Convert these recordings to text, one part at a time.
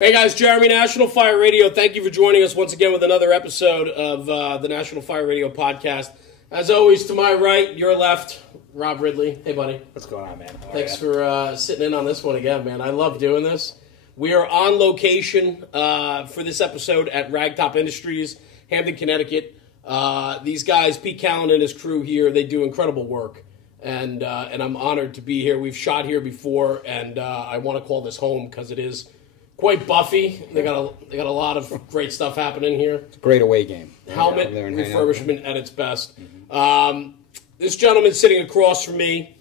Hey guys, Jeremy, National Fire Radio. Thank you for joining us once again with another episode of the National Fire Radio podcast. As always, to my right, your left, Rob Ridley. Hey, buddy. What's going on, man? Thanks for sitting in on this one again, man. I love doing this. We are on location for this episode at RagTop Industries, Hamden, Connecticut. These guys, Pete Callan and his crew here, they do incredible work, and I'm honored to be here. We've shot here before, and I want to call this home because it is quite buffy. They got a lot of great stuff happening here. It's a great away game. Helmet refurbishment at its best. This gentleman sitting across from me,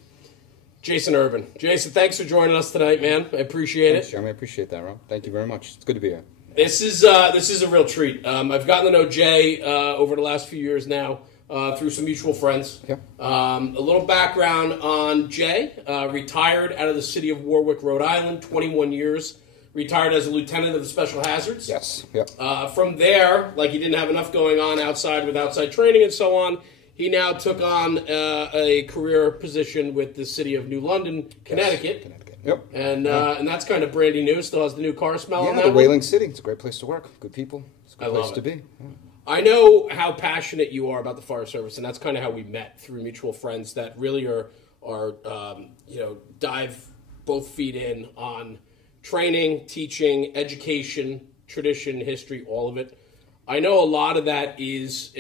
Jason Erben. Jason, thanks for joining us tonight, man. I appreciate it. Jeremy, I appreciate that, Rob. Thank you very much. It's good to be here. This is a real treat. I've gotten to know Jay over the last few years now through some mutual friends. Yeah. A little background on Jay. Retired out of the city of Warwick, Rhode Island, 21 years. Retired as a lieutenant of the Special Hazards. Yes. Yep. From there, like he didn't have enough going on outside with outside training and so on, he now took on a career position with the city of New London, Connecticut. Yes. Connecticut. Yep. And that's kind of brandy new. Still has the new car smell on that the one. Whaling City. It's a great place to work. Good people. It's a good place to be. Yeah. I know how passionate you are about the fire service, and that's kind of how we met, through mutual friends that really are dive both feet in on training, teaching, education, tradition, history, all of it. I know a lot of that is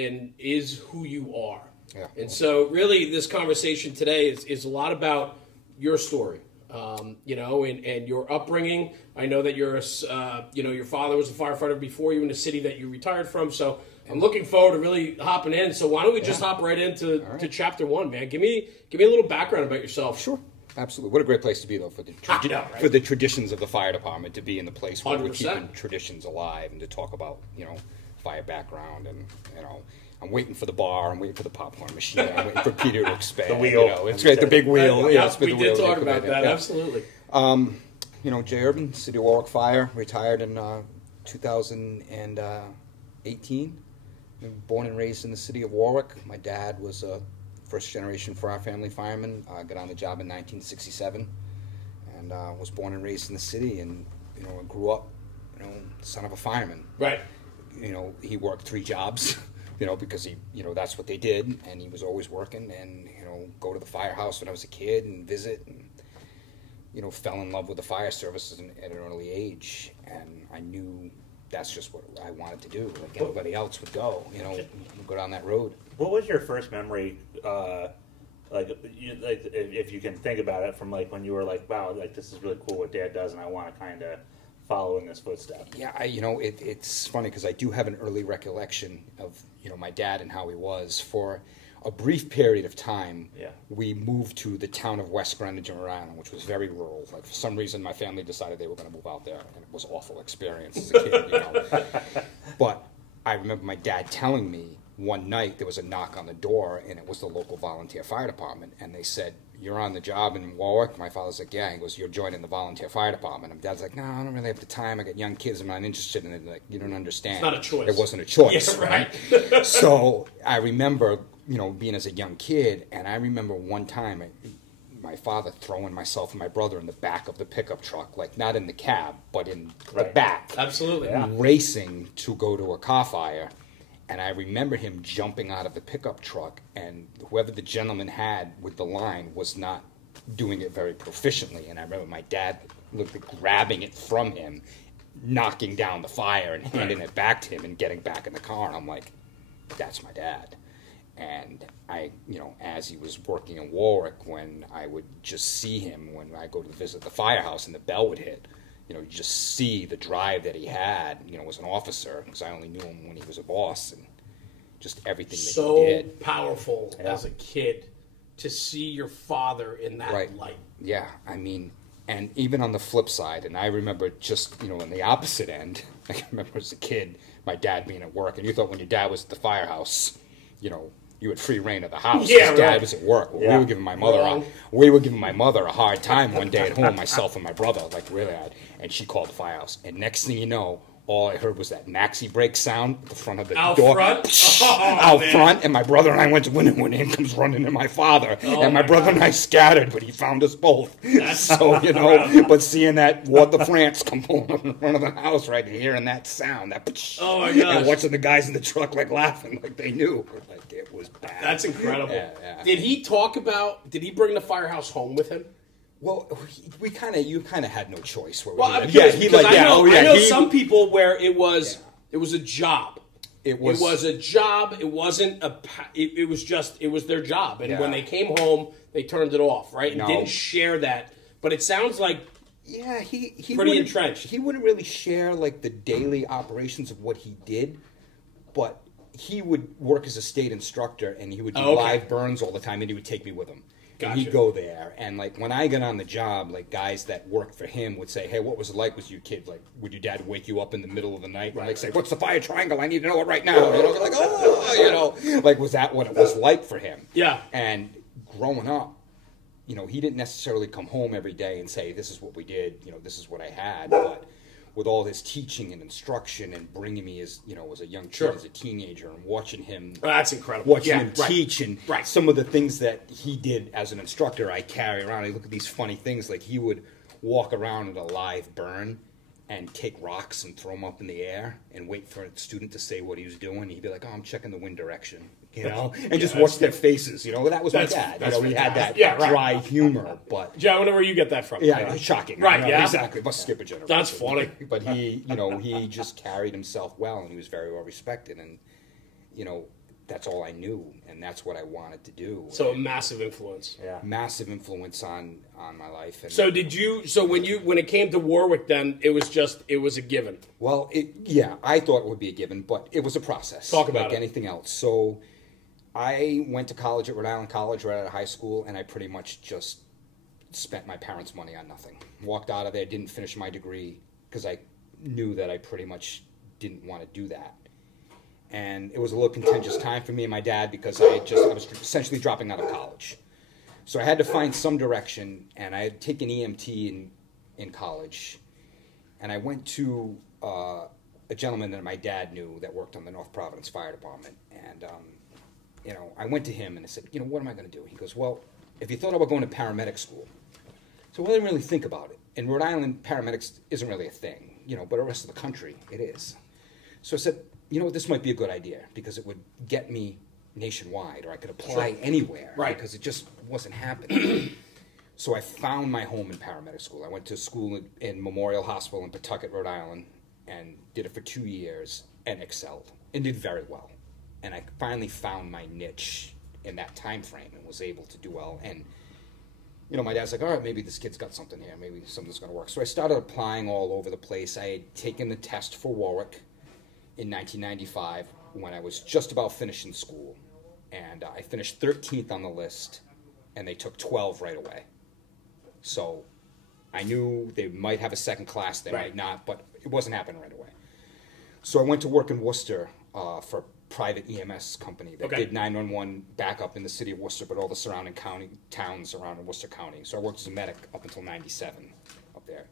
who you are. Yeah. And so really this conversation today is a lot about your story, and your upbringing. I know that your father was a firefighter before you in the city that you retired from. So I'm looking forward to really hopping in. So why don't we just hop right into to chapter one, man? Give me a little background about yourself. Sure. Absolutely. What a great place to be, though, for the traditions of the fire department, to be in the place where 100%. We're keeping traditions alive, and to talk about, fire background. And, I'm waiting for the bar. I'm waiting for the popcorn machine. I'm waiting for Peter to expand. The wheel. It's great. The big wheel. Yeah, we did talk about that. Yeah. Absolutely. Jay Erben, City of Warwick Fire, retired in 2018. Born and raised in the city of Warwick. My dad was a first-generation for our family fireman. Got on the job in 1967, and was born and raised in the city, and grew up, son of a fireman. Right. He worked 3 jobs, because he, that's what they did, and he was always working, and go to the firehouse when I was a kid and visit, and fell in love with the fire service at an early age, and I knew that's just what I wanted to do. Like anybody else would go, go down that road. What was your first memory, if you can think about it, from like when you were like, wow, like this is really cool what Dad does, and I want to kind of follow in this footstep? Yeah, it's funny because I do have an early recollection of my dad and how he was. For a brief period of time, we moved to the town of West Greenwich, Rhode Island, which was very rural. Like for some reason, my family decided they were going to move out there, and it was an awful experience as a kid. But I remember my dad telling me one night there was a knock on the door, and it was the local volunteer fire department, and they said, "You're on the job in Warwick?" My father's like, "Yeah." He goes, "You're joining the volunteer fire department." And Dad's like, "No, I don't really have the time. I got young kids. I'm not interested in it." Like, you don't understand. It's not a choice. It wasn't a choice, yeah, right? So I remember, being as a young kid, and I remember one time my father throwing myself and my brother in the back of the pickup truck, like not in the cab, but in the back. Absolutely. Racing to go to a car fire. And I remember him jumping out of the pickup truck, and whoever the gentleman had with the line was not doing it very proficiently. And I remember my dad grabbing it from him, knocking down the fire and handing it back to him and getting back in the car. And I'm like, that's my dad. And I, as he was working in Warwick, when I would just see him when I go to visit the firehouse and the bell would hit, you just see the drive that he had, as an officer, because I only knew him when he was a boss, and just everything that he did. So powerful as a kid to see your father in that light. Yeah, I mean, and even on the flip side, and I remember just, on the opposite end, I remember as a kid, my dad being at work, and you thought when your dad was at the firehouse, you had free reign of the house. Yeah, His dad was at work. Well, we were giving my mother a hard time one day at home, myself and my brother, like really hard. And she called the firehouse. And next thing you know, all I heard was that maxi brake sound at the front of the Out door. front? Out front, and my brother and I went to win, and when in comes running in my father. And my brother and I scattered, but he found us both. So, you know, but seeing that Water France come pulling up in front of the house, right, and hearing that sound, that oh my gosh. and watching the guys in the truck, like, laughing, like they knew. Like, it was bad. That's incredible. Yeah. Did he bring the firehouse home with him? Well, you kind of had no choice. Well, I'm curious, because I know some people where it was a job. It was a job. It wasn't it was their job. And when they came home, they turned it off, right? And didn't share that. But it sounds like he pretty entrenched. He wouldn't really share like the daily operations of what he did, but he would work as a state instructor, and he would do live burns all the time, and he would take me with him. Gotcha. And he'd go there, and like when I got on the job, like guys that worked for him would say, "Hey, what was it like with you, kid? Like, would your dad wake you up in the middle of the night and like say, 'What's the fire triangle? I need to know it right now.'" You know, like, "Oh, you know, like was that what it was like for him?" Yeah. And growing up, you know, he didn't necessarily come home every day and say, "This is what we did. You know, this is what I had," but with all his teaching and instruction and bringing me as, you know, as a young kid, as a teenager, and watching him. Oh, that's incredible. Watching him teach and some of the things that he did as an instructor, I carry around. I look at these funny things, like he would walk around at a live burn and take rocks and throw them up in the air and wait for a student to say what he was doing. He'd be like, "Oh, I'm checking the wind direction," you know, and just watch their faces. You know, that was my dad. You know, he had that dry humor. But John, whenever you get that from, shocking, right? You know, exactly. Must skip a generation. That's funny. But he, you know, he just carried himself well, and he was very well respected, and you know, that's all I knew, and that's what I wanted to do. So a massive influence. Yeah, massive influence on my life. And so did you? So when it came to Warwick, then it was a given. Well, I thought it would be a given, but it was a process. Talk about like anything else. So I went to college at Rhode Island College right out of high school, and I pretty much just spent my parents' money on nothing. Walked out of there, didn't finish my degree because I knew that I pretty much didn't want to do that. And it was a little contentious time for me and my dad because I was essentially dropping out of college. So I had to find some direction, and I had taken EMT in college. And I went to a gentleman that my dad knew that worked on the North Providence Fire Department. And, you know, I went to him and I said, "You know, what am I going to do?" He goes, "Well, if you thought about going to paramedic school." So I didn't really think about it. In Rhode Island, paramedics isn't really a thing, you know, but the rest of the country, it is. So I said, "You know what, this might be a good idea because it would get me nationwide, or I could apply anywhere, because it just wasn't happening." So I found my home in paramedic school. I went to school in Memorial Hospital in Pawtucket, Rhode Island, and did it for 2 years and excelled and did very well. And I finally found my niche in that time frame and was able to do well. And you know, my dad's like, "All right, maybe this kid's got something here. Maybe something's going to work." So I started applying all over the place. I had taken the test for Warwick in 1995 when I was just about finishing school. And I finished 13th on the list, and they took 12 right away. So I knew they might have a second class, they might not, but it wasn't happening right away. So I went to work in Worcester for a private EMS company that did 911 backup in the city of Worcester, but all the surrounding towns around in Worcester County. So I worked as a medic up until 97 up there.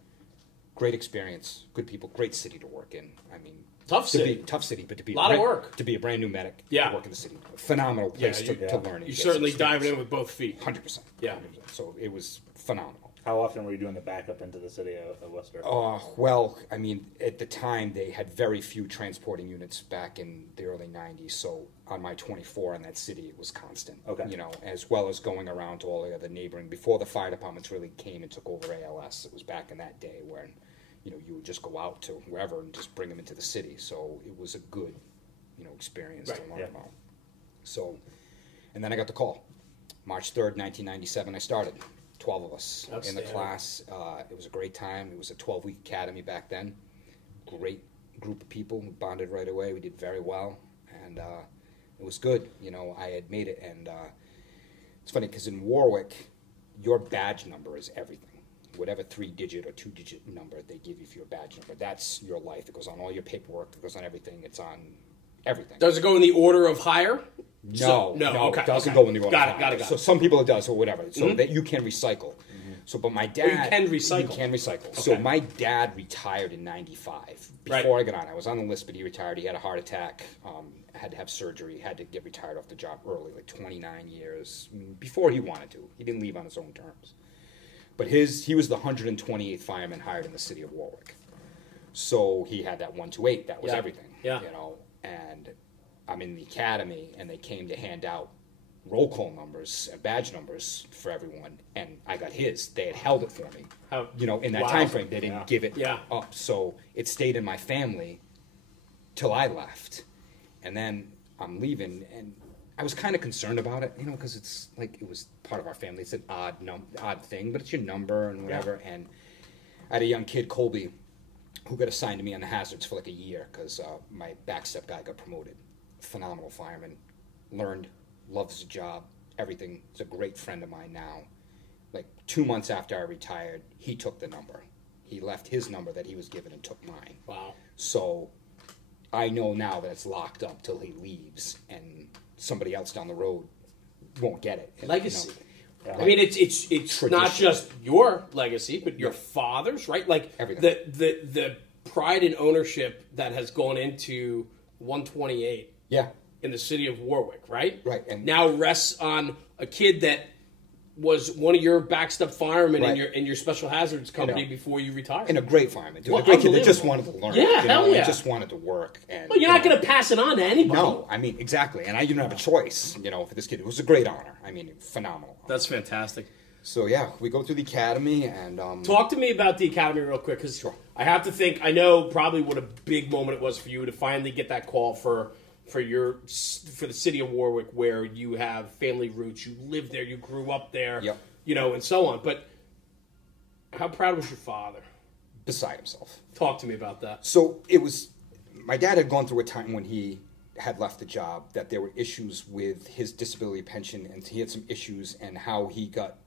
Great experience, good people, great city to work in. I mean, tough city, but to be a lot of work. To be a brand new medic, to work in the city, phenomenal place to learn. You're certainly diving in with both feet. 100%. Yeah. 100%. So it was phenomenal. How often were you doing the backup into the city of Worcester? Well, I mean, at the time they had very few transporting units back in the early 90s. So on my 24 in that city, it was constant. Okay. You know, as well as going around to all the other neighboring. Before the fire departments really came and took over ALS, it was back in that day when, you know, you would just go out to wherever and just bring them into the city. So it was a good, you know, experience to learn about. So, and then I got the call. March 3rd, 1997, I started. 12 of us in the class. It was a great time. It was a 12-week academy back then. Great group of people. We bonded right away. We did very well. And it was good. You know, I had made it. And it's funny because in Warwick, your badge number is everything. Whatever 3-digit or 2-digit number they give you for your badge number, that's your life. It goes on all your paperwork. It goes on everything. It's on everything. Does it go in the order of hire? No, okay, it doesn't go in the order. Got it. So some people it does or whatever, so that you can recycle. So, but my dad... you can recycle. You can recycle. Okay. So my dad retired in 95. Before I got on, I was on the list, but he retired. He had a heart attack, had to have surgery, had to get retired off the job early, like 29 years, before he wanted to. He didn't leave on his own terms. But he was the 128th fireman hired in the city of Warwick. So he had that 128. That was everything. Yeah. You know, and I'm in the academy, and they came to hand out roll call numbers and badge numbers for everyone, and I got his. They had held it for me. You know, in that time frame, they didn't give it up. So it stayed in my family till I left. And then I'm leaving, and I was kind of concerned about it, you know, because it's like it was part of our family. It's an odd thing, but it's your number and whatever. Yeah. And I had a young kid, Colby, who got assigned to me on the hazards for like a year because my backstep guy got promoted. Phenomenal fireman, loves the job, everything. He's a great friend of mine now. Like 2 months after I retired, he took the number. He left his number that he was given and took mine. Wow. So I know now that it's locked up till he leaves, and somebody else down the road won't get it. And, legacy. You know, I mean, it's not just your legacy, but your father's, right? Like everything. The pride and ownership that has gone into 128. Yeah. In the city of Warwick, right? Right. And now rests on a kid that was one of your backstep firemen in your special hazards company before you retired. And a great fireman, dude. A great kid that just wanted to learn. Yeah, hell yeah. Just wanted to work. And, well, you're not going to pass it on to anybody. No, I mean, exactly. And I didn't have a choice, you know, for this kid. It was a great honor. I mean, phenomenal. That's fantastic. So, yeah, we go through the academy and... Talk to me about the academy real quick, because I have to think, I know probably what a big moment it was for you to finally get that call for the city of Warwick, where you have family roots, you live there, you grew up there, you know, and so on. But how proud was your father? Beside himself. Talk to me about that. So it was, my dad had gone through a time when he had left the job, that there were issues with his disability pension, and he had some issues and how he got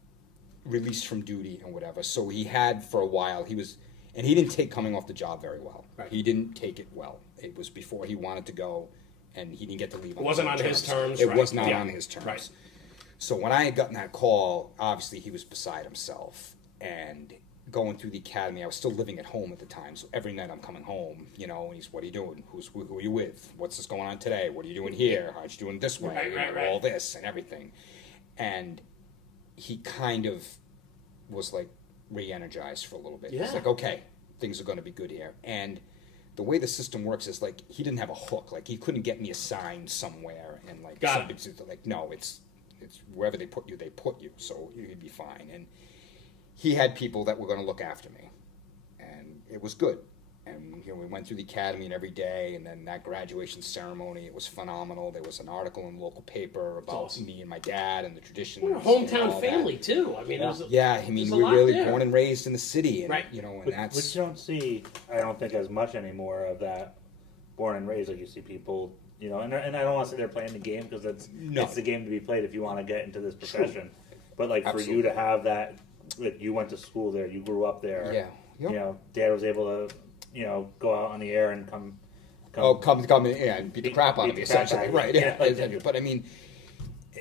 released from duty and whatever. So he had for a while, he didn't take coming off the job very well. Right. He didn't take it well. It was before he wanted to go, and he didn't get to leave. It wasn't on his terms. It was not on his terms. Right. So when I had gotten that call, obviously he was beside himself. And going through the academy, I was still living at home at the time. So every night I'm coming home, you know, and he's, what are you doing? Who are you with? What's this going on today? What are you doing here? How'd you doing this way? Right. All this and everything. And he kind of was like re-energized for a little bit. Yeah. He's like, okay, things are going to be good here. And the way the system works is like he didn't have a hook. Like he couldn't get me assigned somewhere and like like no, it's wherever they put you. So you'd be fine. And he had people that were going to look after me, and it was good. And you know, we went through the academy and every day, and then that graduation ceremony, it was phenomenal. There was an article in the local paper about me and my dad and the traditions. We're a hometown family too. I mean, we're really born and raised in the city, and you know, and that's which you don't see. I don't think as much anymore of that born and raised. Like you see people, you know, and I don't want to say they're playing the game, because it's the game to be played if you want to get into this profession. True. But like for you to have that, like you went to school there, you grew up there. You know, Dad was able to, you know, go out on the air and come in and beat the crap out of me, essentially. Right. Yeah. But I mean,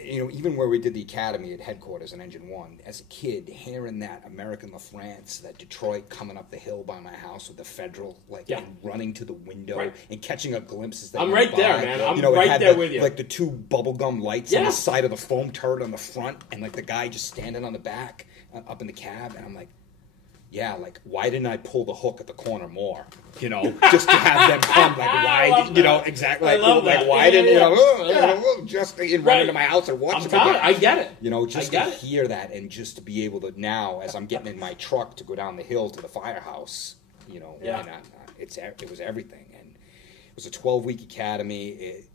you know, even where we did the academy at headquarters in Engine 1, as a kid, hearing that American La France, that Detroit coming up the hill by my house with the Federal, and running to the window and catching a glimpse as they I'm right there, man. I'm right there with you. Like the two bubblegum lights on the side of the foam turret on the front, and like the guy just standing on the back up in the cab, and I'm like, yeah, like, why didn't I pull the hook at the corner more? You know, just to have them come. Like, why, you know, exactly. Like, why didn't, you know, just run into my house and watch it again. I get it. You know, just to hear that, and just to be able to now, as I'm getting in my truck to go down the hill to the firehouse, you know, and it was everything. And it was a 12-week academy.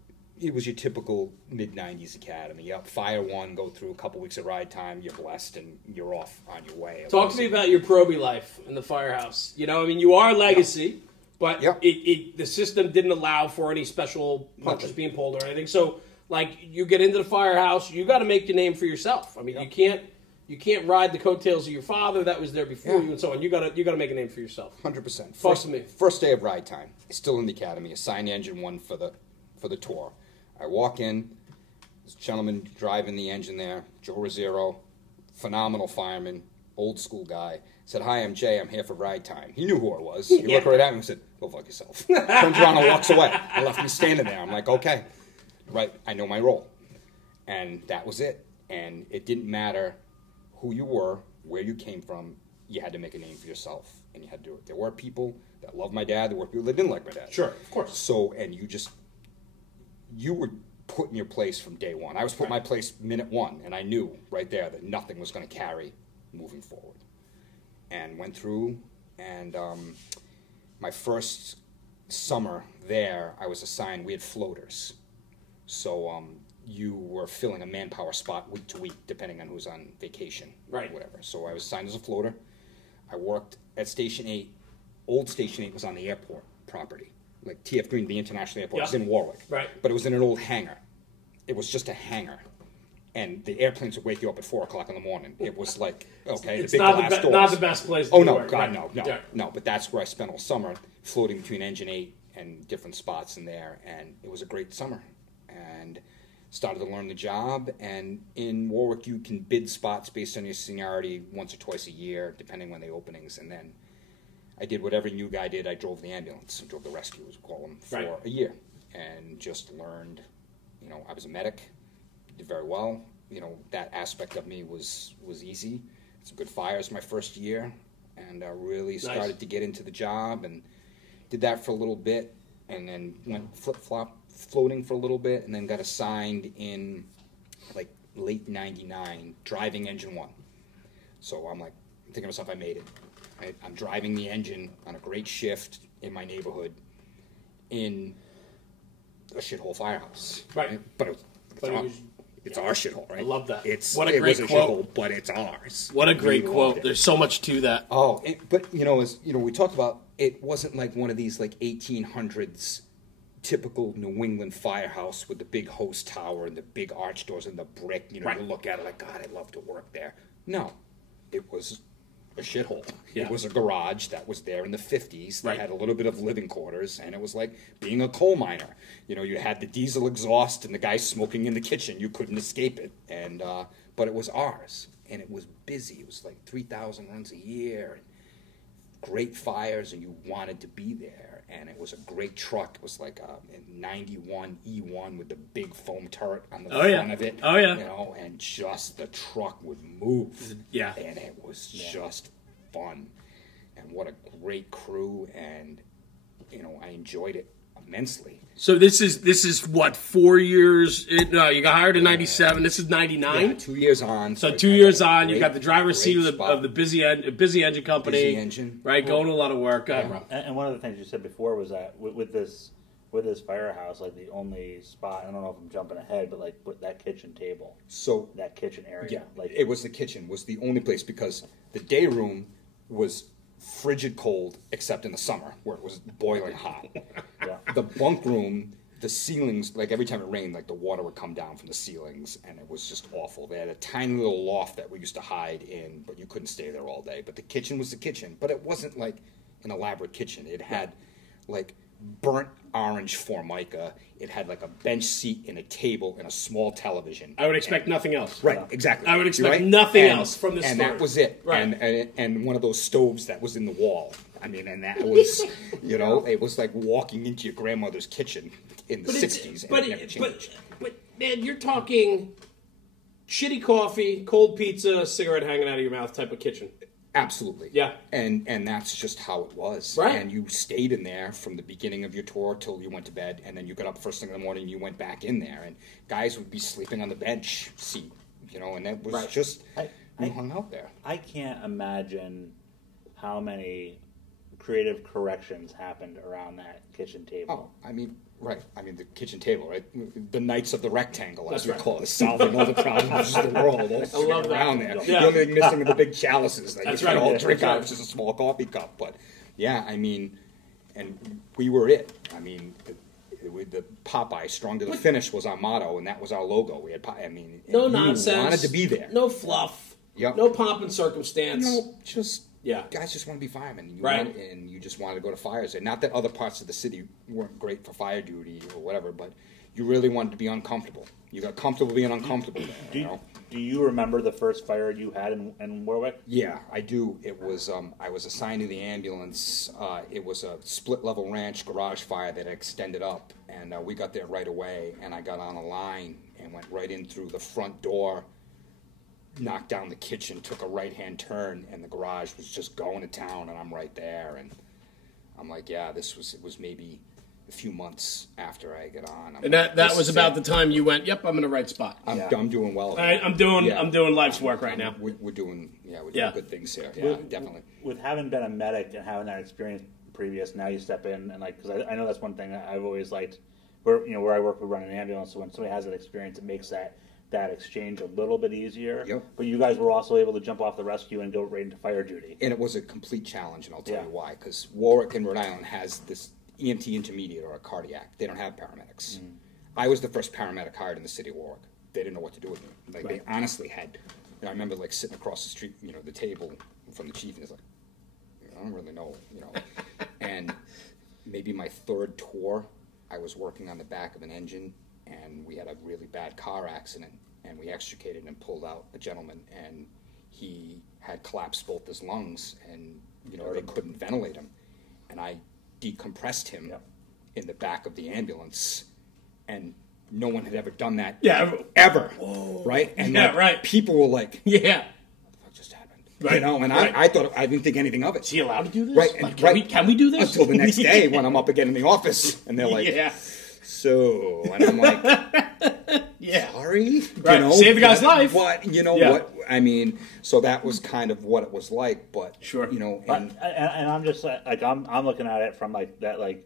It was your typical mid-90s academy. Yep, fire one, go through a couple weeks of ride time, you're blessed, and you're off on your way. Talk to me about your Proby life in the firehouse. You know, I mean, you are a legacy, but the system didn't allow for any special punches being pulled or anything. So, like, you get into the firehouse, you got to make your name for yourself. I mean, you can't ride the coattails of your father that was there before you and so on. You got to make a name for yourself. 100%. Talk to me. First day of ride time, still in the academy, assigned Engine 1 for the tour. I walk in, this gentleman driving the engine there, Joe Rosero, phenomenal fireman, old school guy. Said, "Hi, I'm Jay. I'm here for ride time." He knew who I was. He looked right at me and said, "Go fuck yourself." Turns around and walks away. I left me standing there. I'm like, okay, right, I know my role. And that was it. And it didn't matter who you were, where you came from. You had to make a name for yourself, and you had to do it. There were people that loved my dad. There were people that didn't like my dad. Sure, of course. So, and you were put in your place from day one. I was put in my place minute one, and I knew right there that nothing was going to carry moving forward. And went through, and my first summer there, I was assigned, we had floaters. So you were filling a manpower spot week to week, depending on who's on vacation, right? Whatever. So I was assigned as a floater. I worked at Station 8. Old Station 8 was on the airport property. Like TF Green, the international airport, was in Warwick. Right. But it was in an old hangar. It was just a hangar. And the airplanes would wake you up at 4 o'clock in the morning. It was like, okay, it's the big glass doors. Not the best place to no, work. God, Right. no. Yeah. No, but that's where I spent all summer, floating between Engine 8 and different spots in there. And it was a great summer. And started to learn the job. And in Warwick, you can bid spots based on your seniority once or twice a year, depending on the openings. And then I did what every new guy did. I drove the ambulance. I drove the rescue, as we call them, for a year. And just learned, I was a medic, did very well. That aspect of me was easy. Some good fires my first year, and I really started to get into the job and did that for a little bit, and then went flip-flop floating for a little bit, and then got assigned in like late '99 driving Engine 1. So I'm like thinking to myself, I made it. I'm driving the engine on a great shift in my neighborhood in a shithole firehouse. Right. But it's our shithole, right? I love that. What a great quote. Shithole, but it's ours. What a great quote. There's so much to that. Oh, but as we talked about, it wasn't like one of these like 1800s typical New England firehouse with the big hose tower and the big arch doors and the brick. You look at it like, God, I'd love to work there. No, it was a shithole. Yeah. It was a garage that was there in the 50s that had a little bit of living quarters, and it was like being a coal miner. You had the diesel exhaust and the guy smoking in the kitchen. You couldn't escape it, and but it was ours, and it was busy. It was like 3,000 runs a year, and great fires, and you wanted to be there. And it was a great truck. It was like a 91 E1 with the big foam turret on the front of it. Oh, yeah. And just the truck would move. Yeah. And it was just fun. And what a great crew. And, I enjoyed it immensely. So this is what, 4 years? No, you got hired in '97. This is '99. Yeah, 2 years on. So 2 years on, you got the driver's seat of the busy engine company. Busy engine, right? Going to a lot of work. And one of the things you said before was that with this firehouse, like the only spot, I don't know if I'm jumping ahead, but like with that kitchen table. So that kitchen area. Yeah, like it was the kitchen was the only place because the day room was frigid cold except in the summer where it was boiling hot. Yeah. The bunk room, the ceilings, like every time it rained, like the water would come down from the ceilings, and it was just awful. They had a tiny little loft that we used to hide in, but you couldn't stay there all day. But the kitchen was the kitchen, but it wasn't like an elaborate kitchen. It had like burnt orange formica. It had like a bench seat and a table and a small television. I would expect nothing else. Right, exactly. I would expect nothing else from this and story. that was it. Right. And one of those stoves that was in the wall. I mean, and that was, it was like walking into your grandmother's kitchen in the 60s. And it never changed. But man, you're talking shitty coffee, cold pizza, cigarette hanging out of your mouth type of kitchen. Absolutely. Yeah. And that's just how it was. Right. And you stayed in there from the beginning of your tour till you went to bed, and then you got up first thing in the morning and you went back in there. And guys would be sleeping on the bench seat, and that was just, we hung out there. I can't imagine how many creative corrections happened around that kitchen table. Oh, I mean, right. I mean, the kitchen table, right? The Knights of the Rectangle, as we call it, solving all the problems of the world. I love around there. Yeah. The only thing missing are the big chalices that you can all drink out of, That's just a small coffee cup. But, yeah, I mean, and we were it. I mean, the Popeye, strong to the finish, was our motto, and that was our logo. We had, no nonsense. You wanted to be there. No fluff. Yep. No pomp and circumstance. No, just... Yeah. Guys just want to be firemen. Right. You just wanted to go to fires. And not that other parts of the city weren't great for fire duty or whatever, but you really wanted to be uncomfortable. You got comfortable being uncomfortable there, Do Do you remember the first fire you had in Warwick? Yeah, I do. It was I was assigned to the ambulance. It was a split-level ranch garage fire that extended up, and we got there right away. And I got on a line and went right in through the front door, knocked down the kitchen, took a right-hand turn, and the garage was just going to town. And I'm right there, and I'm like, yeah, it was maybe a few months after I get on. And that was about the time you went, yep, I'm in the right spot. I'm doing well. I'm doing life's work right now. We're doing good things here. Yeah, definitely. With having been a medic and having that experience previous, now you step in and because I know that's one thing that I've always liked. Where I work, we run an ambulance, so when somebody has that experience, it makes that exchange a little bit easier. Yep. But you guys were also able to jump off the rescue and go right into fire duty. And it was a complete challenge, and I'll tell you why. Because Warwick and Rhode Island has this EMT intermediate or a cardiac. They don't have paramedics. I was the first paramedic hired in the city of Warwick. They didn't know what to do with me. They honestly had. I remember sitting across the street, the table from the chief, and he's like, I don't really know, And maybe my third tour, I was working on the back of an engine, and we had a really bad car accident, and we extricated and pulled out a gentleman, and he had collapsed both his lungs, and they couldn't ventilate him, and I decompressed him in the back of the ambulance, and no one had ever done that ever. Whoa. Right? And people were like, what the fuck just happened? Right. And I thought, I didn't think anything of it. Is he allowed to do this? Right. Can we do this? Until the next day when I'm up again in the office, and they're like, so, and I'm like, sorry? Right. Save the guy's life. What? What? I mean, so that was kind of what it was like, but, and I'm just I'm looking at it from that,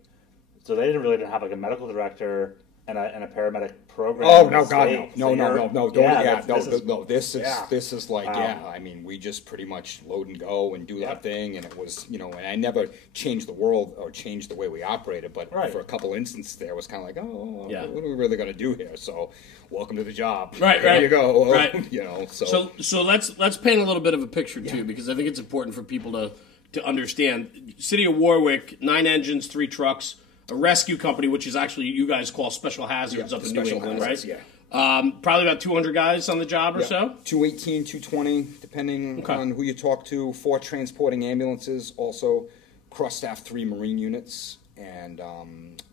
so they didn't have a medical director and a paramedic program. Oh no, God, no! This is like I mean, we just pretty much load and go and do that thing, and it was and I never changed the world or changed the way we operated, but for a couple instances there it was kind of like, what are we really going to do here? So, welcome to the job. There you go. Right. So let's paint a little bit of a picture too, because I think it's important for people to understand. City of Warwick, 9 engines, 3 trucks. A rescue company, which is actually you guys call Special Hazards up in New England, right? Yeah. Probably about 200 guys on the job or so? 218, 220, depending on who you talk to. 4 transporting ambulances, also cross-staff 3 Marine units, and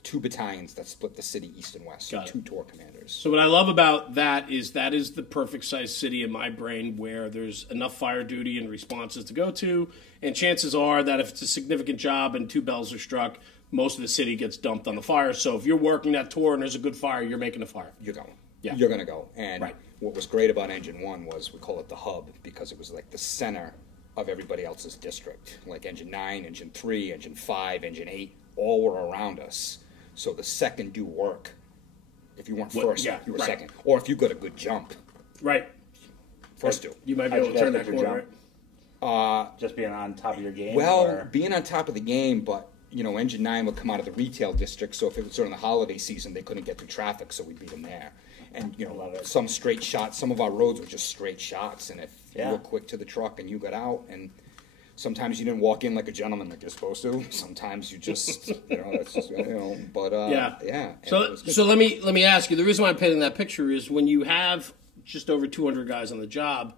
2 battalions that split the city east and west. So 2 tour commanders. So what I love about that is the perfect size city in my brain where there's enough fire duty and responses to go to, and chances are that if it's a significant job and 2 bells are struck, most of the city gets dumped on the fire. So if you're working that tour and there's a good fire, you're making a fire. You're going. Yeah. You're going to go. And what was great about Engine 1 was we call it the hub because it was like the center of everybody else's district. Like Engine 9, Engine 3, Engine 5, Engine 8, all were around us. So the second do work. If you weren't first, you were second. Or if you got a good jump. Right. First do. You might be able to turn that corner. Just being on top of your game? Well, being on top of the game, but Engine 9 would come out of the retail district, so if it was during the holiday season, they couldn't get through traffic, so we'd beat them there. And, some straight shots, some of our roads were just straight shots, and if you were quick to the truck and you got out, and sometimes you didn't walk in like a gentleman like you're supposed to, sometimes you just, that's just, So let me ask you, the reason why I'm painting that picture is when you have just over 200 guys on the job,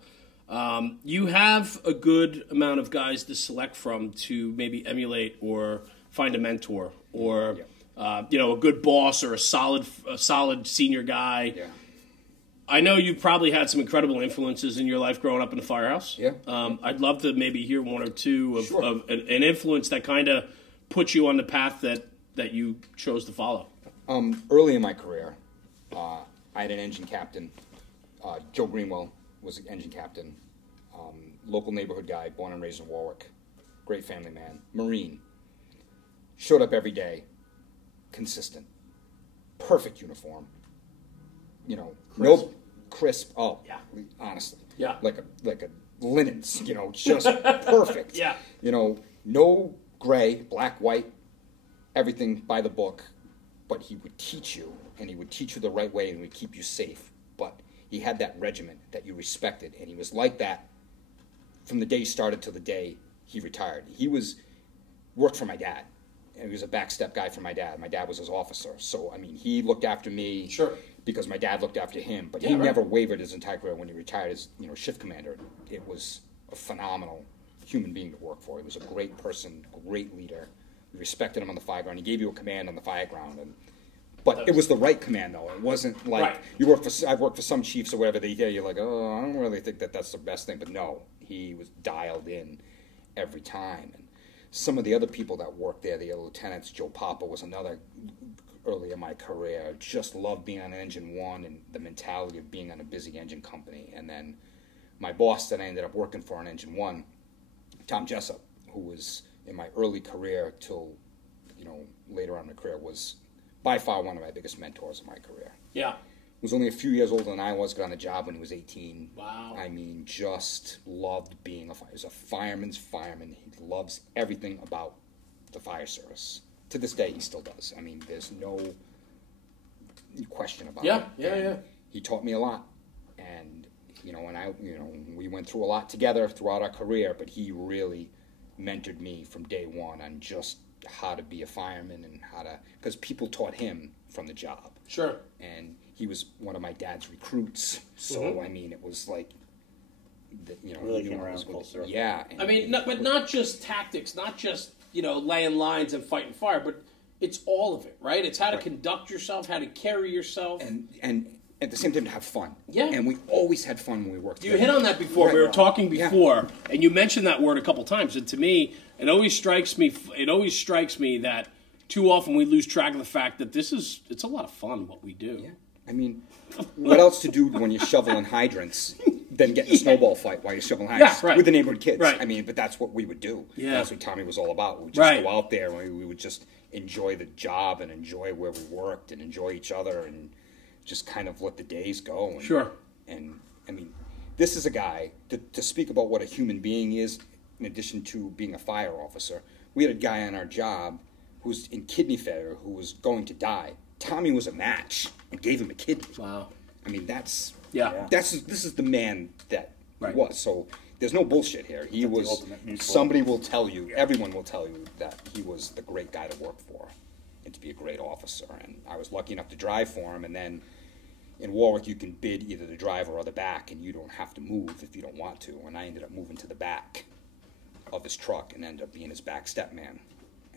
you have a good amount of guys to select from to maybe emulate or find a mentor or a good boss or a solid senior guy. Yeah. I know you've probably had some incredible influences in your life growing up in the firehouse. Yeah. I'd love to maybe hear one or two of an influence that kind of put you on the path that you chose to follow. Early in my career, I had an engine captain. Joe Greenwell was the engine captain. Local neighborhood guy, born and raised in Warwick. Great family man. Marine. Showed up every day. Consistent. Perfect uniform. Crisp. Crisp. Oh, yeah. Honestly. Yeah. Like a linens, just perfect. Yeah. No gray, black, white, everything by the book. But he would teach you, and he would teach you the right way and would keep you safe. But he had that regiment that you respected, and he was like that from the day he started to the day he retired. He worked for my dad, and he was a backstep guy for my dad. My dad was his officer, so I mean, he looked after me. Sure. because my dad looked after him, but he never wavered his entire career. When he retired as shift commander, it was a phenomenal human being to work for. He was a great person, great leader. We respected him on the fire ground. He gave you a command on the fire ground, but it was the right command, though. It wasn't like I've worked for some chiefs or whatever. You're like, oh, I don't really think that's the best thing. But no, he was dialed in every time. And some of the other people that worked there, the other lieutenants, Joe Papa was another early in my career. Just loved being on Engine 1 and the mentality of being on a busy engine company. And then my boss that I ended up working for on Engine 1, Tom Jessup, who was in my early career till, later on in my career, was by far one of my biggest mentors in my career. Yeah. He was only a few years older than I was, got on the job when he was 18. Wow. I mean, just loved being a fireman. He was a fireman's fireman. He loves everything about the fire service. To this day, he still does. I mean, there's no question about it. Yeah. He taught me a lot. And, we went through a lot together throughout our career, but he really mentored me from day one on just how to be a fireman and because people taught him from the job. Sure. And he was one of my dad's recruits. So, I mean, it was like, really came around full circle. Yeah. I mean, but not just tactics, not just, laying lines and fighting fire, but it's all of it, right? It's how to conduct yourself, how to carry yourself. And at the same time to have fun. Yeah. And we always had fun when we worked together. You hit on that before. We were talking before, and you mentioned that word a couple times. And to me, it always strikes me that too often we lose track of the fact that it's a lot of fun what we do. Yeah. I mean, what else to do when you're shoveling hydrants than get in a snowball fight while you're shoveling hydrants with the neighborhood kids? Right. I mean, but that's what we would do. Yeah. That's what Tommy was all about. We would just go out there and we would just enjoy the job and enjoy where we worked and enjoy each other and just kind of let the days go. And, sure. And, I mean, this is a guy, to speak about what a human being is, in addition to being a fire officer, we had a guy on our job who was in kidney failure who was going to die. Tommy was a match and gave him a kidney. Wow. I mean, this is the man that he was. So there's no bullshit here. He was, somebody will tell you, everyone will tell you that he was the great guy to work for and to be a great officer. And I was lucky enough to drive for him. And then in Warwick, you can bid either the driver or the back, and you don't have to move if you don't want to. And I ended up moving to the back of his truck and ended up being his back step man.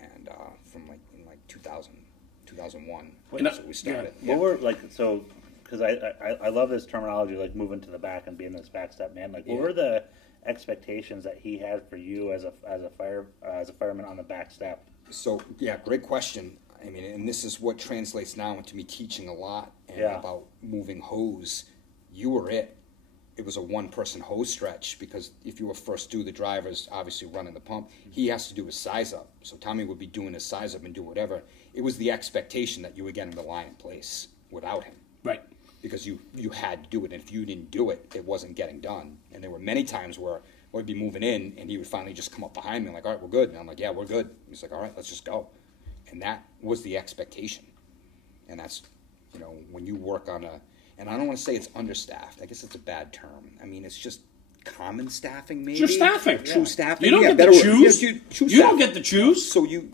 And from in 2001, that's what we started. Yeah. What were so? Because I love this terminology, like moving to the back and being this back step man. Like, what were the expectations that he had for you as a fireman on the back step? So great question. I mean, and this is what translates now into me teaching a lot and about moving hose. You were it. It was a one-person hose stretch because if you were first due, the driver's obviously running the pump. He has to do his size up. So Tommy would be doing his size up and do whatever. It was the expectation that you were getting the line in place without him. Right. Because you had to do it. And if you didn't do it, it wasn't getting done. And there were many times where we'd be moving in and he would finally just come up behind me and like, all right, we're good. And I'm like, yeah, we're good. He's like, all right, let's just go. And that was the expectation. And that's, when you work on and I don't want to say it's understaffed. I guess it's a bad term. I mean, it's just common staffing, maybe. It's your staffing. True staffing. You don't get to choose. You don't get to choose. So you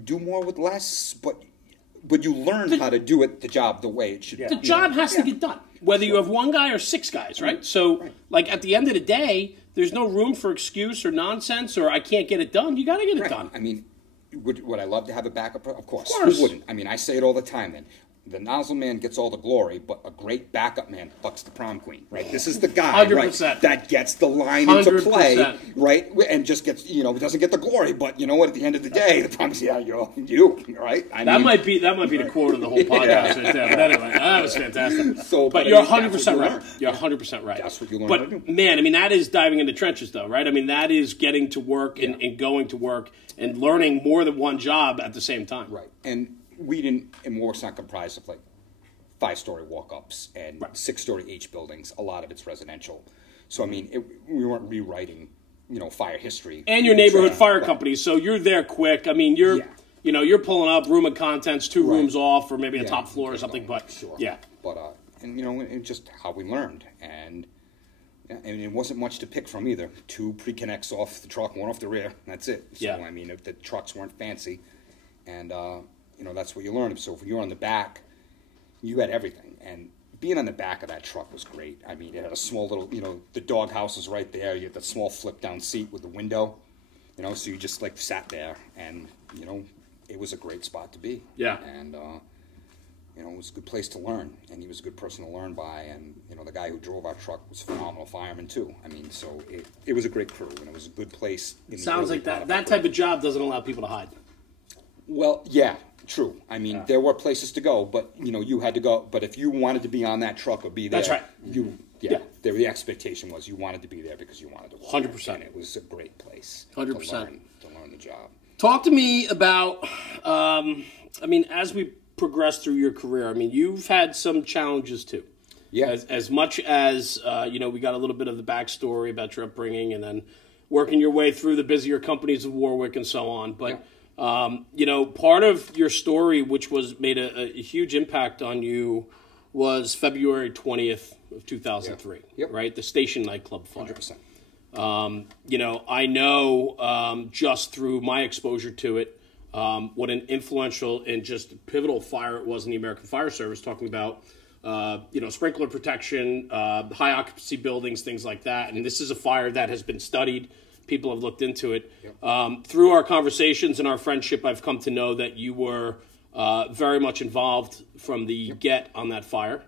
do more with less, but you learn how to do the job the way it should be. The job has to get done, whether you have one guy or six guys, right? So, at the end of the day, there's no room for excuse or nonsense or I can't get it done. You got to get it done. I mean, would I love to have a backup? Of course. Who wouldn't? I mean, I say it all the time then. The nozzle man gets all the glory, but a great backup man fucks the prom queen, right? This is the guy, 100%. Right, that gets the line into play, right? And just gets, doesn't get the glory, but you know what? At the end of the day, the prom is, you, right? That might be the quote of the whole podcast right there. But anyway, that was fantastic. But you're 100% right. You're 100% right. That's what you learn. But man, I mean, that is diving into trenches, though, right? I mean, that is getting to work and going to work and learning more than one job at the same time. Right. And Warwick's not comprised of 5-story walk-ups and 6-story H buildings. A lot of it's residential. So, I mean, we weren't rewriting, fire history. And your neighborhood fire company, so you're there quick. I mean, you're pulling up room of contents, 2 rooms off, or maybe a top floor or something. But But and just how we learned, and it wasn't much to pick from either. 2 pre-connects off the truck, 1 off the rear. That's it. So I mean, if the trucks weren't fancy, and that's what you learned. So if you're on the back, you had everything. And being on the back of that truck was great. I mean, it had a small little, the dog house was right there. You had that small flip-down seat with the window, so you just, like, sat there. And, it was a great spot to be. Yeah. And, it was a good place to learn. And he was a good person to learn by. And, the guy who drove our truck was a phenomenal fireman, too. I mean, so it was a great crew, and it was a good place. Sounds like that type of job doesn't allow people to hide. Well, yeah. True. I mean, there were places to go, but, you had to go. But if you wanted to be on that truck or be there, that's right. The expectation was you wanted to be there because you wanted to work. 100%. And it was a great place 100%. to learn the job. Talk to me about, as we progress through your career, you've had some challenges too. Yeah. As much as, we got a little bit of the backstory about your upbringing and then working your way through the busier companies of Warwick and so on. But, part of your story, which was made a huge impact on you, was February 20th of 2003, right? The Station Nightclub fire. 100%. I know just through my exposure to it, what an influential and just pivotal fire it was in the American Fire Service, talking about, sprinkler protection, high occupancy buildings, things like that. And this is a fire that has been studied. People have looked into it. Through our conversations and our friendship, I've come to know that you were very much involved from the get on that fire.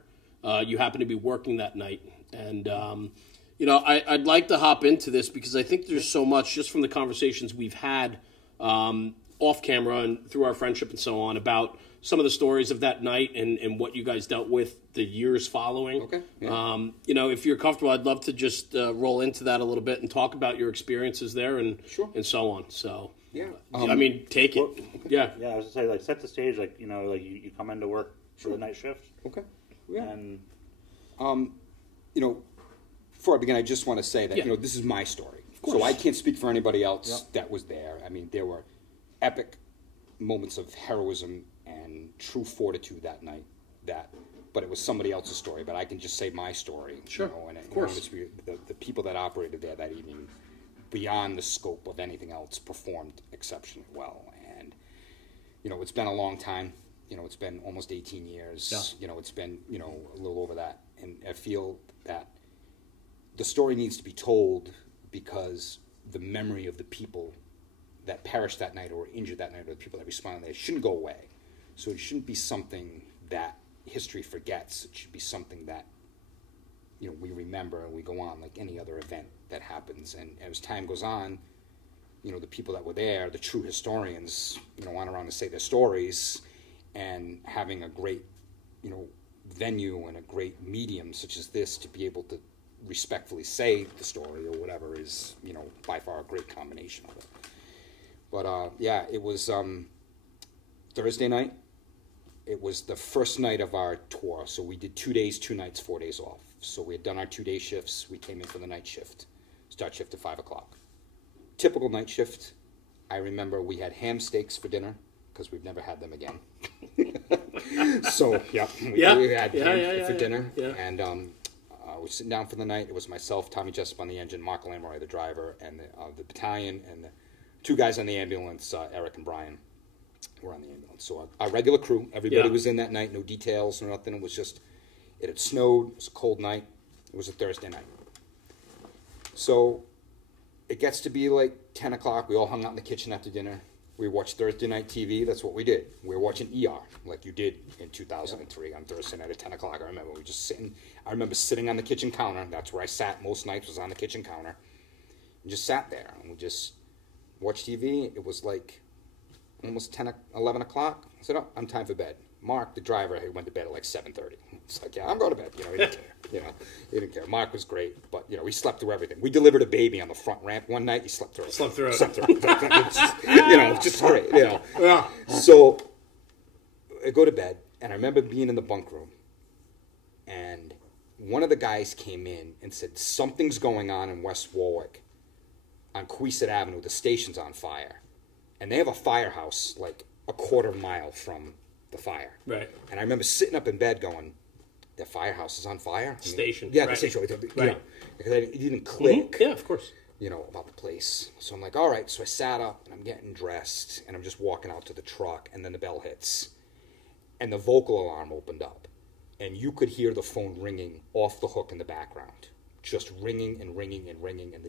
You happened to be working that night. And, I'd like to hop into this because I think there's so much just from the conversations we've had off camera and through our friendship and so on about some of the stories of that night and what you guys dealt with the years following. Okay. Yeah. If you're comfortable, I'd love to just roll into that a little bit and talk about your experiences there and so on. So, yeah. Take it. Well, yeah. Yeah, I was going to say, set the stage, you come into work for the night shift. Okay. Yeah. And, before I begin, I just want to say that, this is my story. So I can't speak for anybody else that was there. I mean, there were epic moments of heroism and true fortitude that night. But it was somebody else's story. But I can just say my story. Sure, And of course. The people that operated there that evening, beyond the scope of anything else, performed exceptionally well. And, it's been a long time. It's been almost 18 years. Yeah. It's been, a little over that. And I feel that the story needs to be told because the memory of the people that perished that night or were injured that night or the people that responded there shouldn't go away. So it shouldn't be something that history forgets. It should be something that, we remember and we go on like any other event that happens. And as time goes on, the people that were there, the true historians, went around to say their stories, and having a great, venue and a great medium such as this to be able to respectfully say the story or whatever is, by far a great combination of it. But, it was Thursday night. It was the first night of our tour, so we did 2 days, 2 nights, 4 days off. So we had done our 2-day shifts. We came in for the night shift, start shift at 5 o'clock. Typical night shift. I remember we had ham steaks for dinner because we've never had them again. So, we had ham for dinner. Yeah. And we were sitting down for the night. It was myself, Tommy Jessup on the engine, Mark Lamoy, the driver, and the battalion, and the 2 guys on the ambulance, Eric and Brian, were on the ambulance. So our regular crew, everybody was in that night, no details, no nothing. It was just, it had snowed, it was a cold night. It was a Thursday night. So it gets to be like 10 o'clock. We all hung out in the kitchen after dinner. We watched Thursday night TV. That's what we did. We were watching ER, like you did in 2003 on Thursday night at 10 o'clock. I remember we were just sitting. I remember sitting on the kitchen counter. That's where I sat most nights, was on the kitchen counter. And just sat there. And we just watched TV. It was like almost 10, 11 o'clock. I said, I'm time for bed. Mark, the driver, he went to bed at like 7:30. It's like, I'm going to bed. He didn't care. He didn't care. Mark was great, but, he slept through everything. We delivered a baby on the front ramp one night. He slept through it. Just great, Yeah. So I go to bed, and I remember being in the bunk room, and one of the guys came in and said, something's going on in West Warwick on Queeset Avenue. The station's on fire. And they have a firehouse like a quarter mile from the fire. Right. And I remember sitting up in bed going, the firehouse is on fire? Station. Yeah, the station. Right. Because it didn't click. Mm-hmm. Yeah, of course. About the place. So I'm like, all right. So I sat up, and I'm getting dressed, and I'm just walking out to the truck, and then the bell hits. And the vocal alarm opened up. and you could hear the phone ringing off the hook in the background, just ringing and ringing and ringing, and the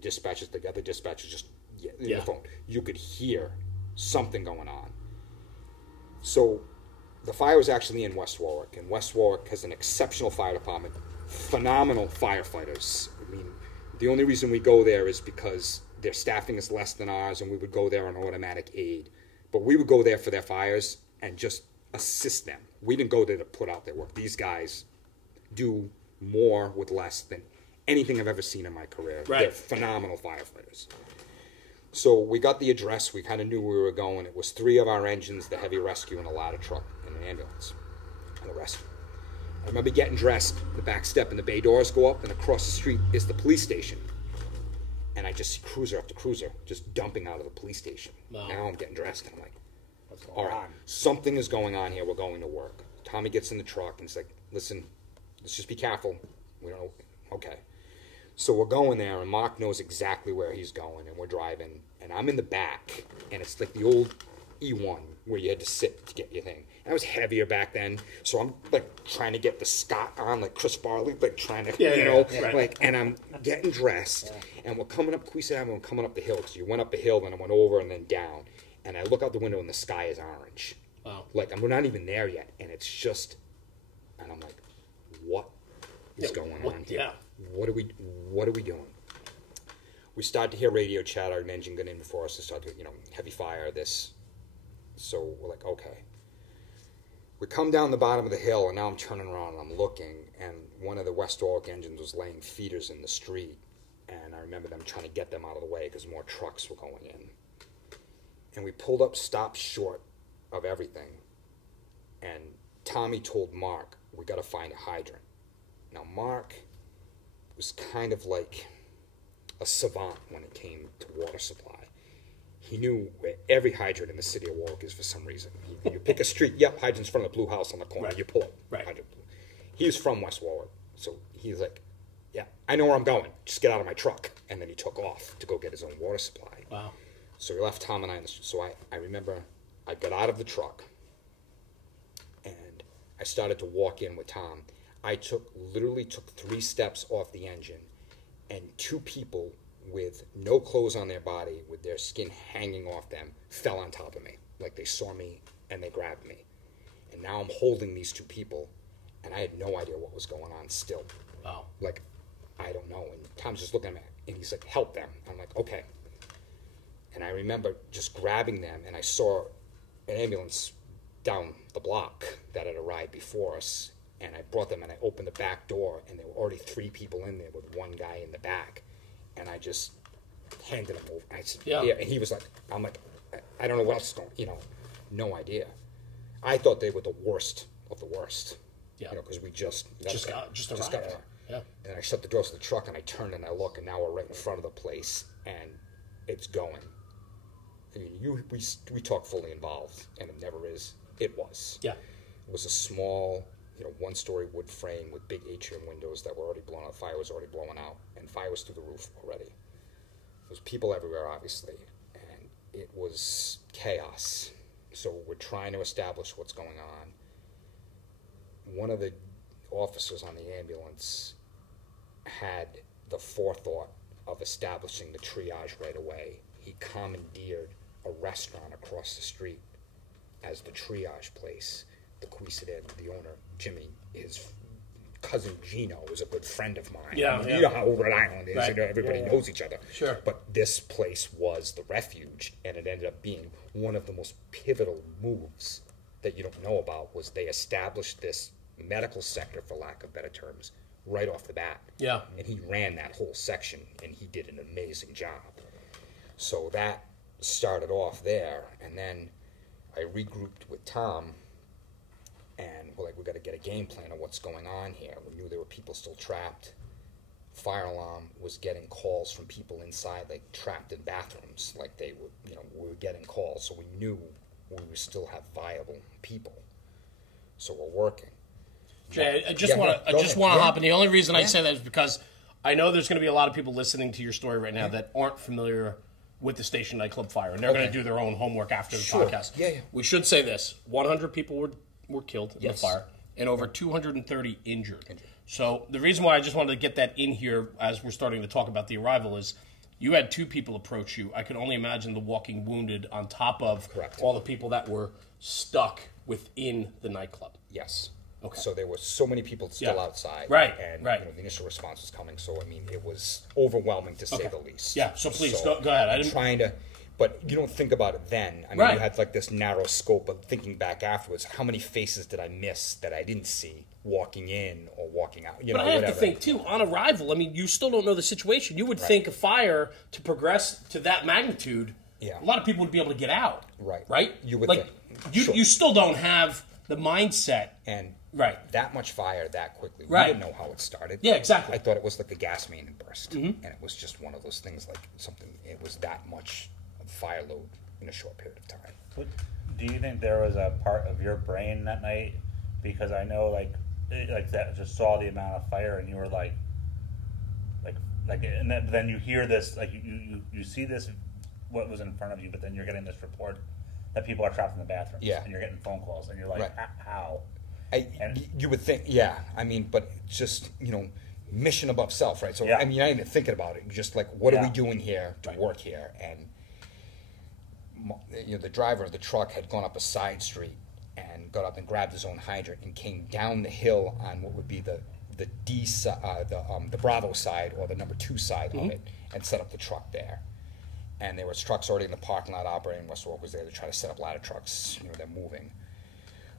other dispatchers just in the phone. You could hear something going on. So the fire was actually in West Warwick, and West Warwick has an exceptional fire department, phenomenal firefighters. I mean, the only reason we go there is because their staffing is less than ours, and we would go there on automatic aid. But we would go there for their fires and just assist them. We didn't go there to put out their work. These guys do more with less than anything I've ever seen in my career. Right. They're phenomenal firefighters. So we got the address. We kind of knew where we were going. It was 3 of our engines, the heavy rescue, and a ladder truck, and an ambulance, and the rescue. I remember getting dressed, the back step, and the bay doors go up, and across the street is the police station. And I just see cruiser after cruiser just dumping out of the police station. Wow. Now I'm getting dressed, and I'm like, all right, something is going on here. We're going to work. Tommy gets in the truck, and he's like, listen, let's just be careful. We don't know. Okay. So we're going there, and Mark knows exactly where he's going, and we're driving, and I'm in the back, and it's like the old E1 where you had to sit to get your thing. And I was heavier back then, so I'm like trying to get the Scott on, like Chris Farley, like trying to, like, and I'm getting dressed, and we're coming up Queesa Avenue, and coming up the hill, because you went up a hill, then I went over, and then down, and I look out the window, and the sky is orange. Wow. Like, we're not even there yet, and it's just, and I'm like, what is going on here? Yeah. What are we doing? We start to hear radio chatter, an engine got in before us, to start to, heavy fire, this. So we're like, okay. We come down the bottom of the hill, and now I'm turning around, and I'm looking, and one of the West Warwick engines was laying feeders in the street, and I remember them trying to get them out of the way because more trucks were going in. And we pulled up, stopped short of everything, and Tommy told Mark, we got to find a hydrant. Now, Mark was kind of like a savant when it came to water supply. He knew where every hydrant in the city of Warwick is for some reason. You pick a street, yep, hydrant's in front of the blue house on the corner. Right. You pull up, right. Hydrant. He was from West Warwick, so he's like, yeah, I know where I'm going. Just get out of my truck. And then he took off to go get his own water supply. Wow. So we left Tom and I in the street. So I remember I got out of the truck, and I started to walk in with Tom. I literally took 3 steps off the engine, and 2 people with no clothes on their body, with their skin hanging off them, fell on top of me. Like they saw me and they grabbed me. And now I'm holding these 2 people, and I had no idea what was going on still. Wow. Like, I don't know. And Tom's just looking at me, and he's like, help them. I'm like, okay. And I remember just grabbing them, and I saw an ambulance down the block that had arrived before us. And I brought them, and I opened the back door, and there were already 3 people in there with 1 guy in the back. And I just handed him over. I said, yeah. And he was like, I'm like, I don't know what else is going, no idea. I thought they were the worst of the worst. Yeah. Because we just got there. Yeah. And I shut the doors of the truck, and I turned and I look, and now we're right in front of the place, and it's going. I mean, we talk fully involved, and it never is. It was. Yeah. It was a small, 1-story wood frame with big atrium windows that were already blown out. Fire was already blowing out, and fire was through the roof already. There was people everywhere, obviously, and it was chaos. So we're trying to establish what's going on. One of the officers on the ambulance had the forethought of establishing the triage right away. He commandeered a restaurant across the street as the triage place. The Queesa Inn, the owner, Jimmy, his cousin Gino is a good friend of mine. Yeah, You know how Rhode Island is. Right. Everybody knows each other. Sure. But this place was the refuge, and it ended up being one of the most pivotal moves that you don't know about. Was they established this medical sector, for lack of better terms, right off the bat. Yeah. And he ran that whole section, and he did an amazing job. So that started off there, and then I regrouped with Tom. And we're like, we got to get a game plan of what's going on here. We knew there were people still trapped. Fire alarm was getting calls from people inside, like trapped in bathrooms. Like they were, we were getting calls. So we knew we would still have viable people. So we're working. Jay, I just want to hop in. The only reason I say that is because I know there's going to be a lot of people listening to your story right now that aren't familiar with the Station Nightclub fire. And they're going to do their own homework after the podcast. Yeah. We should say this. 100 people were killed in the fire. and over 230 injured. So the reason why I just wanted to get that in here as we're starting to talk about the arrival is you had 2 people approach you. I can only imagine the walking wounded on top of all the people that were stuck within the nightclub. Yes. Okay. So there were so many people still outside. Right. And right. The initial response was coming. So, I mean, it was overwhelming to say the least. Yeah, so please, go ahead. I didn't... But you don't think about it then. I mean, you had like this narrow scope of thinking back afterwards. How many faces did I miss that I didn't see walking in or walking out? But I have to think, too, on arrival, I mean, you still don't know the situation. You would think a fire to progress to that magnitude, a lot of people would be able to get out. Right. Right? You would think. You still don't have the mindset. And that much fire that quickly. We didn't know how it started. Yeah, exactly. I thought it was like the gas main had burst. And it was just one of those things like something, it was that much fire load in a short period of time. But do you think there was a part of your brain that night? Because I know like that just saw the amount of fire and you were like, and then you hear this, like you see this, what was in front of you, but then you're getting this report that people are trapped in the bathrooms. Yeah. And you're getting phone calls and you're like, how? You would think, I mean, but just, mission above self, right? So, I mean, you're not even thinking about it. You're just like, what are we doing here to work here? And, the driver of the truck had gone up a side street and got up and grabbed his own hydrant and came down the hill on what would be the Bravo side or the number 2 side of it and set up the truck there. And there was trucks already in the parking lot operating. West Warwick was there to try to set up ladder trucks. They're moving.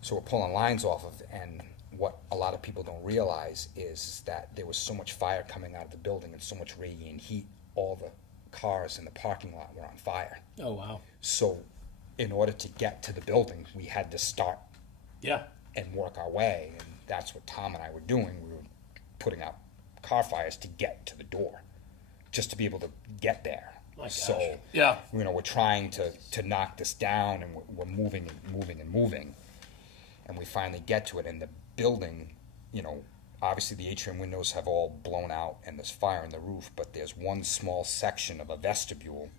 So we're pulling lines off of, and what a lot of people don't realize is that there was so much fire coming out of the building and so much radiant heat, all the cars in the parking lot were on fire. Oh, wow. So in order to get to the building, we had to start and work our way, and that's what Tom and I were doing. We were putting out car fires to get to the door, just to be able to get there. So, we're trying to knock this down, and we're moving and moving and moving. And we finally get to it, and the building, obviously the atrium windows have all blown out, and there's fire in the roof, but there's one small section of a vestibule,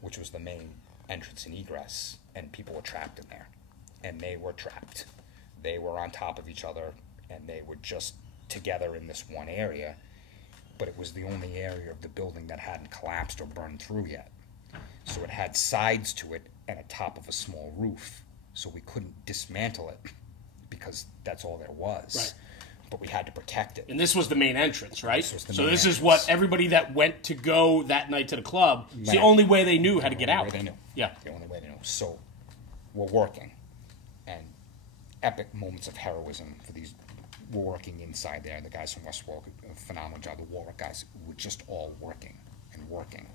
which was the main entrance and egress, and people were trapped in there. And they were trapped. They were on top of each other, and they were just together in this one area. But it was the only area of the building that hadn't collapsed or burned through yet. So it had sides to it and a top of a small roof. So we couldn't dismantle it because that's all there was. Right. But we had to protect it. And this was the main entrance, right? This is what everybody that went to go that night to the club, it's the only way they knew how to get out. They knew. Yeah. The only way they knew. So we're working. And epic moments of heroism for these. We're working inside there. The guys from West Warwick, a phenomenal job. The Warwick guys were just all working and working.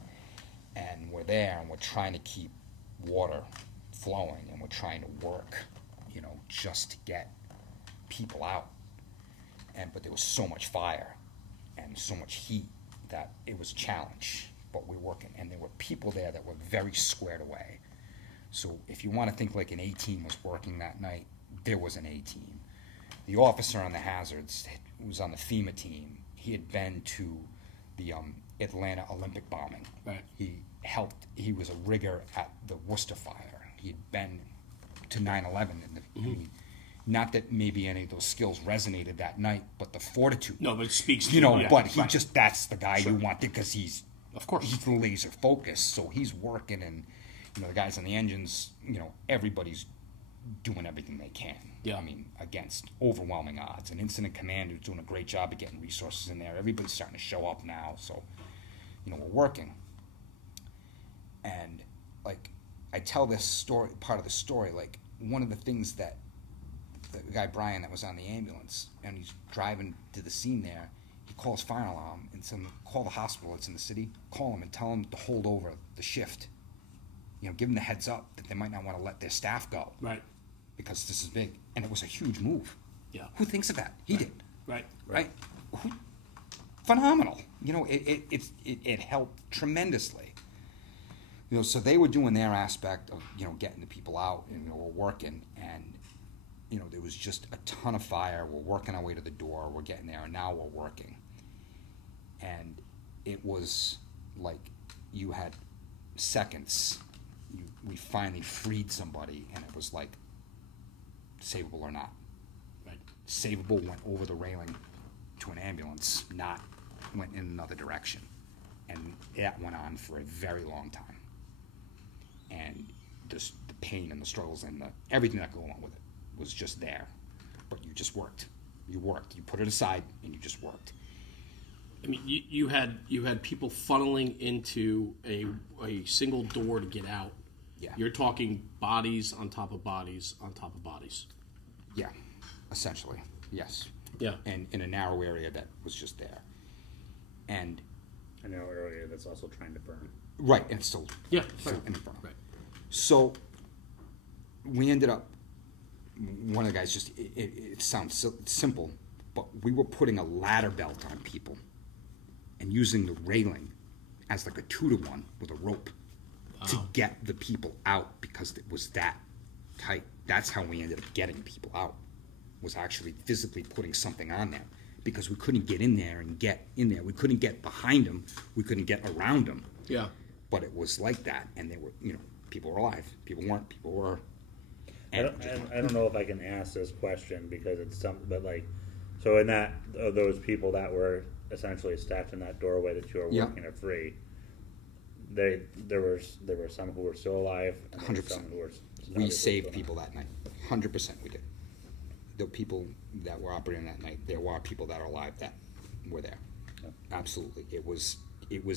And we're there, and we're trying to keep water flowing, and we're trying to work, just to get people out. But there was so much fire and so much heat that it was a challenge. But we're working, and there were people there that were very squared away. So if you want to think like an A-team was working that night, there was an A-team. The officer on the hazards was on the Fema team. He had been to the Atlanta Olympic bombing. Right. He was a rigger at the Worcester fire. He had been to 9/11. Not that maybe any of those skills resonated that night, but the fortitude. No, but it speaks to but he that's the guy you want because he's he's laser focused. So he's working, and the guys on the engines, everybody's doing everything they can. Yeah. I mean, against overwhelming odds. And incident commander's doing a great job of getting resources in there. Everybody's starting to show up now. So, we're working. And, I tell this story, part of the story, one of the things that the guy Brian that was on the ambulance, and he's driving to the scene there, he calls fire alarm and said, call the hospital that's in the city, call them and tell them to hold over the shift. Give them the heads up that they might not want to let their staff go. Right. Because this is big. And it was a huge move. Yeah. Who thinks of that? He did. Right. Phenomenal. It helped tremendously. So they were doing their aspect of, getting the people out, and we're working, and, there was just a ton of fire. We're working our way to the door. We're getting there, and now we're working. And it was like you had seconds. We finally freed somebody, and it was like, savable or not. Right. savable went over the railing to an ambulance, not went in another direction. And that went on for a very long time. And just the pain and the struggles and everything that go along with it was just there. But you just worked. You worked. You put it aside and you just worked. I mean, you had people funneling into a single door to get out. Yeah. You're talking bodies on top of bodies on top of bodies. Yeah, essentially, yes. Yeah. And in a narrow area that was just there. And a narrow area that's also trying to burn. Right, and it's still, yeah, still right. in the burn. Right. So we ended up, one of the guys just, it sounds simple, but we were putting a ladder belt on people and using the railing as like a 2-to-1 with a rope to get the people out because it was that tight. That's how we ended up getting people out, was actually physically putting something on them because we couldn't get in there and get in there. We couldn't get behind them. We couldn't get around them. Yeah. But it was like that, and they were, people were alive. People weren't. People were. I don't know if I can ask this question because it's something, but like, so in that, of those people that were essentially stacked in that doorway that you were working are free, there were some who were still alive, and 100%. Some who were. We saved people that night. 100% we did. The people that were operating that night, there were people that are alive that were there. Yeah. Absolutely. It was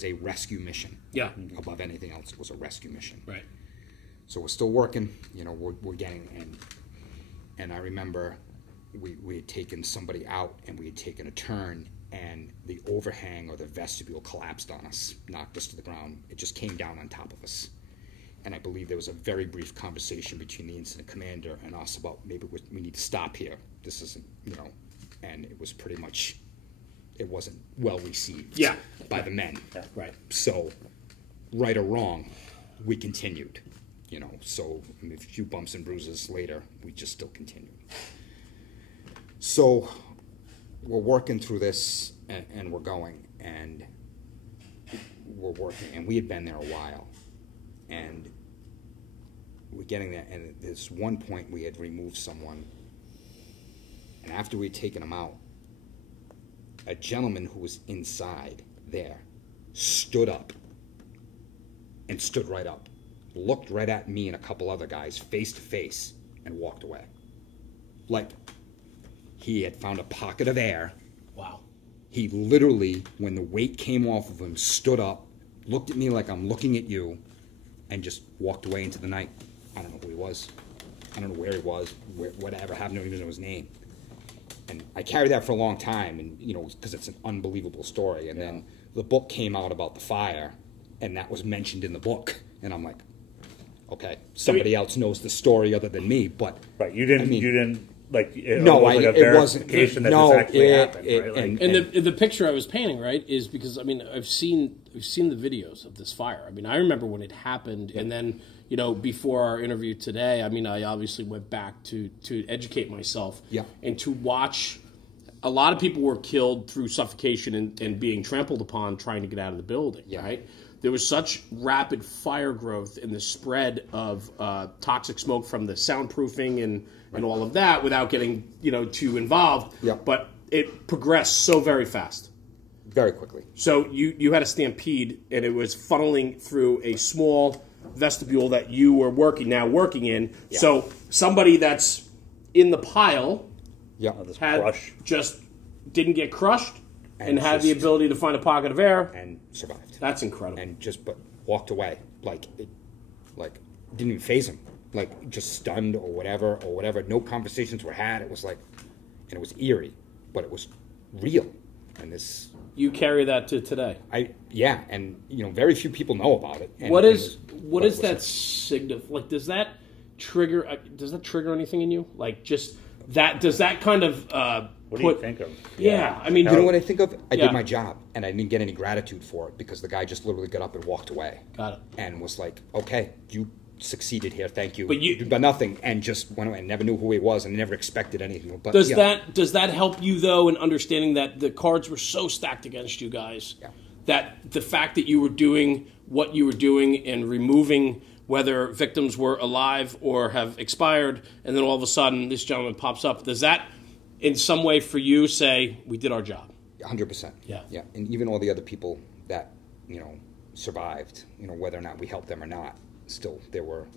a rescue mission. Yeah. Above anything else, it was a rescue mission. Right. So we're still working. We're getting and I remember we had taken somebody out and we had taken a turn and the overhang or the vestibule collapsed on us, knocked us to the ground. It just came down on top of us. And I believe there was a very brief conversation between the incident commander and us about maybe we need to stop here. This isn't, and it was pretty much, it wasn't well received by the men. Yeah. Right. So, right or wrong, we continued, So, a few bumps and bruises later, we just still continued. So, we're working through this and we're going and we're working. And we had been there a while. And we're getting there, and at this one point we had removed someone, and after we'd taken him out, a gentleman who was inside there stood up, and stood right up, looked right at me and a couple other guys face to face, and walked away. Like he had found a pocket of air. Wow. He literally, when the weight came off of him, stood up, looked at me like I'm looking at you, and just walked away into the night. I don't know who he was. I don't know where he was, whatever happened. I don't even know his name. And I carried that for a long time, and because it's an unbelievable story. And then the book came out about the fire, and that was mentioned in the book. And I'm like, okay, somebody else knows the story other than me. But right, you didn't. Like it wasn't that no, this actually happened, right? And the picture I was painting, right, is because I've seen the videos of this fire. I mean, I remember when it happened, and then before our interview today, I obviously went back to educate myself, and to watch. A lot of people were killed through suffocation and being trampled upon trying to get out of the building, right? There was such rapid fire growth in the spread of toxic smoke from the soundproofing and all of that without getting, too involved. Yeah. But it progressed so very fast. Very quickly. So you had a stampede, and it was funneling through a small vestibule that you were working in. Yeah. So somebody that's in the pile just didn't get crushed and had the ability to find a pocket of air. And survived. That's incredible. And but walked away. Like didn't even faze him. Like, just stunned or whatever. No conversations were had. It was like, and it was eerie, but it was real. And this... You carry that to today. And, very few people know about it. And, what is that signify? Like, does that trigger anything in you? Like, just that, does that kind of... what do you think of? Yeah, I mean... You know what I think of? I did my job, and I didn't get any gratitude for it because the guy just literally got up and walked away. Got it. And was like, okay, you succeeded here, thank you. But nothing, and just went away and never knew who he was and never expected anything. But does that help you, though, in understanding that the cards were so stacked against you guys that the fact that you were doing what you were doing and removing whether victims were alive or have expired, and then all of a sudden this gentleman pops up, does that in some way for you say, we did our job? 100%. Yeah. Yeah. And even all the other people that, survived, whether or not we helped them or not, still there were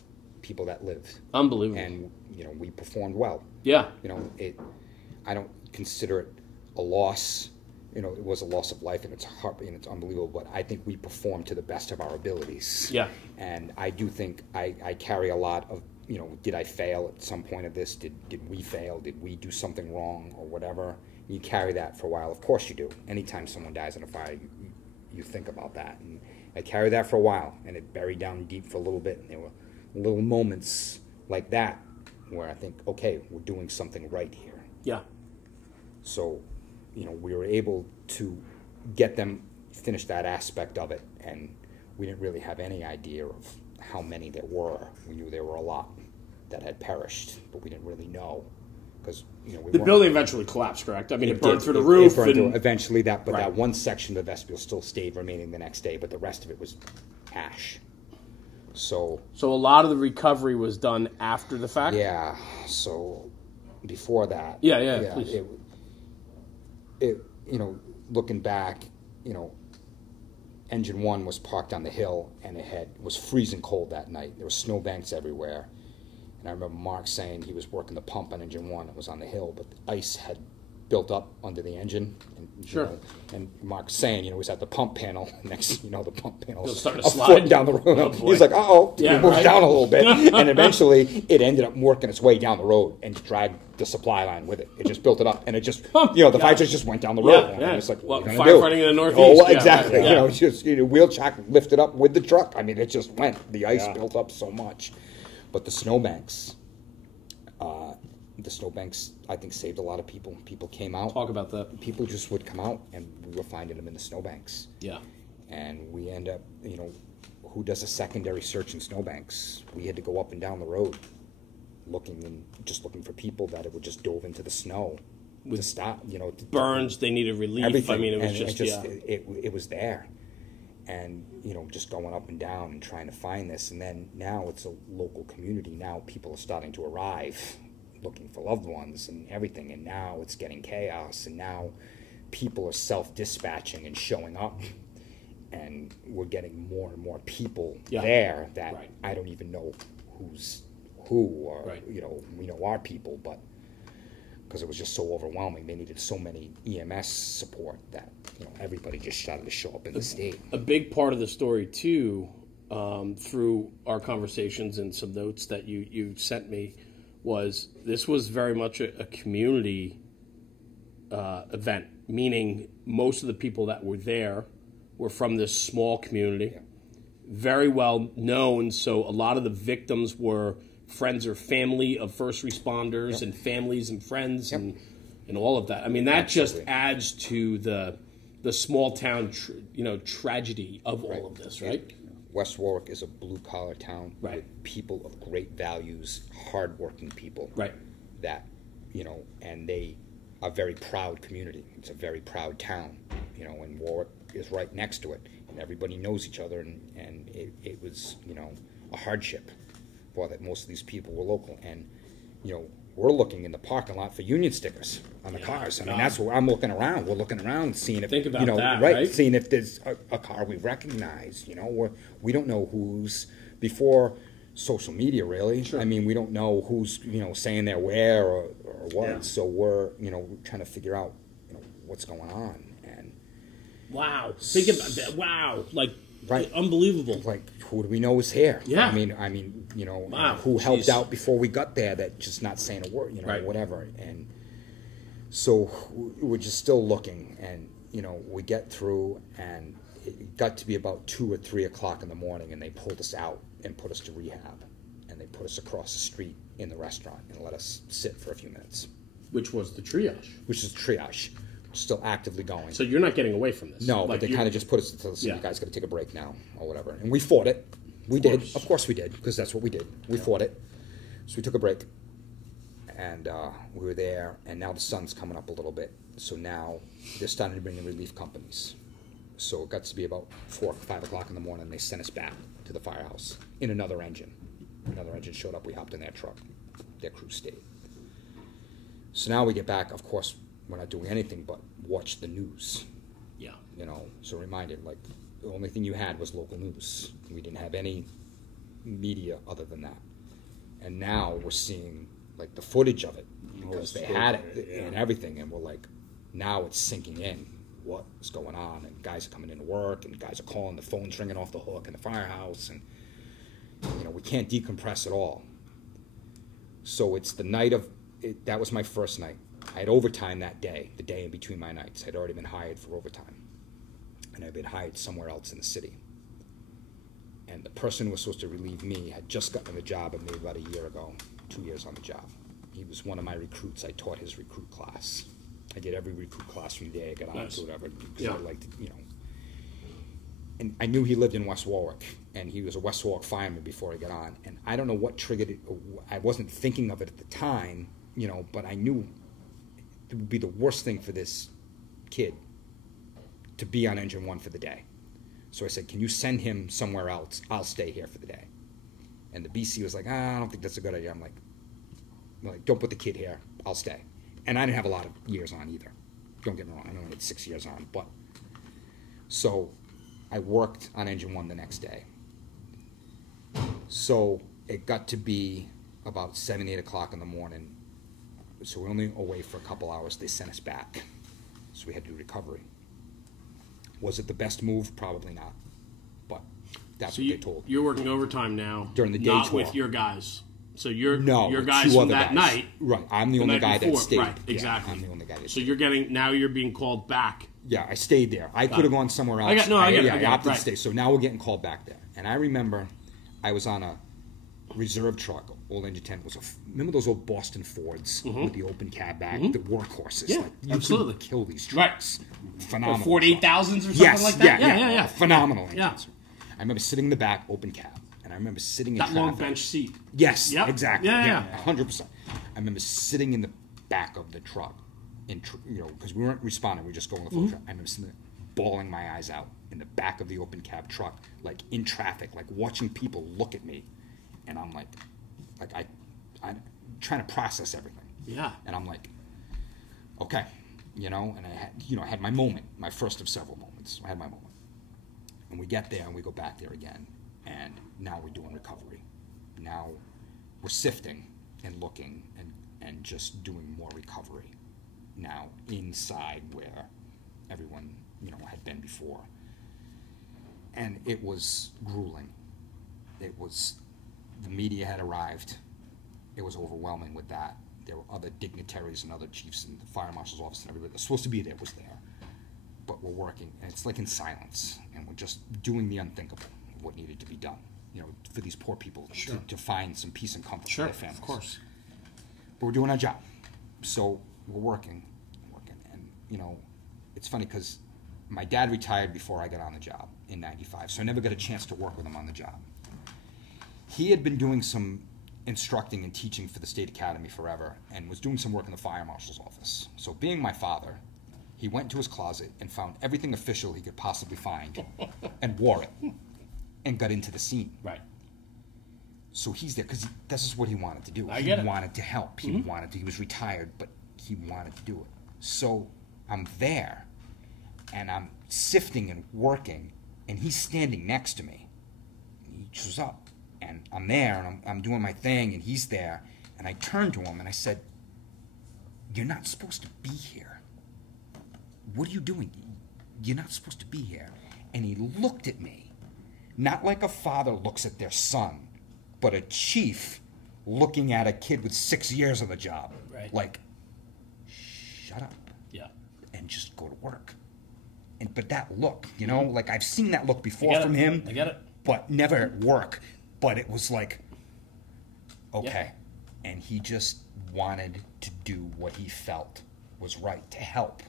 people that lived. Unbelievable. And, we performed well. Yeah. I don't consider it a loss. It was a loss of life, and it's and it's unbelievable, but I think we performed to the best of our abilities. Yeah. And I do think I carry a lot of, did I fail at some point of this? Did we fail? Did we do something wrong or whatever? You carry that for a while. Of course you do. Anytime someone dies in a fire, you think about that. And I carried that for a while, and it buried down deep for a little bit. And there were little moments like that where I think, okay, we're doing something right here. Yeah. So, we were able to get them, finish that aspect of it, and we didn't really have any idea of how many there were. We knew there were a lot that had perished, but we didn't really know. Because the building eventually collapsed, correct? I mean, it burned through the roof. It burned through eventually, that one section of the vestibule still stayed remaining the next day, but the rest of it was ash. So a lot of the recovery was done after the fact? Yeah. So before that. Yeah, please. It looking back, Engine 1 was parked on the hill, and it was freezing cold that night. There were snowbanks everywhere. And I remember Mark saying he was working the pump on Engine 1. It was on the hill, but the ice had built up under the engine. And, sure. And Mark saying, he was at the pump panel. Next, the pump panel was starting a to slide foot down the road. Oh, he was like, it moved down a little bit. And eventually, it ended up working its way down the road and dragged the supply line with it. It just built it up, and it just, the fire just went down the road. Yeah. And it's like, well, firefighting in the Northeast. Oh, exactly. Yeah. It's just, wheel chock lifted up with the truck. I mean, it just went. The ice built up so much. But the snowbanks, I think, saved a lot of people. People came out. Talk about that. People just would come out, and we were finding them in the snowbanks. Yeah. And we end up, who does a secondary search in snowbanks? We had to go up and down the road looking for people that would just dove into the snow to stop, burns, they needed relief. Everything. I mean, it was it was there. And, just going up and down and trying to find this. And then now it's a local community. Now people are starting to arrive looking for loved ones and everything. And now it's getting chaos. And now people are self-dispatching and showing up. And we're getting more and more people there that I don't even know who's who. Or, we know our people, but because it was just so overwhelming. They needed so many EMS support that everybody just started to show up in the state. A big part of the story too, through our conversations and some notes that you sent me, was this was very much a community event. Meaning, most of the people that were there were from this small community, very well known. So a lot of the victims were friends or family of first responders and families and friends and all of that. I mean, that just adds to the small town, tragedy of all of this, right? West Warwick is a blue-collar town with people of great values, hard-working people. Right. That, and they are a very proud community. It's a very proud town, and Warwick is right next to it. And everybody knows each other, and it was, a hardship for that. Most of these people were local. And, we're looking in the parking lot for union stickers on the cars. I mean, that's where I'm looking around. We're looking around, seeing if seeing if there's a car we recognize. We don't know who's before social media, really. Sure. I mean, we don't know who's saying they're where or what. Yeah. So we're trying to figure out what's going on. And wow, think about that. Wow, unbelievable. Like, who do we know is here? Yeah. I mean, who helped out before we got there that just not saying a word, whatever. And so we're just still looking, and, we get through, and it got to be about 2 or 3 o'clock in the morning, and they pulled us out and put us to rehab. And they put us across the street in the restaurant and let us sit for a few minutes. Which was the triage. Which is triage. Still actively going. So you're not getting away from this. No, but they kind of just put us to you guys got to take a break now or whatever. And we fought it. We did. Of course we did, because that's what we did. We fought it. So we took a break. And we were there, and now the sun's coming up a little bit. So now they're starting to bring in relief companies. So it got to be about 4 or 5 o'clock in the morning, and they sent us back to the firehouse in another engine. Another engine showed up. We hopped in their truck. Their crew stayed. So now we get back, of course, we're not doing anything but watch the news. Yeah. You know, so reminded, like, the only thing you had was local news. We didn't have any media other than that. And now we're seeing, like, the footage of it because they had it and everything. And we're like, now it's sinking in what's going on. And guys are coming into work and guys are calling, the phone's ringing off the hook in the firehouse. And, you know, we can't decompress at all. So it's the night of, that was my first night. I had overtime that day, the day in between my nights. I'd already been hired for overtime. And I'd been hired somewhere else in the city. And the person who was supposed to relieve me had just gotten the job of me about a year ago, 2 years on the job. He was one of my recruits. I taught his recruit class. I did every recruit class from the day I got on to whatever, because I liked, you know. And I knew he lived in West Warwick, and he was a West Warwick fireman before I got on. And I don't know what triggered it. I wasn't thinking of it at the time, you know, but I knew it would be the worst thing for this kid to be on Engine 1 for the day. So I said, can you send him somewhere else? I'll stay here for the day. And the BC was like, I don't think that's a good idea. I'm like, don't put the kid here. I'll stay. And I didn't have a lot of years on either. Don't get me wrong. I only had 6 years on. But so I worked on Engine 1 the next day. So it got to be about 7, 8 o'clock in the morning. So we're only away for a couple hours. They sent us back. So we had to do recovery. Was it the best move? Probably not. But that's what they told. You're working overtime now. During the day not tour. With your guys. So your with guys two from other that guys. night. Right. I'm the only guy that stayed. Right, exactly. Yeah, I'm the only guy that So stayed. you're being called back. Yeah, I stayed there. I could have gone somewhere else. I opted right. to stay. So now we're getting called back there. And I remember I was on a reserve truck, old engine 10. Remember those old Boston Fords with the open cab back, the workhorses? Yeah, like, you absolutely. couldn't kill these trucks. Phenomenal. 48,000s or something like that? Yeah. Phenomenal engines. Yeah. I remember sitting in the back, open cab. And I remember sitting in That traffic. long bench seat. Yes, Yep. exactly. Yeah. 100%. I remember sitting in the back of the truck, because we weren't responding, we were just going the full truck. I remember sitting there, bawling my eyes out in the back of the open cab truck, like in traffic, like watching people look at me, and I'm like I'm trying to process everything. Yeah. And I'm like, okay, and I had my moment, my first of several moments. I had my moment, and we get there and we go back there again. And now we're doing recovery. Now we're sifting and looking and just doing more recovery. Now inside where everyone, had been before. And it was grueling. The media had arrived. It was overwhelming with that. There were other dignitaries and other chiefs in the fire marshal's office and everybody that was supposed to be there was there. But we're working, and it's like in silence, and we're just doing the unthinkable. What needed to be done, for these poor people to find some peace and comfort for their families. Of course. But we're doing our job, so we're working, and it's funny because my dad retired before I got on the job in '95, so I never got a chance to work with him on the job. He had been doing some instructing and teaching for the state academy forever, and was doing some work in the fire marshal's office. So, being my father, he went into his closet and found everything official he could possibly find, and wore it. And got into the scene. Right. So he's there because this is what he wanted to do. He wanted to help. He was retired, but he wanted to do it. So I'm there, and I'm sifting and working, and he's standing next to me. He shows up, and I'm there, and I'm doing my thing, and he's there. And I turned to him, and I said, "You're not supposed to be here. What are you doing? You're not supposed to be here." And he looked at me. Not like a father looks at their son, but a chief looking at a kid with 6 years on the job. Right. Like, shut up. Yeah. And just go to work. But that look, like I've seen that look before from him. I get it. But never at work. But it was like, okay. Yeah. And he just wanted to do what he felt was right, to help.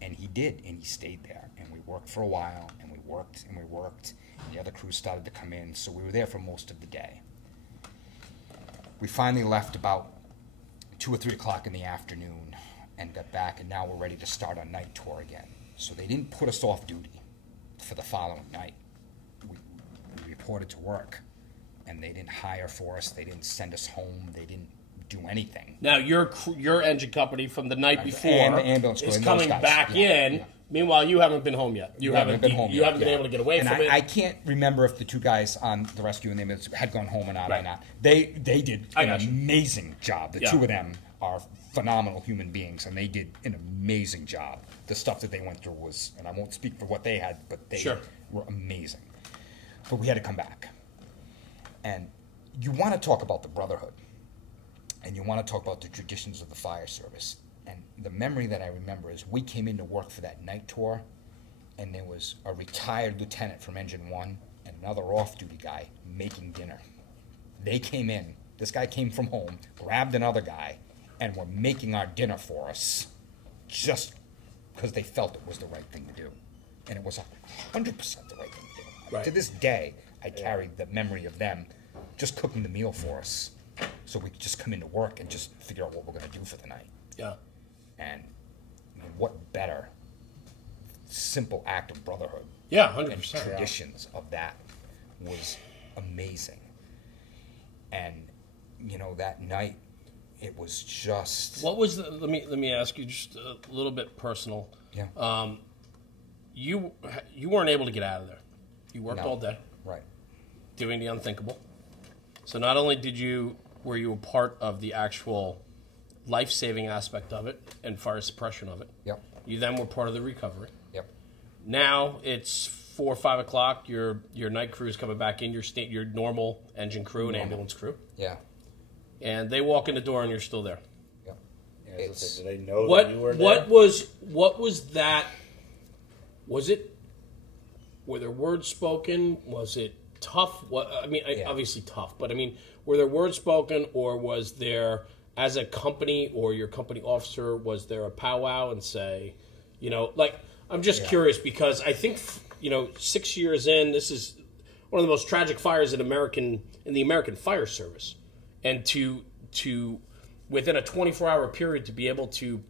And he did, and he stayed there. And we worked for a while, and we worked, and we worked. And the other crews started to come in, so we were there for most of the day. We finally left about 2 or 3 o'clock in the afternoon and got back, and now we're ready to start our night tour again. So they didn't put us off duty for the following night. We reported to work, and they didn't hire for us. They didn't send us home. They didn't do anything. Now, your engine company from the night before and the ambulance crew is and coming those guys. back in. Yeah. Meanwhile, you haven't been home yet. You haven't been home. You haven't been able to get away from it. I can't remember if the two guys on the rescue and the ambulance had gone home or not. Right. Or not. They did an amazing job. The two of them are phenomenal human beings, and they did an amazing job. The stuff that they went through was, and I won't speak for what they had, but they were amazing. But we had to come back. And you want to talk about the brotherhood, and you want to talk about the traditions of the fire service. And the memory that I remember is we came into work for that night tour, and there was a retired lieutenant from Engine 1 and another off-duty guy making dinner. They came in. This guy came from home, grabbed another guy, and were making our dinner for us just because they felt it was the right thing to do. And it was 100% the right thing to do. Right. To this day, I carry the memory of them just cooking the meal for us so we could just come into work and just figure out what we're going to do for the night. Yeah. And I mean, what better simple act of brotherhood? Yeah, 100%. And traditions of that was amazing. And, you know, that night, it was just... What was the... Let me ask you just a little bit personal. Yeah. You weren't able to get out of there. You worked all day. Right. Doing the unthinkable. So not only were you a part of the actual life-saving aspect of it and fire suppression of it. Yep. You then were part of the recovery. Yep. Now it's 4 or 5 o'clock. Your night crew is coming back in. Your normal engine crew and ambulance crew. Yeah. And they walk in the door and you're still there. Yep. Yeah, do they know that you were there? What was that? Was it? Were there words spoken? Was it tough? Obviously tough, but I mean, were there words spoken, or was there, as a company or your company officer, was there a powwow and say, I'm just curious because I think, 6 years in, this is one of the most tragic fires in the American fire service, and to within a 24-hour period to be able to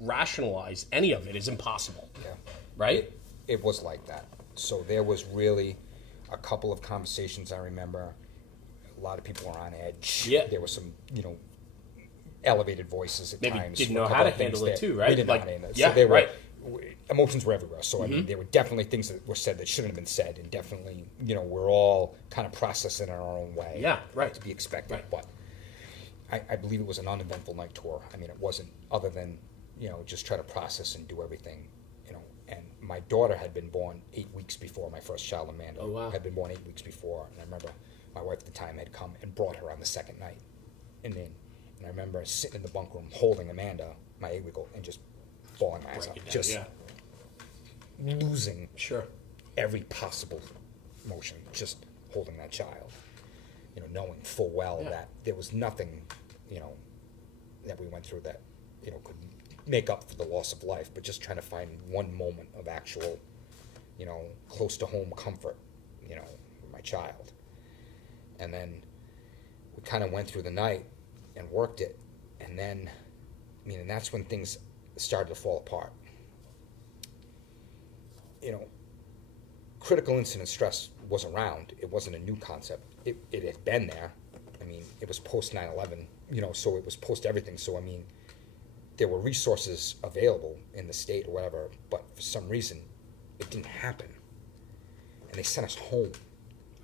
rationalize any of it is impossible. Yeah. Right? It was like that. So there was really a couple of conversations I remember. A lot of people were on edge. Yeah. There were some, elevated voices at Maybe times. didn't know how to handle it too, right? We didn't know how to handle it. Yeah, so there right. Emotions were everywhere. So, I mean, there were definitely things that were said that shouldn't have been said. And definitely, we're all kind of processing in our own way. Yeah, right. To be expected. Right. But I believe it was an uneventful night tour. I mean, it wasn't other than, just try to process and do everything, And my daughter had been born 8 weeks before my first child, Amanda. Oh, wow. Had been born 8 weeks before. And I remember my wife at the time had come and brought her on the second night. And I remember sitting in the bunk room holding Amanda, my 8-week-old, and just bawling my eyes out. Just losing every possible emotion, just holding that child. Knowing full well that there was nothing, that we went through that, could make up for the loss of life, but just trying to find one moment of actual, close to home comfort, for my child. And then we kind of went through the night and worked it. And then, and that's when things started to fall apart. Critical incident stress was around. It wasn't a new concept. It had been there. It was post 9/11, so it was post everything. So, there were resources available in the state or whatever, but for some reason, it didn't happen. And they sent us home.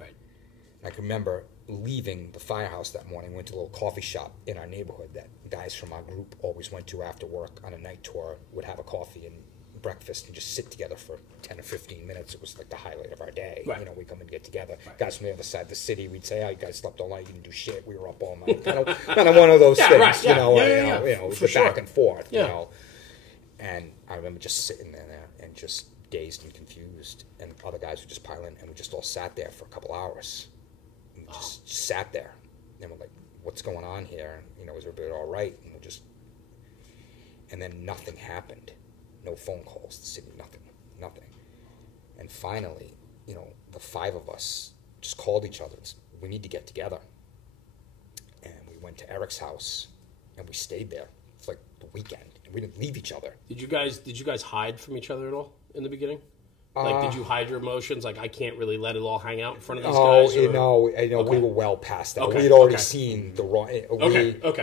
Right. And I can remember leaving the firehouse that morning, went to a little coffee shop in our neighborhood that guys from our group always went to after work on a night tour, would have a coffee and breakfast and just sit together for 10 or 15 minutes. It was like the highlight of our day. Right. We come and get together. Right. Guys from the other side of the city, we'd say, "Oh, you guys slept all night, you didn't do shit. We were up all night." kind of one of those things, right. the back and forth, Yeah. And I remember just sitting there and just dazed and confused, and other guys would just pile in, and we just all sat there for a couple hours. And just sat there, and we're like, "What's going on here? Is everybody all right?" And then nothing happened. No phone calls, the city, nothing. And finally, the 5 of us just called each other and said, "We need to get together." And we went to Eric's house, and we stayed there for like the weekend, and we didn't leave each other. Did you guys hide from each other at all in the beginning? Like, did you hide your emotions? Like, I can't really let it all hang out in front of these guys? We were well past that. Okay. We had already seen the wrong.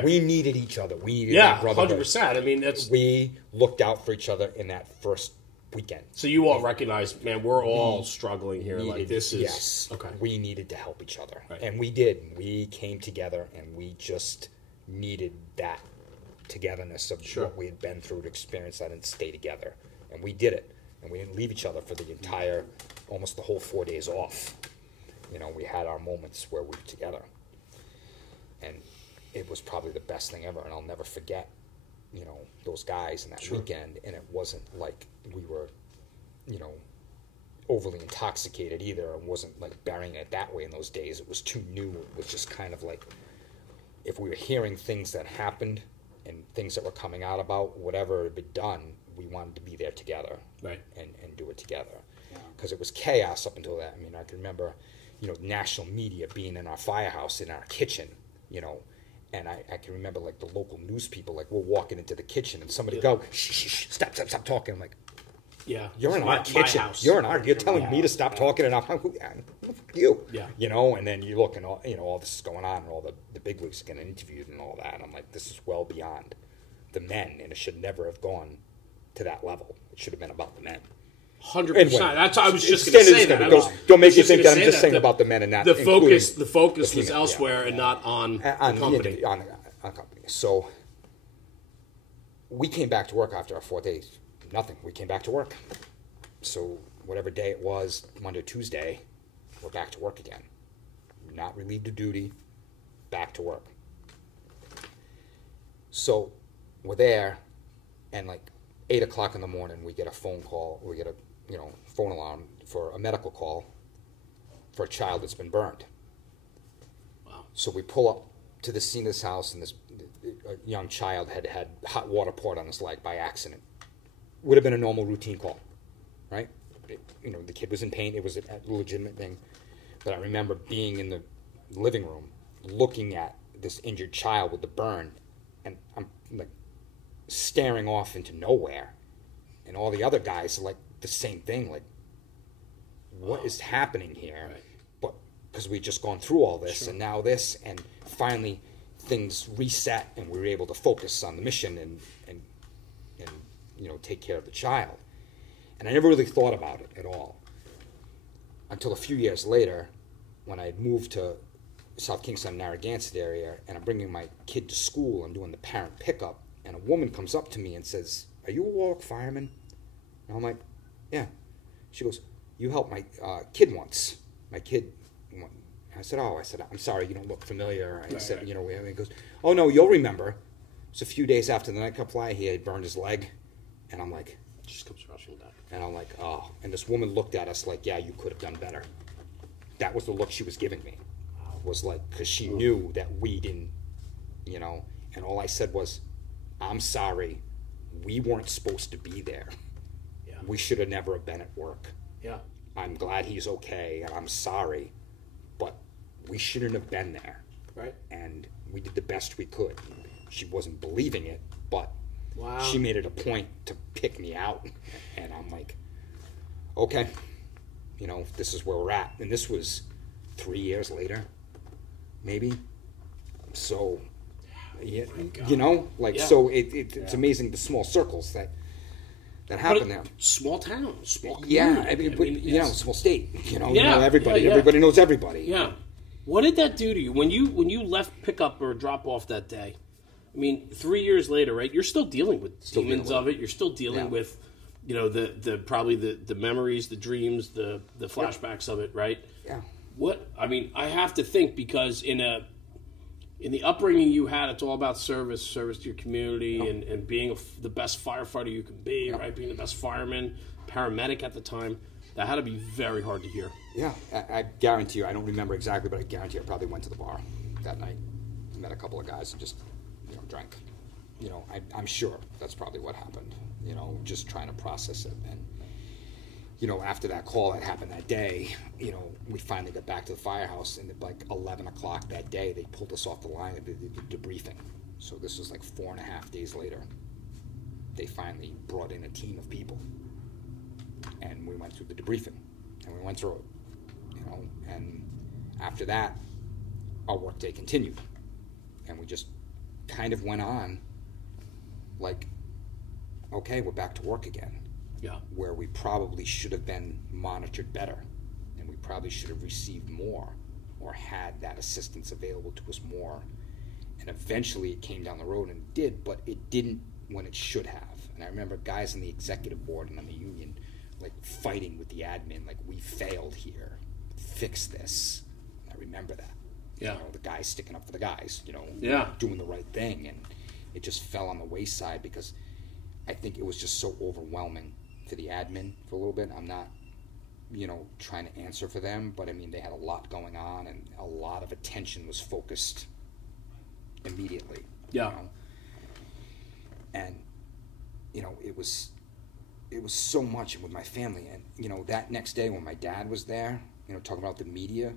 We needed each other. We needed that brotherhood. 100%. I mean, we looked out for each other in that first weekend. So you all recognized, man, we're all struggling here. Like, this is... Yes. Okay. We needed to help each other. Right. And we did. We came together, and we just needed that togetherness of what we had been through to experience that and stay together. And we did it. And we didn't leave each other for the entire, almost the whole 4 days off. You know, we had our moments where we were together. And it was probably the best thing ever. And I'll never forget, you know, those guys in that weekend. And it wasn't like we were, you know, overly intoxicated either. It wasn't like burying it that way in those days. It was too new. It was just kind of like, if we were hearing things that happened and things that were coming out about whatever had been done, we wanted to be there together, right, and do it together, because it was chaos up until that. I mean, I can remember, you know, national media being in our firehouse in our kitchen, you know, and I can remember like the local news people, like we're walking into the kitchen and somebody go, shh, stop talking. I'm like, you're in our kitchen. You're telling me to stop talking, and who you? Yeah. You know, and then you look and all this is going on, and all the bigwigs are getting interviewed and all that. And I'm like, this is well beyond the men, and it should never have gone to that level. It should have been about the men. 100%. That's I was just going to say that. Don't make you think that I'm just saying about the men and not the focus was elsewhere and not on the company. On company. So we came back to work after our 4 days. Nothing. We came back to work. So whatever day it was, Monday, Tuesday, we're back to work again. Not relieved of duty, back to work. So we're there, and like 8 o'clock in the morning, we get a phone call. We get a phone alarm for a medical call for a child that's been burned. Wow. So we pull up to the scene of this house, and this young child had hot water poured on his leg by accident. Would have been a normal routine call, right? The kid was in pain. It was a legitimate thing. But I remember being in the living room, looking at this injured child with the burn, and I'm like staring off into nowhere. And all the other guys are like the same thing, like, what is happening here? Right. But because we'd just gone through all this, and now this, and finally things reset, and we were able to focus on the mission and take care of the child. And I never really thought about it at all until a few years later, when I had moved to South Kingston, Narragansett area, and I'm bringing my kid to school and doing the parent pickup, and a woman comes up to me and says, "Are you a Warwick fireman?" And I'm like, "Yeah." She goes, "You helped my kid once." My kid, I said, "I'm sorry, you don't look familiar." I said, and he goes, "Oh no, you'll remember. It's a few days after the nightclub fly, he had burned his leg." And I'm like, it just comes rushing back. And I'm like, oh. And this woman looked at us like, "Yeah, you could have done better." That was the look she was giving me. Was like, because she knew that we didn't, and all I said was, "I'm sorry, we weren't supposed to be there. Yeah. We should have never been at work. Yeah. I'm glad he's okay, and I'm sorry, but we shouldn't have been there." Right. And we did the best we could. She wasn't believing it, but wow. She made it a point to pick me out. And I'm like, okay, this is where we're at. And this was 3 years later, maybe. So, so it's amazing the small circles that happen there. Small town, small community. Small state. Everybody knows everybody. Yeah. What did that do to you when you left pickup or drop off that day? I mean, 3 years later, right? You're still dealing with demons of it. You're still dealing with, the probably the memories, the dreams, the flashbacks of it, right? Yeah. I have to think, because in the upbringing you had, it's all about service to your community, and being the best firefighter you can be, right? Being the best fireman, paramedic at the time. That had to be very hard to hear. Yeah, I guarantee you, I don't remember exactly, but I guarantee you I probably went to the bar that night, met a couple of guys, and just, drank. I'm sure that's probably what happened, just trying to process it. And, after that call that happened that day, we finally got back to the firehouse, and at like 11 o'clock that day, they pulled us off the line of the debriefing. So this was like 4.5 days later. They finally brought in a team of people. And we went through the debriefing, and we went through it, you know. And after that, our workday continued, and we just kind of went on like, okay, we're back to work again. Yeah. Where we probably should have been monitored better, and we probably should have received more or had that assistance available to us more. And eventually it came down the road and did, but it didn't when it should have. And I remember guys on the executive board and on the union like fighting with the admin, like, we failed here, fix this. I remember that. Yeah. You know, the guys sticking up for the guys, you know, yeah, doing the right thing. And it just fell on the wayside because I think it was just so overwhelming for the admin for a little bit. I'm not, you know, trying to answer for them, but I mean, they had a lot going on and a lot of attention was focused immediately. Yeah. You know? And, you know, it was so much with my family. And, you know, that next day when my dad was there, you know, talking about the media,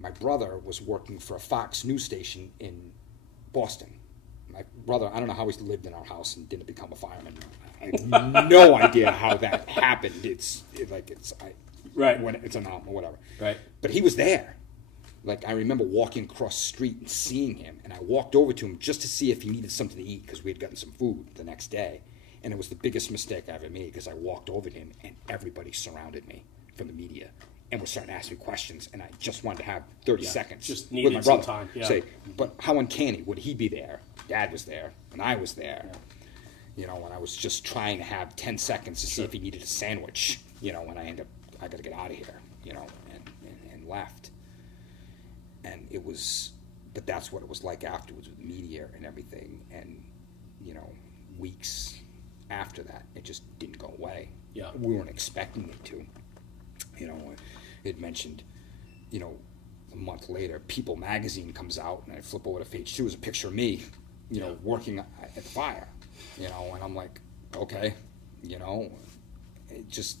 my brother was working for a Fox news station in Boston. My brother, I don't know how he lived in our house and didn't become a fireman. I have no idea how that happened. Right. When it's a norm or whatever. Right. But he was there. Like, I remember walking across the street and seeing him, and I walked over to him just to see if he needed something to eat because we had gotten some food the next day. And it was the biggest mistake I ever made because I walked over to him and everybody surrounded me from the media and was starting to ask me questions, and I just wanted to have 30 seconds just with my some brother. time. Yeah. Say, but how uncanny would he be there? Dad was there, and I was there. Yeah. You know, and I was just trying to have 10 seconds to see if he needed a sandwich. You know, when I got to get out of here. You know, and left. And it was, but that's what it was like afterwards with media and everything. And, you know, weeks after that, it just didn't go away. Yeah. We weren't expecting it to. You know, it mentioned, you know, a month later, People magazine comes out, and I flip over to page 2, is a picture of me, you know, working at the fire, you know, and I'm like, okay, you know, it just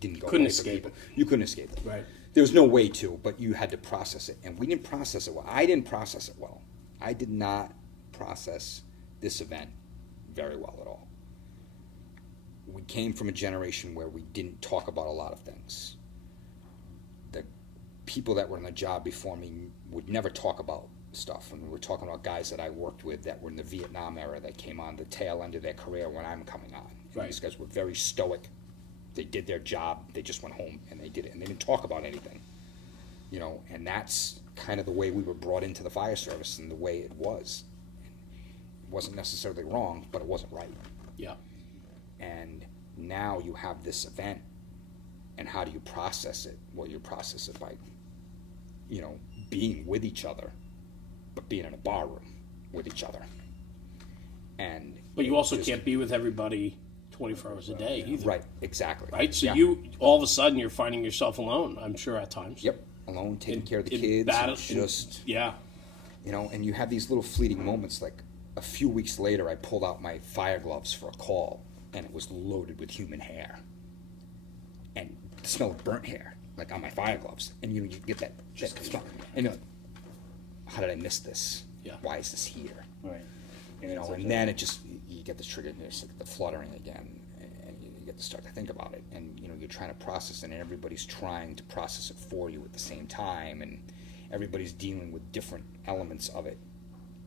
didn't go Couldn't away for escape people. You couldn't escape it. Right. There was no way to, but you had to process it, and we didn't process it well. I didn't process it well. I did not process this event very well at all. We came from a generation where we didn't talk about a lot of things. The people that were in the job before me would never talk about stuff, and we were talking about guys that I worked with that were in the Vietnam era that came on the tail end of their career when I'm coming on. Right. These guys were very stoic. They did their job. They just went home and they did it, and they didn't talk about anything. You know, and that's kind of the way we were brought into the fire service and the way it was. It wasn't necessarily wrong, but it wasn't right. Yeah. And now you have this event, and how do you process it? Well, you process it by, you know, being with each other, but being in a bar room with each other. But you also can't be with everybody 24 hours a day either. Right, exactly. Right? So you, all of a sudden, you're finding yourself alone, I'm sure, at times. Yep, alone, taking care of the kids. Yeah. You know, and you have these little fleeting moments, like a few weeks later, I pulled out my fire gloves for a call, and it was loaded with human hair. And the smell of burnt hair, like on my fire gloves. And you get that smell. And you're like, how did I miss this? Yeah. Why is this here? Right. You know, and then it just, you get this trigger, and it's like the fluttering again, and you get to start to think about it. And, you know, you're trying to process it, and everybody's trying to process it for you at the same time, and everybody's dealing with different elements of it.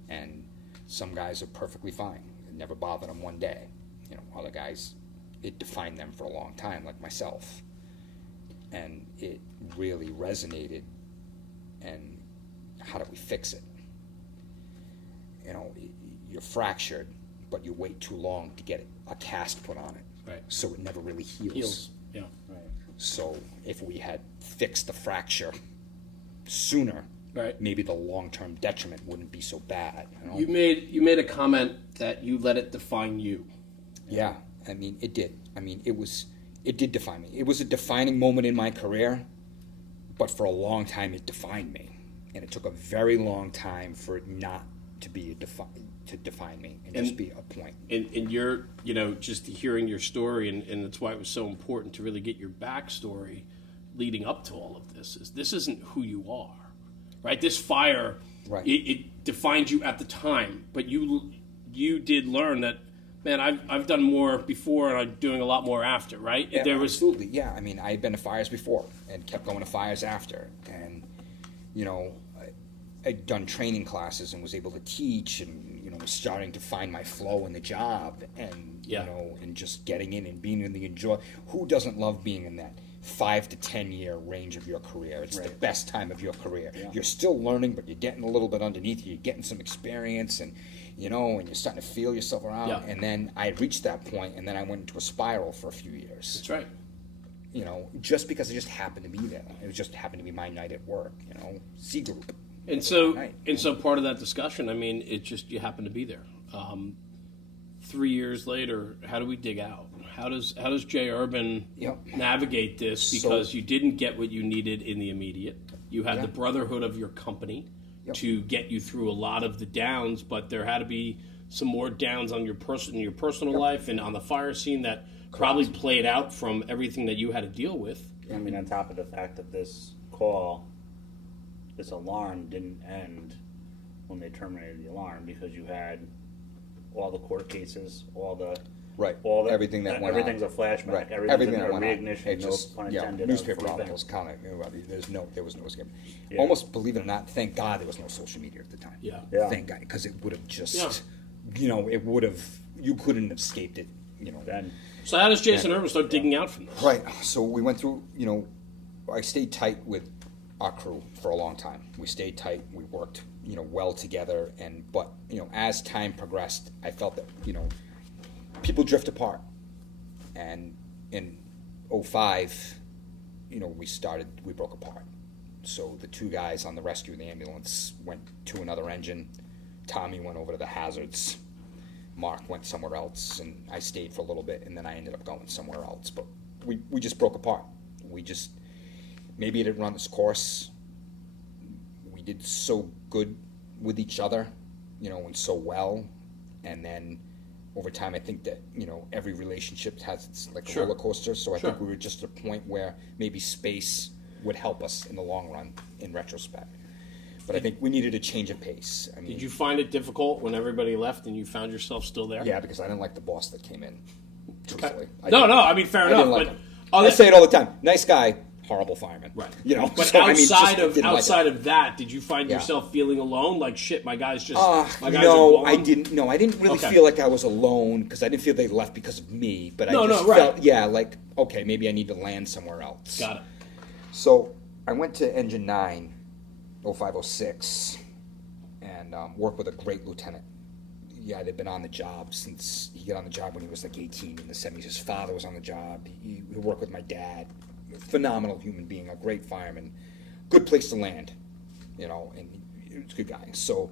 And some guys are perfectly fine. It never bothered them one day. You know, other guys, it defined them for a long time, like myself. And it really resonated. And how do we fix it? You know, you're fractured, but you wait too long to get a cast put on it. Right. So it never really heals. Yeah. Right. So if we had fixed the fracture sooner, right, maybe the long-term detriment wouldn't be so bad. You know? You made a comment that you let it define you. Yeah, I mean, it did. I mean, it did define me. It was a defining moment in my career, but for a long time it defined me. And it took a very long time for it not to be to define me and just be a point. And you're, you know, just hearing your story, and that's why it was so important to really get your backstory leading up to all of this. This isn't who you are, right? This fire, right, it defined you at the time, but you did learn that Man, I've done more before, and I'm doing a lot more after, right? Yeah, absolutely, yeah. I mean, I had been to fires before and kept going to fires after. And, you know, I'd done training classes and was able to teach and, you know, was starting to find my flow in the job and, you know, and just getting in and being in the enjoy. Who doesn't love being in that 5 to 10 year range of your career? It's the best time of your career. Yeah. You're still learning, but you're getting a little bit underneath you. You're getting some experience and, you know, and you're starting to feel yourself around. Yeah. And then I reached that point, and then I went into a spiral for a few years. That's right. You know, just because it just happened to be there. It just happened to be my night at work, you know, C group. And so part of that discussion, I mean, it just, you happen to be there. 3 years later, how do we dig out? How does Jay Erben navigate this? Because you didn't get what you needed in the immediate. You had the brotherhood of your company to get you through a lot of the downs, but there had to be some more downs on your personal life and on the fire scene that probably played out from everything that you had to deal with. I mean, on top of the fact that this alarm didn't end when they terminated the alarm, because you had all the court cases, everything that went everything's on. a flashback. Right. Everything that went reignition, on. Just, no pun intended. Newspaper articles, there was no escape. Almost, believe it or not, thank God there was no social media at the time. Yeah. Thank God, because it would have just, you know, you couldn't have escaped it, you know. Then. So how does Jason Erben start digging out from this? Right. So we went through, you know, I stayed tight with our crew for a long time. We stayed tight. We worked, you know, well together. But, you know, as time progressed, I felt that, you know, people drift apart. And in 2005, you know, we broke apart. So the two guys on the rescue in the ambulance went to another engine. Tommy went over to the hazards. Mark went somewhere else, and I stayed for a little bit, and then I ended up going somewhere else. But we just broke apart. Maybe it didn't run its course. We did so good with each other, you know, and so well. And then over time, I think that, you know, every relationship has its, like, a roller coaster. So I think we were just at a point where maybe space would help us in the long run, in retrospect. But I think we needed a change of pace. I mean, did you find it difficult when everybody left and you found yourself still there? Yeah, because I didn't like the boss that came in, truthfully. I mean, fair enough. Like I say it all the time. Nice guy, horrible fireman. Right. You know, but so, outside of that, did you find yourself feeling alone? Like, shit, my guys are gone? I didn't. No, I didn't really feel like I was alone, because I didn't feel they left because of me. But I felt, like, okay, maybe I need to land somewhere else. Got it. So I went to Engine 9, 0506, and worked with a great lieutenant. Yeah, they'd been on the job since he got on the job when he was like 18 in the 70s. His father was on the job. He worked with my dad. Phenomenal human being, a great fireman. Good place to land, you know, and he was a good guy. So,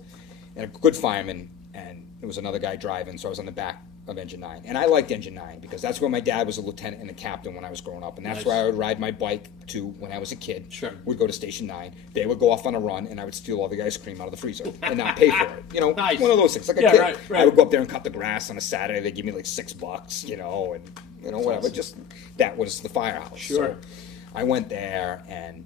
and a good fireman, and there was another guy driving, so I was on the back of Engine 9. And I liked Engine 9 because that's where my dad was a lieutenant and a captain when I was growing up, and that's where I would ride my bike to when I was a kid. Sure. We'd go to Station 9. They would go off on a run, and I would steal all the ice cream out of the freezer and not pay for it. You know, one of those things. Like a kid. Right. I would go up there and cut the grass on a Saturday. They'd give me like $6, you know, and, you know, whatever. Awesome. Just, that was the firehouse. Sure. So I went there, and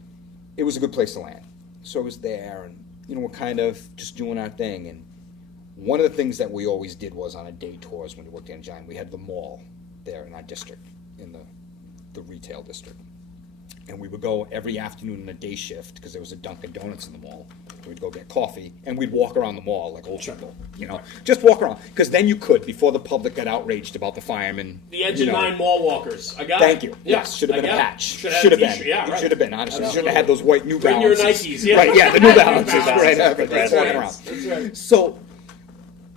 it was a good place to land. So I was there, and, you know, we're kind of just doing our thing. And one of the things that we always did was on a day tours when we worked in Engine, we had the mall there in our district, in the retail district. And we would go every afternoon in a day shift, because there was a Dunkin' Donuts in the mall. We'd go get coffee, and we'd walk around the mall like old people, you know. Just walk around, because then you could, before the public got outraged about the firemen. The Engine 9 mall walkers. I got Thank it. you. Yes, should have been a patch. Should have been. Yeah, right. Should have been, honestly. Should have had those white New Bring Balances. your Nikes. Yeah. Right, yeah, the New Balances. Right, That's walking around. That's right. So,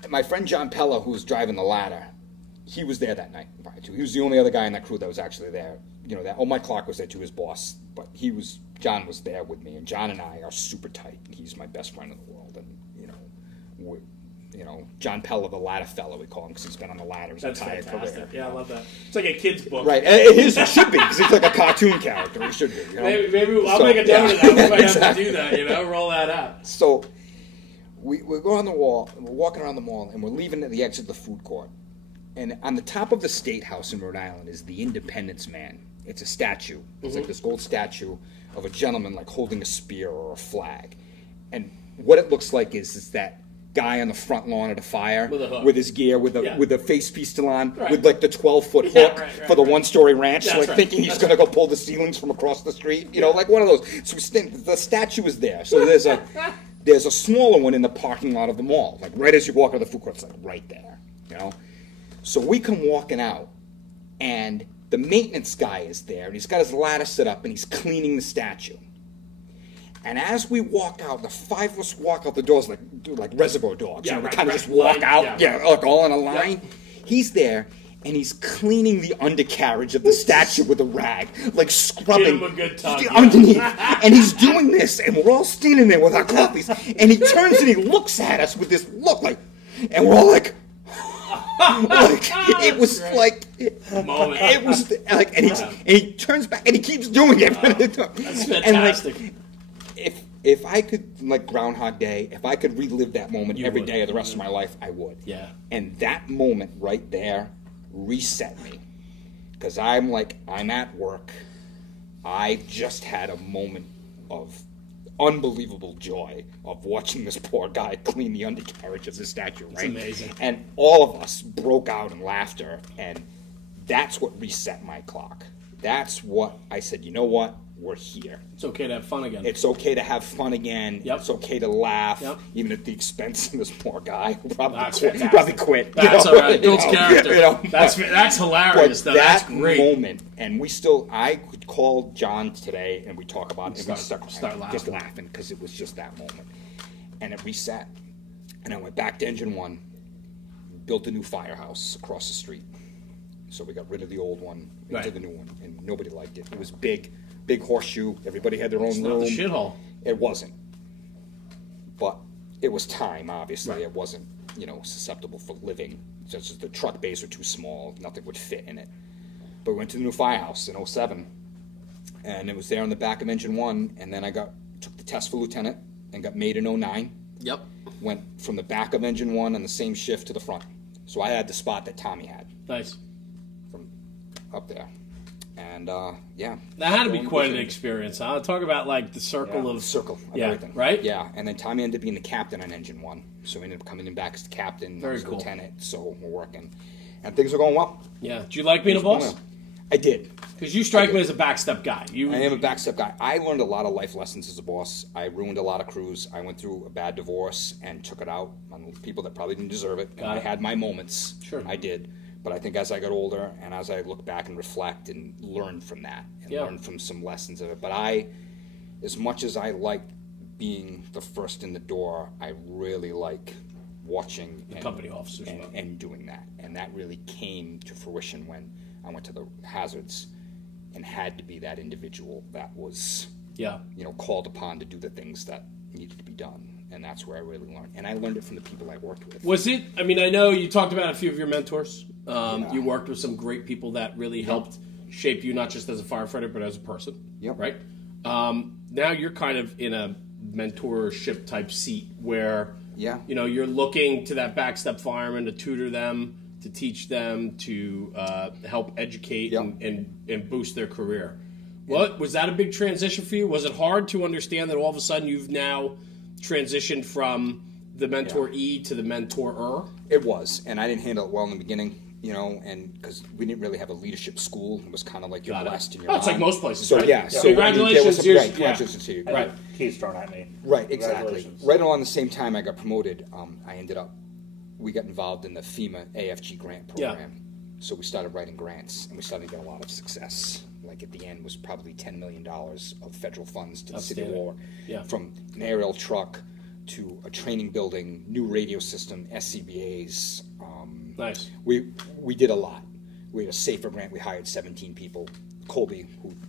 my friend John Pella, who was driving the ladder, he was there that night. He was the only other guy in that crew that was actually there. You know, Mike Clark was there too, his boss, but John was there with me, and John and I are super tight. He's my best friend in the world, and John Pella, the ladder fellow, we call him, because he's been on the ladder his entire career. Yeah, I love that. It's like a kid's book. Right, it should be, because it's like a cartoon character. It should be. You know? Maybe I'll make a demo of that. We might have to do that. You know, roll that out. So we go on the wall, and we're walking around the mall, and we're leaving at the exit of the food court. And on the top of the State House in Rhode Island is the Independence Man. It's a statue. It's like this gold statue of a gentleman like holding a spear or a flag. And what it looks like is that guy on the front lawn of the fire With a hook. with his gear, with Yeah. the face piece still on, Right. with like the 12-foot Yeah, hook right, for the one-story ranch, That's like right. thinking he's going to go pull the ceilings from across the street, you know, like one of those. So the statue is there. So there's a smaller one in the parking lot of the mall, like right as you walk out of the food court, it's like right there, you know. So we come walking out, and the maintenance guy is there, and he's got his ladder set up, and he's cleaning the statue. And as we walk out, the five of us walk out the doors like reservoir dogs. Yeah, you know, right, we kind of right. just walk Line, out, yeah. like all in a line. He's there, and he's cleaning the undercarriage of the statue with a rag, like scrubbing Give him a good tug, yeah. underneath. And he's doing this, and we're all standing there with our coffees, and he turns and he looks at us with this look, like, and we're all like, it was like, Moment. it was like, and he turns back and he keeps doing it. That's fantastic. And like, if I could, like Groundhog Day, if I could relive that moment every day of the rest of my life, I would. Yeah. And that moment right there reset me, because I'm at work. I just had a moment of unbelievable joy of watching this poor guy clean the undercarriage of the statue, right? It's amazing. And all of us broke out in laughter, and that's what reset my clock. That's what I said, you know what? We're here. It's okay to have fun again. It's okay to have fun again. Yep. It's okay to laugh, Yep. even at the expense of this poor guy who probably That's quit. fantastic. Probably quit. That's you all know? right. Builds character. You know? That's hilarious, But though. That's that great. moment, and I could call John today, and we talk about it, and we Start laughing. just laughing, because it was just that moment. And it reset. And I went back to Engine 1, built a new firehouse across the street. So we got rid of the old one into Right. the new one, and nobody liked it. It was big horseshoe. Everybody had their own It's room. not the shithole. It wasn't. But it was time, obviously. Right. It wasn't, susceptible for living. Such as the truck bays were too small. Nothing would fit in it. But we went to the new firehouse in 07. And it was there on the back of Engine 1. And then I took the test for lieutenant and got made in 09. Yep. Went from the back of Engine 1 on the same shift to the front. So I had the spot that Tommy had Nice. from up there. And, yeah. That had to be quite an experience, huh? Talk about, like, the circle of... Circle of Yeah, everything. right? Yeah, and then Tommy ended up being the captain on Engine 1. So he ended up coming in back as the captain. Very I was cool. lieutenant, so we're working. And things are going well. Yeah. Do you like being a boss? I did. Because you strike me as a backstep guy. I am a backstep guy. I learned a lot of life lessons as a boss. I ruined a lot of crews. I went through a bad divorce and took it out on people that probably didn't deserve it. Got I it. had my moments. Sure. I did. But I think as I got older and as I look back and reflect and learn from that and Yeah. learn from some lessons of it. But as much as I like being the first in the door, I really like watching The company officers. and doing that. And that really came to fruition when I went to the hazards and had to be that individual that was, Yeah. called upon to do the things that needed to be done. And that's where I really learned. And I learned it from the people I worked with. Was it... I mean, I know you talked about a few of your mentors. You worked with some great people that really helped shape you, not just as a firefighter, but as a person. Yep. Right? Now you're kind of in a mentorship type seat where... Yeah. You're looking to that backstep fireman to tutor them, to teach them, to help educate Yep. and boost their career. What was that a big transition for you? Was it hard to understand that all of a sudden you've now transitioned from the mentoree to the mentorer? It was. And I didn't handle it well in the beginning, and because we didn't really have a leadership school. It was kind of like you're blessed and you're Oh, it's like on. most places, So, right? yeah. So Congratulations. Congratulations to you. Right. Keys thrown at me. Right, exactly. Congratulations. Right along the same time I got promoted, we got involved in the Fema AFG grant program. So we started writing grants, and we started to get a lot of success. Like at the end was probably $10 million of federal funds to the city of Warwick. Yeah. From an aerial truck to a training building, new radio system, SCBAs. Nice. We did a lot. We had a SAFER grant. We hired 17 people. Colby,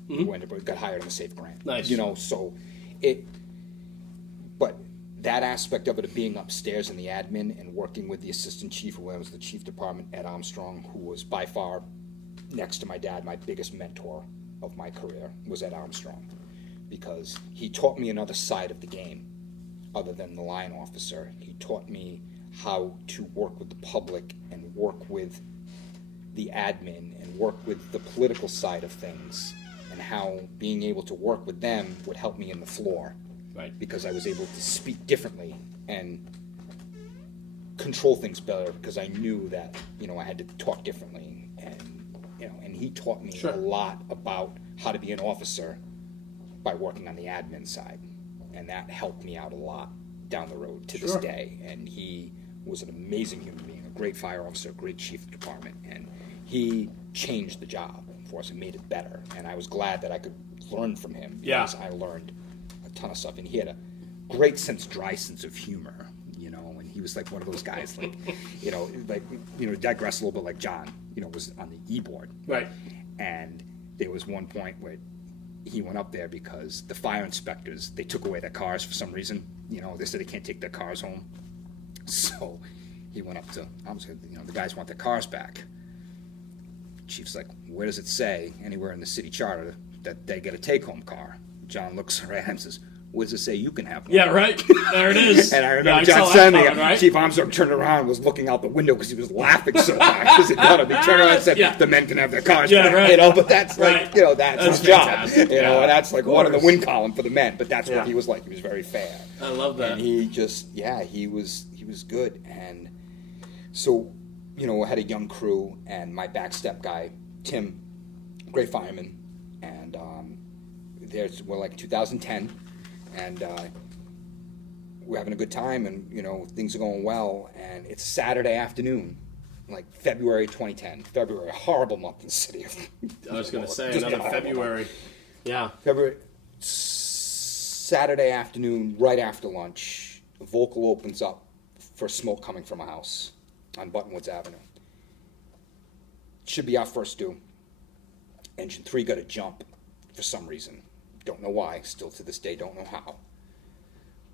who ended up got hired on the SAFE grant. Nice. But that aspect of it, of being upstairs in the admin and working with the assistant chief, who was the chief department, Ed Armstrong, who was by far, next to my dad, my biggest mentor of my career, was Ed Armstrong. Because he taught me another side of the game, other than the line officer. He taught me how to work with the public and work with the admin and work with the political side of things, and how being able to work with them would help me in the floor. Right. Because I was able to speak differently and control things better because I knew that, I had to talk differently. And he taught me a lot about how to be an officer by working on the admin side. And that helped me out a lot down the road to this day. And he was an amazing human being, a great fire officer, a great chief of the department. And he changed the job for us and made it better. And I was glad that I could learn from him because I learned a ton of stuff. And he had a great dry sense of humor, and he was like one of those guys, digress a little bit like John, was on the E-board. Right. And there was one point where he went up there because the fire inspectors, they took away their cars for some reason. They said they can't take their cars home. So he went up to, the guys want their cars back. Chief's like, where does it say anywhere in the city charter that they get a take-home car? John looks at him and says, where does it say you can have one? Yeah, right. There it is. And I remember John saying, Chief Armstrong turned around and was looking out the window because he was laughing so hard because it got him. He turned around and said, the men can have their cars. Yeah, right. But that's like, that's his job. And that's like one of the win column for the men. But that's what he was like. He was very fair. I love that. And he just, he was good. And so, I had a young crew, and my backstep guy, Tim, great fireman, and we're like 2010, and we're having a good time, and things are going well, and it's Saturday afternoon, like February 2010. February, a horrible month in the city. I was going to say another February. Yeah. Saturday afternoon, right after lunch, a vocal opens up for smoke coming from a house on Buttonwoods Avenue. Should be our first due. Engine 3 got a jump for some reason. Don't know why. Still to this day, don't know how.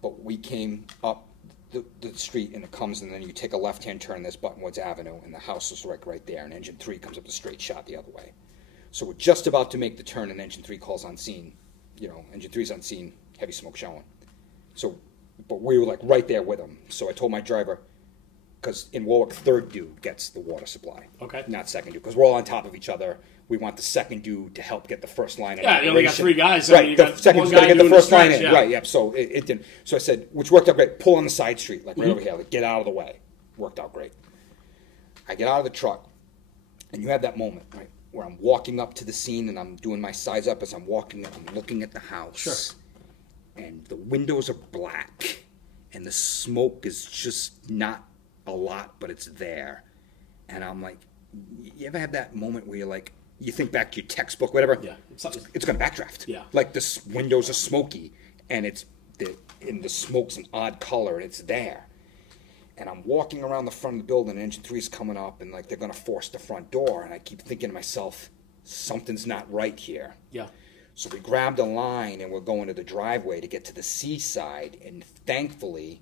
But we came up the street, and it comes, and then you take a left-hand turn, there's Buttonwoods Avenue, and the house is right there, and Engine 3 comes up the straight shot the other way. So we're just about to make the turn, and Engine 3 calls on scene. Engine 3's on scene, heavy smoke showing. So, but we were like right there with him. So I told my driver, because in Warwick, third due gets the water supply. Okay. Not second due, because we're all on top of each other. We want the second due to help get the first line in. Yeah, you only got 3 guys. So right, you the got second's going to get the first line in. Yeah. Right, yep. So it didn't. So I said, which worked out great, pull on the side street, like right over here, like get out of the way. Worked out great. I get out of the truck, and you have that moment, right, where I'm walking up to the scene, and I'm doing my size up as I'm walking up. I'm looking at the house. Sure. And the windows are black, and the smoke is just not a lot, but it's there. And I'm like, you ever have that moment where you're like, you think back to your textbook, whatever. Yeah, it's going to backdraft. Yeah, like the windows are smoky, and the smoke's an odd color, and it's there. And I'm walking around the front of the building, and Engine 3's coming up, and like they're going to force the front door, and I keep thinking to myself, something's not right here. Yeah. So we grabbed a line, and we're going to the driveway to get to the seaside, and thankfully,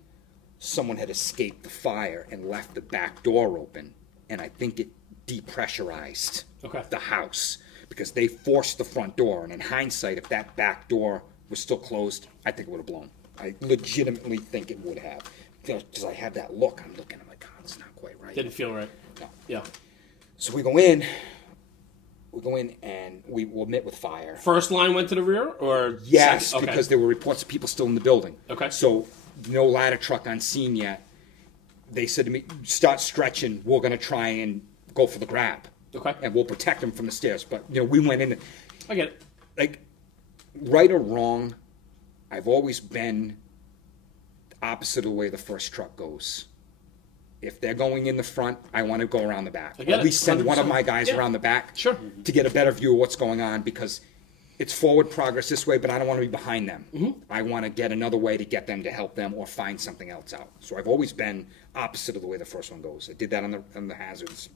someone had escaped the fire and left the back door open, and I think it depressurized the house because they forced the front door. And in hindsight, if that back door was still closed, I think it would have blown. I legitimately think it would have, because I have that look. I'm looking, I'm like, God, it's not quite right. Didn't feel right. No. Yeah. So we go in, and we will meet with fire. First line went to the rear, or yes, because there were reports of people still in the building. Okay. So no ladder truck on scene yet. They said to me, start stretching. We're going to try and go for the grab. Okay. And we'll protect them from the stairs. But, we went in. I get it. Like, right or wrong, I've always been opposite of the way the first truck goes. If they're going in the front, I want to go around the back. Or at least send 100%. One of my guys around the back to get a better view of what's going on, because it's forward progress this way, but I don't want to be behind them. Mm-hmm. I want to get another way to get them to help them or find something else out. So I've always been opposite of the way the first one goes. I did that on the hazards.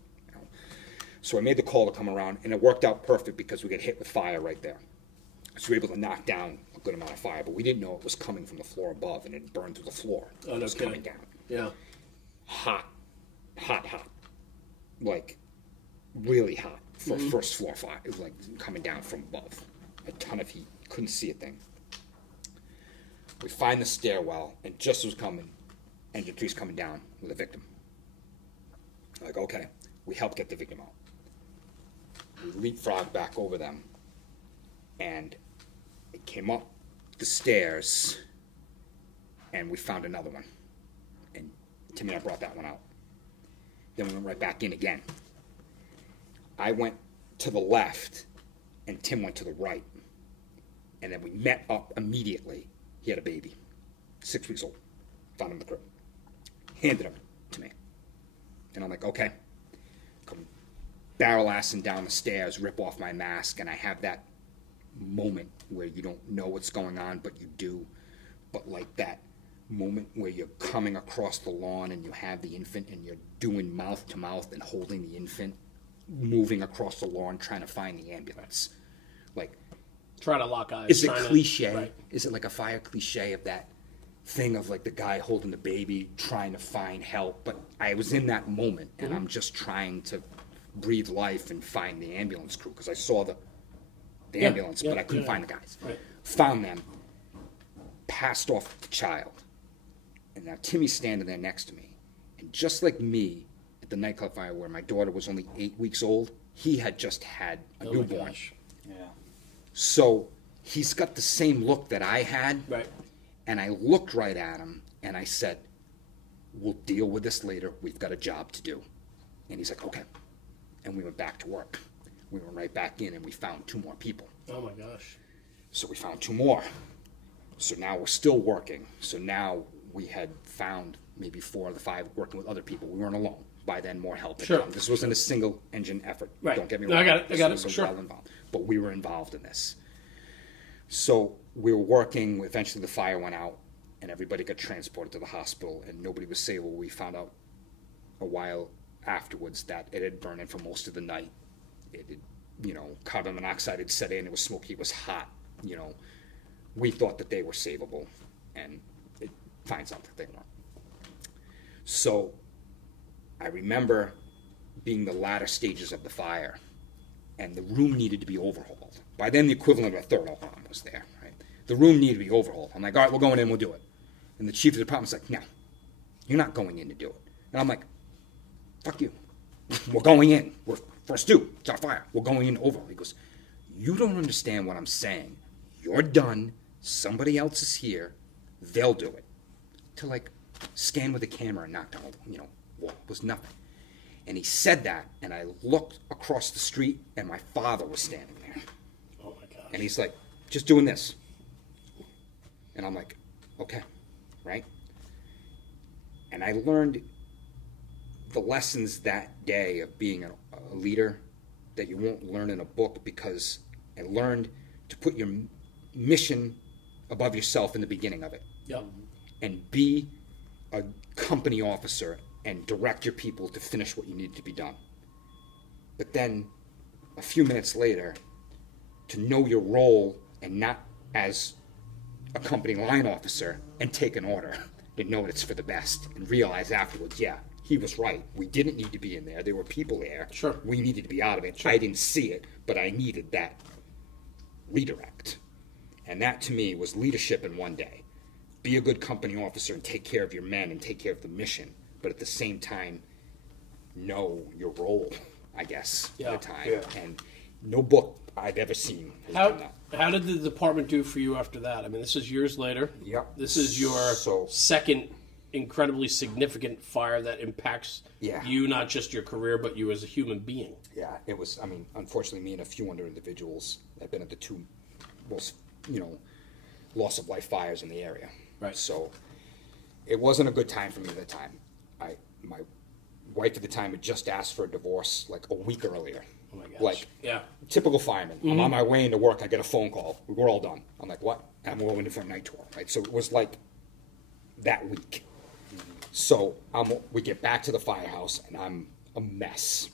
So I made the call to come around, and it worked out perfect because we got hit with fire right there. So we were able to knock down a good amount of fire, but we didn't know it was coming from the floor above, and it burned through the floor. Oh, it was coming down. Yeah. Hot. Like, really hot for first floor fire. It was like coming down from above. A ton of heat. Couldn't see a thing. We find the stairwell, and just as it was coming, Engine 3's coming down with a victim. Like, okay, we help get the victim out. We leapfrog back over them, and it came up the stairs, and we found another one. And Timmy and I brought that one out. Then we went right back in again. I went to the left, and Tim went to the right. And then we met up immediately. He had a baby, 6 weeks old. Found him in the crib. Handed him to me. And I'm like, okay. Come barrel-assing down the stairs, rip off my mask, and I have that moment where you don't know what's going on, but you do. But like that moment where you're coming across the lawn and you have the infant and you're doing mouth to mouth and holding the infant, moving across the lawn trying to find the ambulance. Like, try to lock eyes. Is it cliche? Right. Is it like a fire cliche of that thing of like the guy holding the baby trying to find help? But I was in that moment and I'm just trying to breathe life and find the ambulance crew because I saw the ambulance, but I couldn't find the guys. Right. Found them, passed off the child. And now Timmy's standing there next to me. And just like me at the nightclub fire where my daughter was only 8 weeks old, he had just had a newborn. Yeah. So he's got the same look that I had. Right. And I looked right at him and I said, we'll deal with this later. We've got a job to do. And he's like, okay. And we went back to work. We went right back in and we found 2 more people. Oh my gosh. So we found 2 more. So now we're still working. So now we had found maybe 4 of the 5 working with other people. We weren't alone. By then, more help had come. This wasn't a single engine effort. Right. Don't get me No, wrong. I got it. This was well involved. But we were involved in this. So we were working. Eventually the fire went out and everybody got transported to the hospital and nobody was safe. Well, we found out a while afterwards that it had burned in for most of the night. It had, carbon monoxide had set in. It was smoky. It was hot. We thought that they were savable, and it finds out that they weren't. So I remember being the latter stages of the fire, and the room needed to be overhauled. By then, the equivalent of a third alarm was there. Right? The room needed to be overhauled. I'm like, all right, we're going in. We'll do it. And the chief of the department's like, no, you're not going in to do it. And I'm like, fuck you. We're going in. We're first due. It's our fire. We're going in over. He goes, you don't understand what I'm saying. You're done. Somebody else is here. They'll do it. To like scan with a camera and knock down, wall. It was nothing. And he said that, and I looked across the street, and my father was standing there. Oh my gosh. And he's like, just doing this. And I'm like, okay, right? And I learned the lessons that day of being a leader that you won't learn in a book, because I learned to put your mission above yourself in the beginning of it. Yep. And be a company officer and direct your people to finish what you need to be done. But then a few minutes later, to know your role and not as a company line officer and take an order and know it's for the best and realize afterwards, yeah, he was right. We didn't need to be in there. There were people there. Sure. We needed to be out of it. Sure. I didn't see it, but I needed that redirect. And that to me was leadership in one day. Be a good company officer and take care of your men and take care of the mission, but at the same time, know your role, I guess, at the time. Yeah. And no book I've ever seen has done that. How did the department do for you after that? I mean, this is years later. Yep. This is your second incredibly significant fire that impacts you, not just your career, but you as a human being. Yeah, it was, unfortunately, me and a few other individuals have been at the 2 most, loss of life fires in the area. Right. So it wasn't a good time for me at the time. My wife at the time had just asked for a divorce like a week earlier. Oh my gosh. Like, yeah. Typical fireman. I'm on my way into work. I get a phone call. We're all done. I'm like, what? I'm going in for a night tour. Right. So it was like that week. So we get back to the firehouse, and I'm a mess.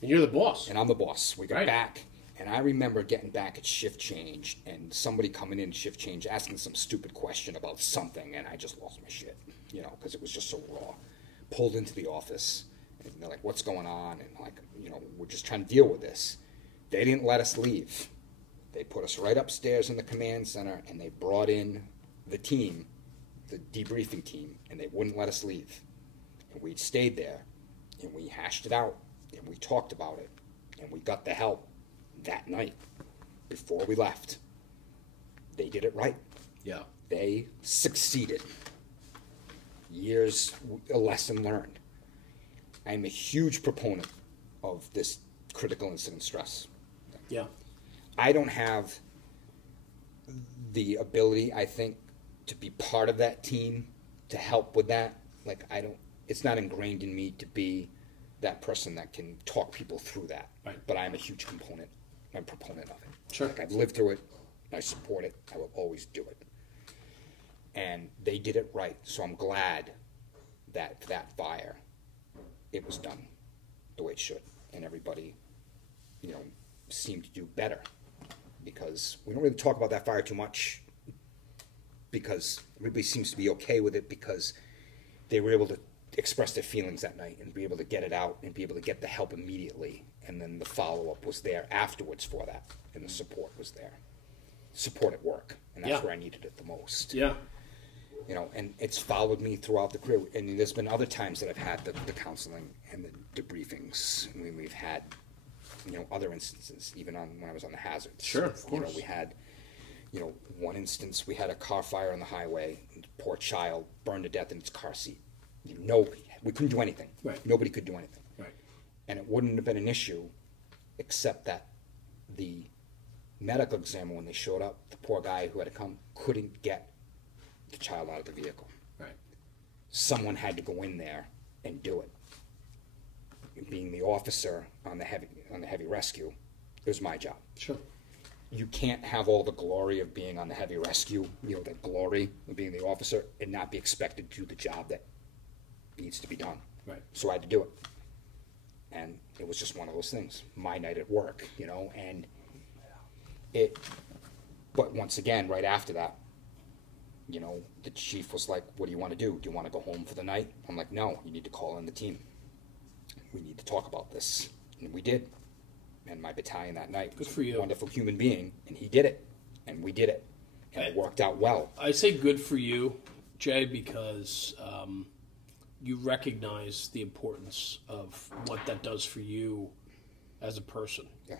And you're the boss. And I'm the boss. We get back, and I remember getting back at shift change, and somebody coming in shift change asking some stupid question about something, and I just lost my shit, because it was just so raw. Pulled into the office, and they're like, what's going on? And like, we're just trying to deal with this. They didn't let us leave. They put us right upstairs in the command center, and they brought in the team, the debriefing team, and they wouldn't let us leave. And we stayed there, and we hashed it out, and we talked about it, and we got the help that night before we left. They did it right. Yeah. They succeeded. years, a lesson learned. I'm a huge proponent of this critical incident stress. Yeah. I don't have the ability, I think, to be part of that team, to help with that. Like, it's not ingrained in me to be that person that can talk people through that. Right. But I'm a huge proponent of it. Sure. Like, I've lived through it. I support it. I will always do it. And they did it right. So I'm glad that for that fire, it was done the way it should. And everybody, seemed to do better. Because we don't really talk about that fire too much, because everybody seems to be okay with it, because they were able to express their feelings that night and be able to get it out and be able to get the help immediately. And then the follow-up was there afterwards for that, and the support was there. Support at work, and that's where I needed it the most. Yeah. And it's followed me throughout the career. And there's been other times that I've had the counseling and the debriefings. I mean, we've had, other instances, even when I was on the hazards. Sure, of course. We had, one instance, we had a car fire on the highway. Poor child burned to death in its car seat. We couldn't do anything. Right. Nobody could do anything. Right. And it wouldn't have been an issue, except that the medical examiner, when they showed up, the poor guy who had to come couldn't get the child out of the vehicle. Right. Someone had to go in there and do it. Being the officer on the heavy rescue, it was my job. Sure. You can't have all the glory of being on the heavy rescue, the glory of being the officer, and not be expected to do the job that needs to be done. Right. So I had to do it. And it was just one of those things. My night at work, and but once again, right after that, the chief was like, what do you want to do? Do you want to go home for the night? I'm like, no, you need to call in the team. We need to talk about this. And we did. And my battalion that night was a wonderful human being, and he did it. And we did it. And it worked out well. I say good for you, Jay, because you recognize the importance of what that does for you as a person. Yeah.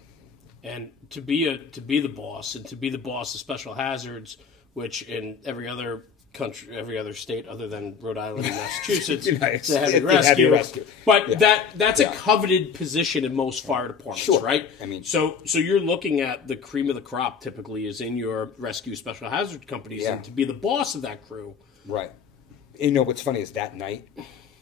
And to be the boss, and to be the boss of special hazards, which in every other country, every other state other than Rhode Island and Massachusetts, it's a heavy rescue. But that's a coveted position in most fire departments, right? I mean, so you're looking at the cream of the crop. Typically, is in your rescue special hazard companies, and to be the boss of that crew, right? What's funny is that night,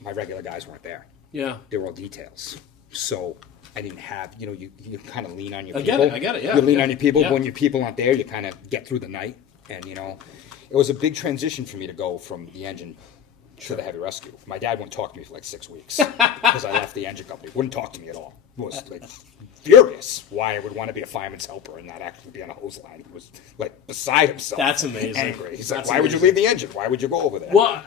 my regular guys weren't there. Yeah, they were all details. So I didn't have, you kind of lean on your people. I get it, yeah. You lean on your people. When your people aren't there, you kind of get through the night. And, it was a big transition for me to go from the engine to the heavy rescue. My dad wouldn't talk to me for like 6 weeks because I left the engine company. Wouldn't talk to me at all. He was like furious why I would want to be a fireman's helper and not actually be on a hose line. He was like beside himself. That's amazing. Angry. He's like, why would you leave the engine? Why would you go over there? Well,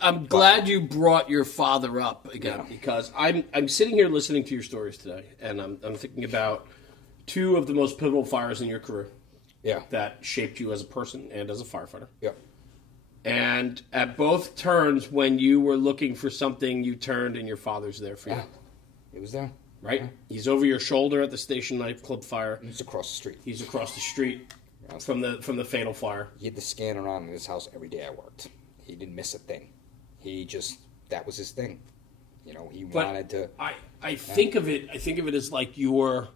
I'm glad you brought your father up again, because I'm sitting here listening to your stories today, and I'm thinking about two of the most pivotal fires in your career. Yeah. That shaped you as a person and as a firefighter. Yeah. And at both turns, when you were looking for something, you turned and your father's there for you. He was there. Right? Yeah. He's over your shoulder at the Station Nightclub fire. He's across the street. He's across the street from the fatal fire. He had the scanner on in his house every day I worked. He didn't miss a thing. That was his thing. He wanted to. I think of it as like your,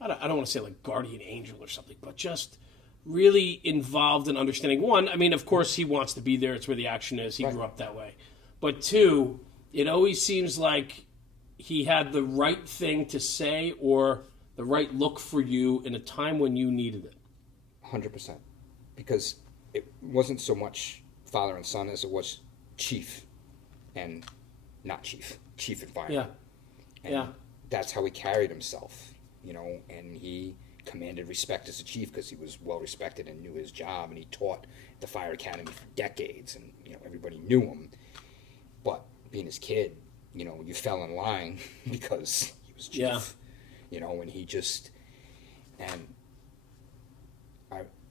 I don't want to say like guardian angel or something, but just really involved in understanding. One, I mean, of course, he wants to be there. It's where the action is. He grew up that way. But two, it always seems like he had the right thing to say or the right look for you in a time when you needed it. 100%. Because it wasn't so much father and son as it was chief and not chief. Chief and fireman. Yeah. And that's how he carried himself. And he commanded respect as a chief because he was well respected and knew his job, and he taught the fire academy for decades, and everybody knew him. But being his kid, you fell in line because he was chief. And he just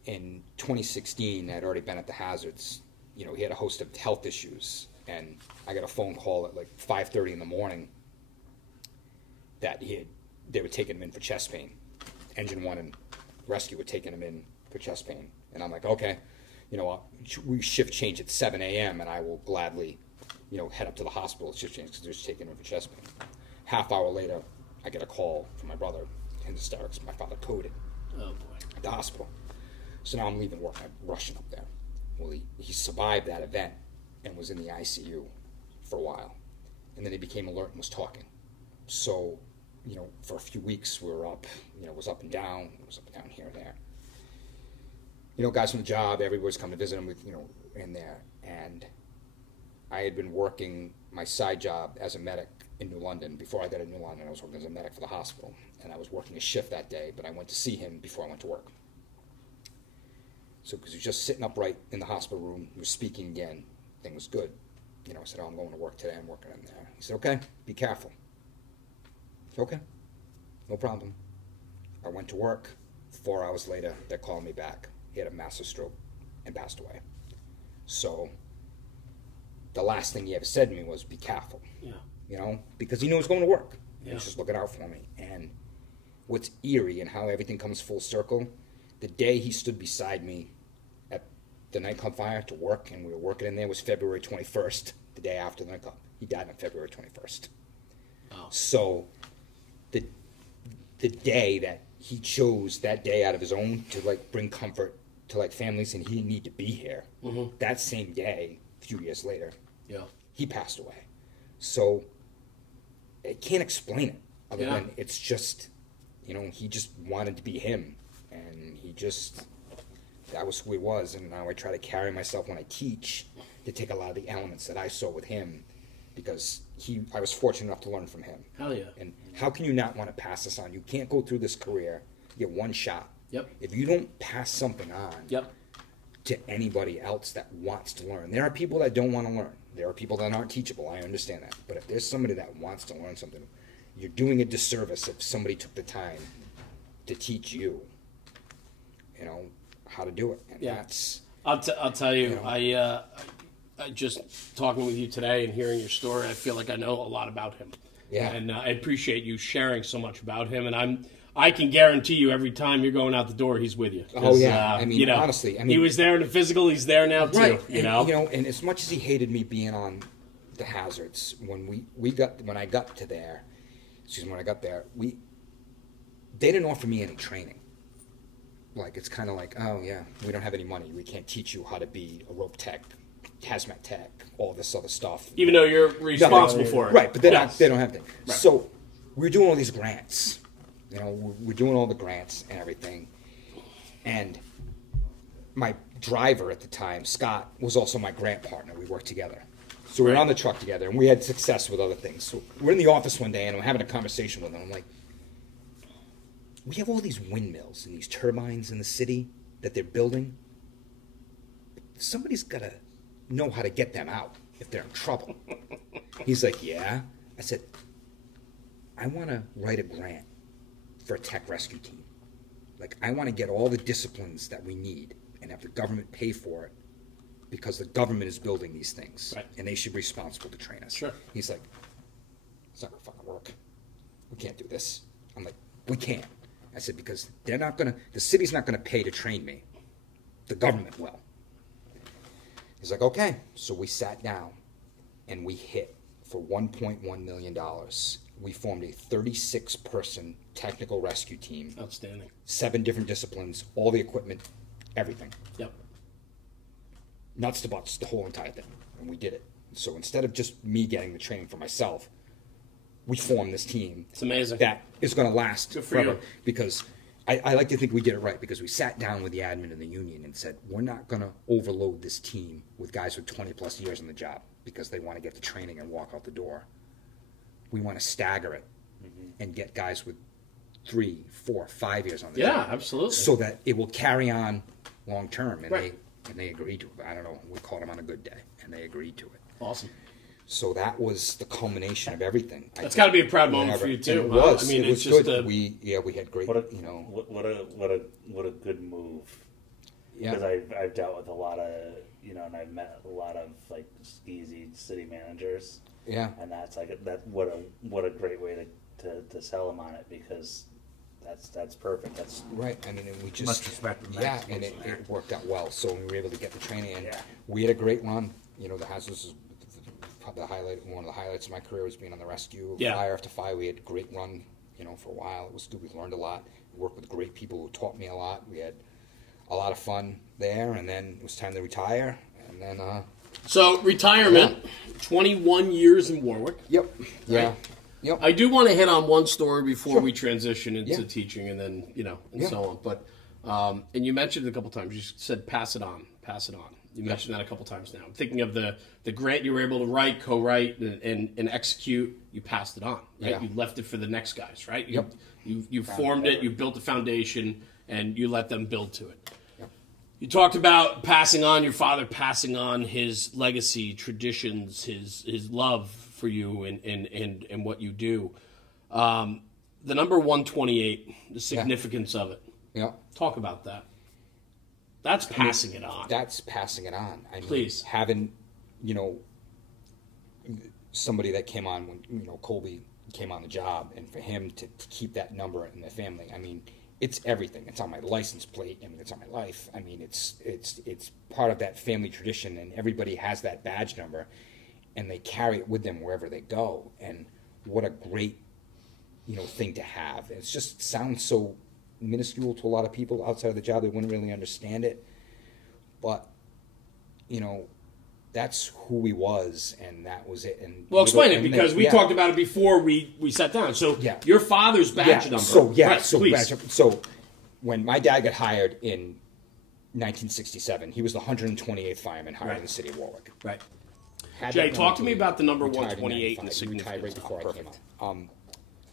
in 2016, I'd already been at the hazards. He had a host of health issues, and I got a phone call at like 5:30 in the morning that they were taking him in for chest pain. Engine 1 and rescue were taking him in for chest pain. And I'm like, okay. we shift change at 7 a.m. and I will gladly, head up to the hospital, shift change, because they're just taking him for chest pain. Half hour later, I get a call from my brother in hysterics. My father coded at the hospital. So now I'm leaving work. I'm rushing up there. Well, he survived that event and was in the ICU for a while. And then he became alert and was talking. So, for a few weeks we were up, it was up and down here and there. Guys from the job, everybody's coming to visit him with, in there. And I had been working my side job as a medic in New London. Before I got to New London, I was working as a medic for the hospital. And I was working a shift that day, but I went to see him before I went to work. So, because he was just sitting upright in the hospital room, he was speaking again, thing was good. I said, I'm going to work today, I'm working in there. He said, okay, be careful. I said, okay, no problem. I went to work. 4 hours later, they called me back. He had a massive stroke and passed away. So, the last thing he ever said to me was, be careful. Yeah. Because he knew I was going to work. Yeah. He was just looking out for me. And what's eerie and how everything comes full circle, the day he stood beside me at the nightclub fire to work, and we were working in there, was February 21st, the day after the nightclub. He died on February 21st. Oh. So the day that he chose that day out of his own to bring comfort to families, and he didn't need to be here. Mm-hmm. That same day, a few years later, he passed away. So I can't explain it other than it's just, he just wanted to be him. And that was who he was. And now I try to carry myself when I teach to take a lot of the elements that I saw with him, because I was fortunate enough to learn from him. Hell yeah. And how can you not want to pass this on? You can't go through this career, you get one shot. Yep. If you don't pass something on to anybody else that wants to learn. There are people that don't want to learn. There are people that aren't teachable. I understand that. But if there's somebody that wants to learn something, you're doing a disservice if somebody took the time to teach you, how to do it. And that's... I'll tell you, I just talking with you today and hearing your story, I feel like I know a lot about him. Yeah. And I appreciate you sharing so much about him. And I can guarantee you every time you're going out the door, he's with you. Oh, yeah. Honestly. He was there in the physical, he's there now, too. Right. And as much as he hated me being on the hazards, when I got there, they didn't offer me any training. It's kind of like, oh, yeah, we don't have any money. We can't teach you how to be a rope tech, hazmat tech, all this other stuff. Even though you're responsible for it. Right, but they don't have anything. Right. So we're doing all these grants. We're doing all the grants and everything. And my driver at the time, Scott, was also my grant partner. We worked together. So we were on the truck together, and we had success with other things. So we're in the office one day, and I'm having a conversation with him. I'm like, we have all these windmills and these turbines in the city that they're building. Somebody's got to know how to get them out if they're in trouble. He's like, yeah. I said, I want to write a grant for a tech rescue team. I want to get all the disciplines that we need and have the government pay for it, because the government is building these things. Right. And they should be responsible to train us. Sure. He's like, it's not going to fucking work. We can't do this. I'm like, we can't. I said, because the city's not going to pay to train me. The government will. He's like, okay. So we sat down and we hit for $1.1 million. We formed a 36-person technical rescue team. Outstanding. 7 different disciplines, all the equipment, everything. Yep. Nuts to butts, the whole entire thing. And we did it. So instead of just me getting the training for myself, we formed this team. It's amazing. That is going to last forever. You. Because I like to think we did it right, because we sat down with the admin of the union and said, we're not going to overload this team with guys with 20-plus years on the job because they want to get the training and walk out the door. We want to stagger it and get guys with 3, 4, 5 years on the job. Yeah, absolutely. So that it will carry on long term. And they agreed to it. I don't know. We called them on a good day, and they agreed to it. Awesome. So that was the culmination of everything. That's got to be a proud moment for you too. It was. I mean, it was just good. We had great. What a good move. Yeah. Because I've dealt with a lot of and I've met a lot of skeezy city managers. Yeah. And that's what a great way to sell them on it, because that's perfect. That's right. I mean, and we just Much respect from yeah, that. and it worked out well. So we were able to get the training, and Yeah. we had a great run. You know, this is probably one of the highlights of my career was being on the rescue. Yeah. Fire after fire, we had a great run. You know, for a while it was good. We learned a lot. We worked with great people who taught me a lot. We had a lot of fun there, and then it was time to retire, and then. So retirement, 21 years in Warwick. Yep. Yeah. Right. Yep. I do want to hit on one story before we transition into Yeah. teaching, and then and Yeah. so on. But and you mentioned it a couple times. You said pass it on, pass it on. You mentioned that a couple times now. I'm thinking of the grant you were able to write, co-write, and execute. You passed it on, right? Yeah. You left it for the next guys, right? Yep. You formed it. You built the foundation, and you let them build to it. Yep. You talked about passing on, your father passing on his legacy, traditions, his love for you and what you do. The number 128, the significance of it. Yeah. Talk about that. That's passing it on. That's passing it on. I mean, Please. having, somebody that came on when, Colby came on the job, and for him to keep that number in the family, I mean, it's everything. It's on my license plate. I mean, it's on my life. I mean, it's part of that family tradition, and everybody has that badge number, and they carry it with them wherever they go. And what a great, thing to have. And it just sounds so minuscule to a lot of people outside of the job. They wouldn't really understand it, but that's who he was, and that was it. And well, explain it, because we talked about it before we sat down. So your father's badge number. So when my dad got hired in 1967, he was the 128th fireman hired in the city of Warwick. Right. Had Jay, that talk to number me about the number retired in 128 and the 95. He retired right significance. before I came Perfect. out.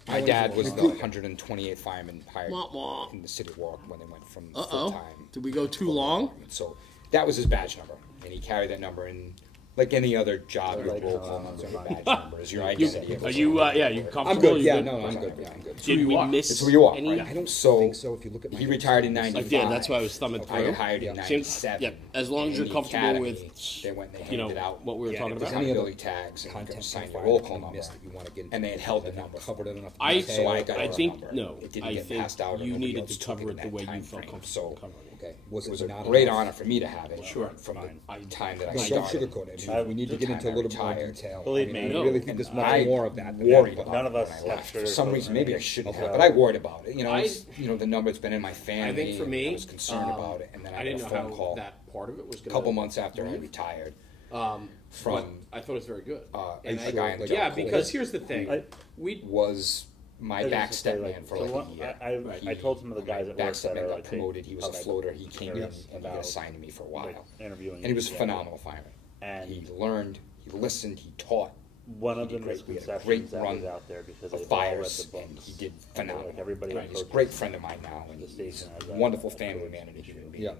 My dad was the 128th fireman hired Wah, wah. in the city of Warwick when they went from Uh-oh. full-time. Did we go too long? So that was his badge number, and he carried that number in like any other job. Your Like, roll call number, your badge number is your identity. Are you, you comfortable? I'm good. You Yeah, no, I'm good. Yeah, I'm good. Did we miss It's who you are. any? Right? I don't think so. If you look at my he retired in '95. I did. That's why I was thumbing I through. got hired in Seems- '97. yeah, as long as And you're the comfortable academy, with, they went and they handed out what we were talking if there's about. any other tags and content sign your profile roll that call we number, missed that you want to get into and they had held the that number. covered it enough. I So I got his think number. no. It didn't I get think passed out, or you nobody needed else to took it cover in it the that way you time felt frame. comfortable So covering it. Okay. it was a not great enough? honor for me to have it. Sure. From Fine. the time that I Don't started. sugarcoat it. I- We need to get into a little bit more detail. Believe I me. mean, No. I really think there's much I more of that. than worried that, about but None of us when I left. have For some sugarcoated reason, maybe I anything. shouldn't Okay. have, but I worried about it. I- The number's been in my family. I think for and me, I was concerned about it, and then I didn't got know a phone how call that part of it was a going. couple months after I retired But from I thought it was very good. and And a guy in the yeah, job because here's the thing. I- We was my I was back just gonna step say, man for the like one- a year. I told some of the guys My at back work step that man are got like, promoted. He was a hey, floater. He came in and nervous he about, assigned me for a while. like, interviewing And he was a you. phenomenal fireman. And He learned, he listened, he taught. one of He the did great. We had a misconceptions great that run was out there because of they've all read fires, the books. and he did phenomenal. Like everybody Right, he's a approaches great friend of mine now, and the he's station as a a- wonderful as a family coach, man and a human being. Yeah.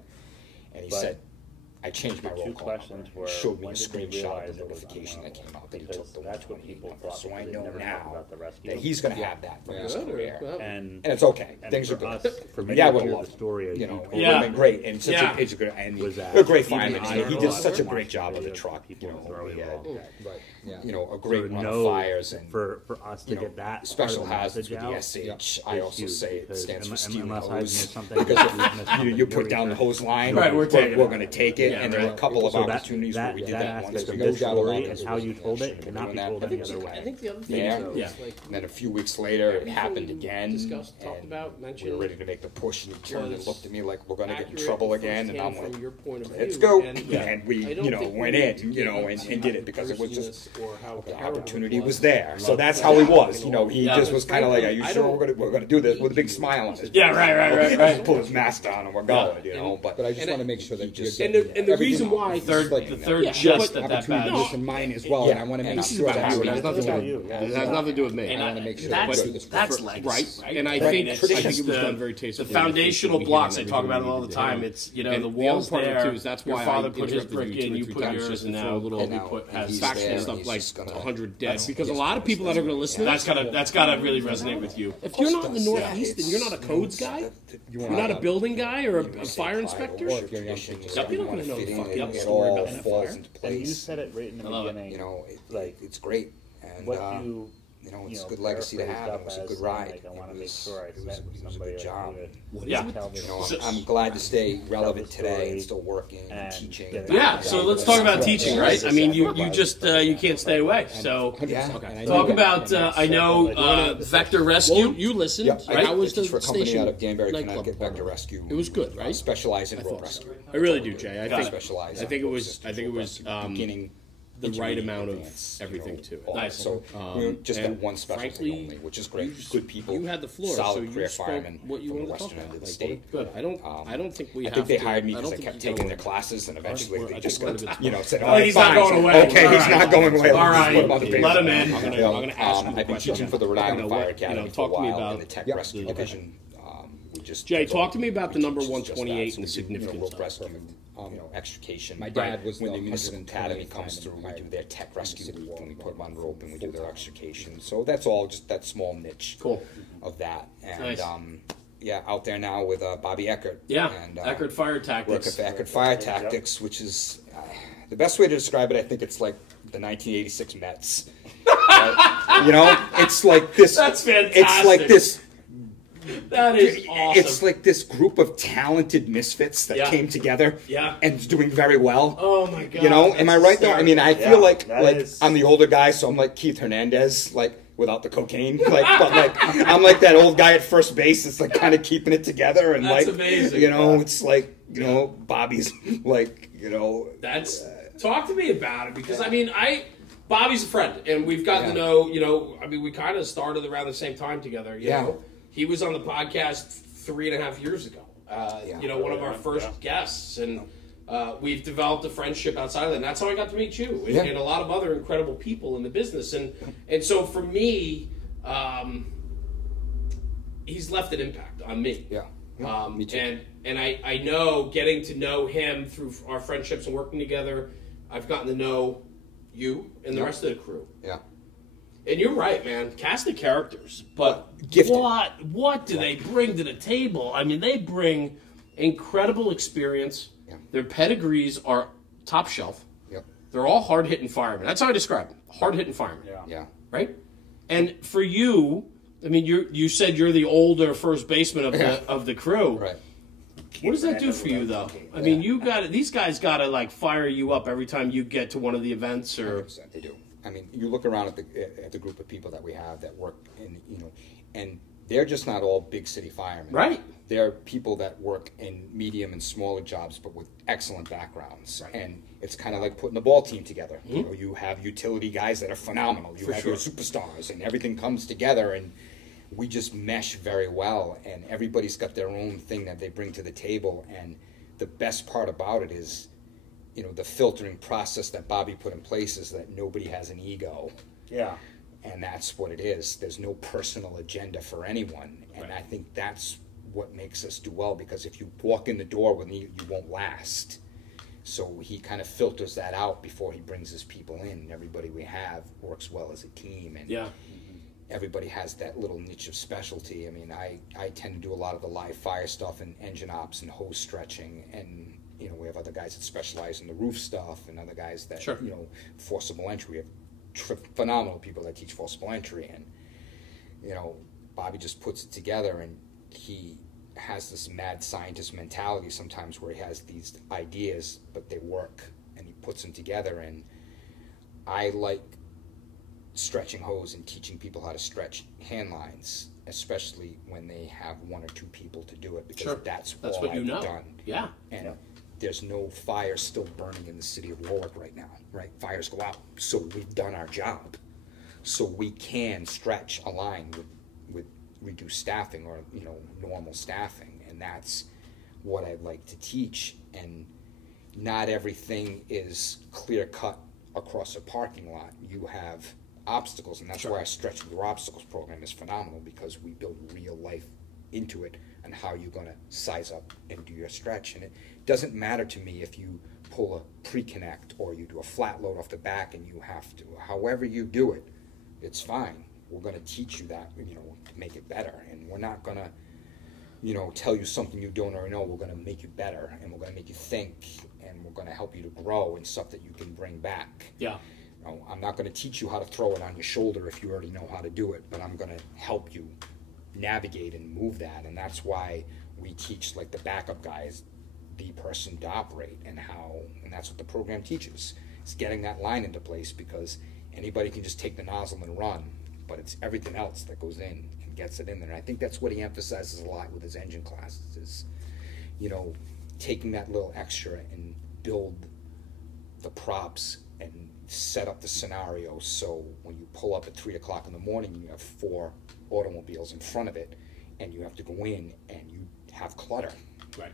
And he But said, I changed my the roll two call questions number. were, He showed me when a did you screenshot realize of the it was notification that unwell? came out that he Because took the that's what 128 people number. thought So I because know they'd never heard now about the rescue. that he's going to have that from his Good, career. or- and And it's okay. and Things for are good. us, for My me dad to would hear love the story as you you know, told it Yeah. would have been great. And such Yeah. it's a good, and Was he, that a great even fireman. I He don't did know, such a I great watched job of the videos truck. people You know, throw we it had, all. Right. Yeah. you know, a So great to run know of fires and for us to you know, get that special part of the hazards with message the out SH. I is also huge, say it because stands for unless steam I hose. missed something, Because you put down the hose line, Right, we're taking it. we're going to take it, Yeah, and there were a couple of So that- opportunities where we did that once. aspect We of the got story along and how you told it cannot be told any other I way. think the other thing Yeah. too, Yeah. is like And then a few weeks later, it everything happened we again. discussed, talked and about, we mentioned were ready to make the push, and he turned and was looked at me like, we're going to get in accurate trouble again. And I'm firsthand like, from your point of let's view. go. And, And we, I don't you know, think we went need to in, you know, give and did it because it was just, or how the terrible it opportunity was was. there. So Love that's that. how he was. You know, he Yeah. just was kind of like, are you I sure don't we're going to do this? need With a big you. smile on his face. Yeah, right. Just pull his mask down and we're going, you know. But I just And want I- to make sure that he just- you're And getting the everything reason out. why This is like the third yeah, just but at that opportunity badge. this in mine as well, Yeah. and I want to And make this is sure about that how we it has nothing to do you. It has nothing to do with me. I want to make sure that's that that's legacy, right. And I Right. think it's Tradition. like I think it was the, done very the tastefully. foundational We hit blocks. I everything talk about it we all the needed. time. It's And the the walls other part of it, there. too, is that's Your why I father put his interrupted brick you in, 2 or you 3 put times yours, just and to now throw a little- we And put now has he's facts there, and and stuff he's like just gonna- 100 dead. Because a lot of people that are going to listen to That's gotta really resonate with you. If you're not in the Yeah, Northeast, then it's- you're not a codes guy. You're not a building guy or a fire inspector. Or if you're young, Yep, you're not gonna know the fucking it story all about that falls fire. into And you place. said it right in the I love it. beginning. You know, like it's great. And what you you know, it's a good legacy to have. It was a good ride. I want to make It sure I was a good job. Yeah. You know, I'm glad to stay relevant today and still working and teaching. Yeah, so let's talk about teaching, right? I mean, you just you can't stay away. So talk about I know Vector Rescue. Well, you listened. Yep. Right? How was I the teach for a company Station out of Danbury, Nightclub Connecticut, part Vector of it? Rescue. It was good, right? Specialize in road thought rescue. I really do, Jay. I think Specialize. I think it was beginning. the right amount of advance, everything you know, to it. all. Nice. So we were just at one specialty frankly, only, which is great. Good people. You had the floor, solid so career you spoke firemen what you from the wanted to talk western end about. of the Like, state. good. I don't think we I have think they to. hired me I because don't I think kept you taking gotta their classes, and eventually I they think just we're got, gonna- you know, said, Oh, he's not fine. going away. Okay, All he's right. not going away. All Let's right. put him on the Let payroll. him in. I'm gonna ask you a I've been question. teaching for the Rhode Island Fire Academy for a talk to me while about in the Tech the- Rescue okay. Division. We just Jay, talk to me about the we number teach just 128 that. and the So we do, you know, significance rope of it. rescue, extrication. My dad was when the 128th municipal academy comes through. We do their Tech Rescue week, and we put them on rope, and we do their extrication. So that's all, just that small niche Cool. of that. And Nice. yeah, out there now with Bobby Eckert. Yeah, and, Eckert Fire work Tactics. at Eckert Fire Tactics, which is the best way to describe it. I think it's like the 1986 Mets. Right? You know, it's like this. That's fantastic. It's like this. That is awesome. It's like this group of talented misfits that Yeah. came together Yeah. and is doing very well. Oh my god. You know, am I right though? I mean, I feel like that is- I'm the older guy, so I'm like Keith Hernandez, like without the cocaine. Like, but like I'm like that old guy at first base. It's like kind of keeping it together, and That's like amazing. you know, it's like Bobby's like That's talk to me about it, because I mean Bobby's a friend, and we've gotten to know, I mean, we kind of started around the same time together. You know, he was on the podcast 3.5 years ago. One of our first guests, and we've developed a friendship outside of that. And that's how I got to meet you, and a lot of other incredible people in the business. And so for me, he's left an impact on me. Yeah. Me too. And I know, getting to know him through our friendships and working together, I've gotten to know you and the rest of the crew. Yeah. And you're right, man. Cast the characters, but Gifted. what do they bring to the table? I mean, they bring incredible experience. Yeah. Their pedigrees are top shelf. Yep. They're all hard-hitting firemen. That's how I describe them. Hard-hitting firemen. Yeah. Right? And for you, I mean, you said you're the older first baseman of the crew. Right. What does that do for you, though? I mean, these guys got to like fire you up every time you get to one of the events, or 100% they do. I mean, you look around at the group of people that we have that work in, and they're just not all big city firemen. Right. They're people that work in medium and smaller jobs, but with excellent backgrounds. Right. And it's kind of like putting a ball team together. Mm-hmm. You have utility guys that are phenomenal. You have sure. your superstars, and everything comes together, and we just mesh very well. And everybody's got their own thing that they bring to the table. And the best part about it is, the filtering process that Bobby put in place is that nobody has an ego. Yeah. And that's what it is. There's no personal agenda for anyone. And I think that's what makes us do well, because if you walk in the door with me, you won't last. So he kind of filters that out before he brings his people in. And everybody we have works well as a team. And everybody has that little niche of specialty. I mean, I tend to do a lot of the live fire stuff and engine ops and hose stretching, and we have other guys that specialize in the roof stuff, and other guys that forcible entry. We have phenomenal people that teach forcible entry, and Bobby just puts it together, and he has this mad scientist mentality sometimes where he has these ideas, but they work, and he puts them together. And I like stretching hose and teaching people how to stretch hand lines, especially when they have one or two people to do it, because that's all what I've done. Yeah. And there's no fire still burning in the city of Warwick right now, right? Fires go out. So we've done our job. So we can stretch a line with reduced staffing or, normal staffing. And that's what I'd like to teach. And not everything is clear cut across a parking lot. You have obstacles, and that's why our Stretch Through Obstacles program is phenomenal, because we build real life into it and how you're going to size up and do your stretch. And it doesn't matter to me if you pull a pre-connect or you do a flat load off the back, and you have to, however you do it, it's fine. We're going to teach you that, to make it better. And we're not going to, tell you something you don't already know. We're going to make you better, and we're going to make you think, and we're going to help you to grow and stuff that you can bring back. Yeah. I'm not going to teach you how to throw it on your shoulder if you already know how to do it, but I'm going to help you navigate and move that. And that's why we teach like the backup guys the person to operate, and that's what the program teaches. It's getting that line into place, because anybody can just take the nozzle and run, but it's everything else that goes in and gets it in there. And I think that's what he emphasizes a lot with his engine classes is, taking that little extra and build the props and set up the scenario so when you pull up at 3 o'clock in the morning, you have 4 automobiles in front of it, and you have to go in and you have clutter. Right.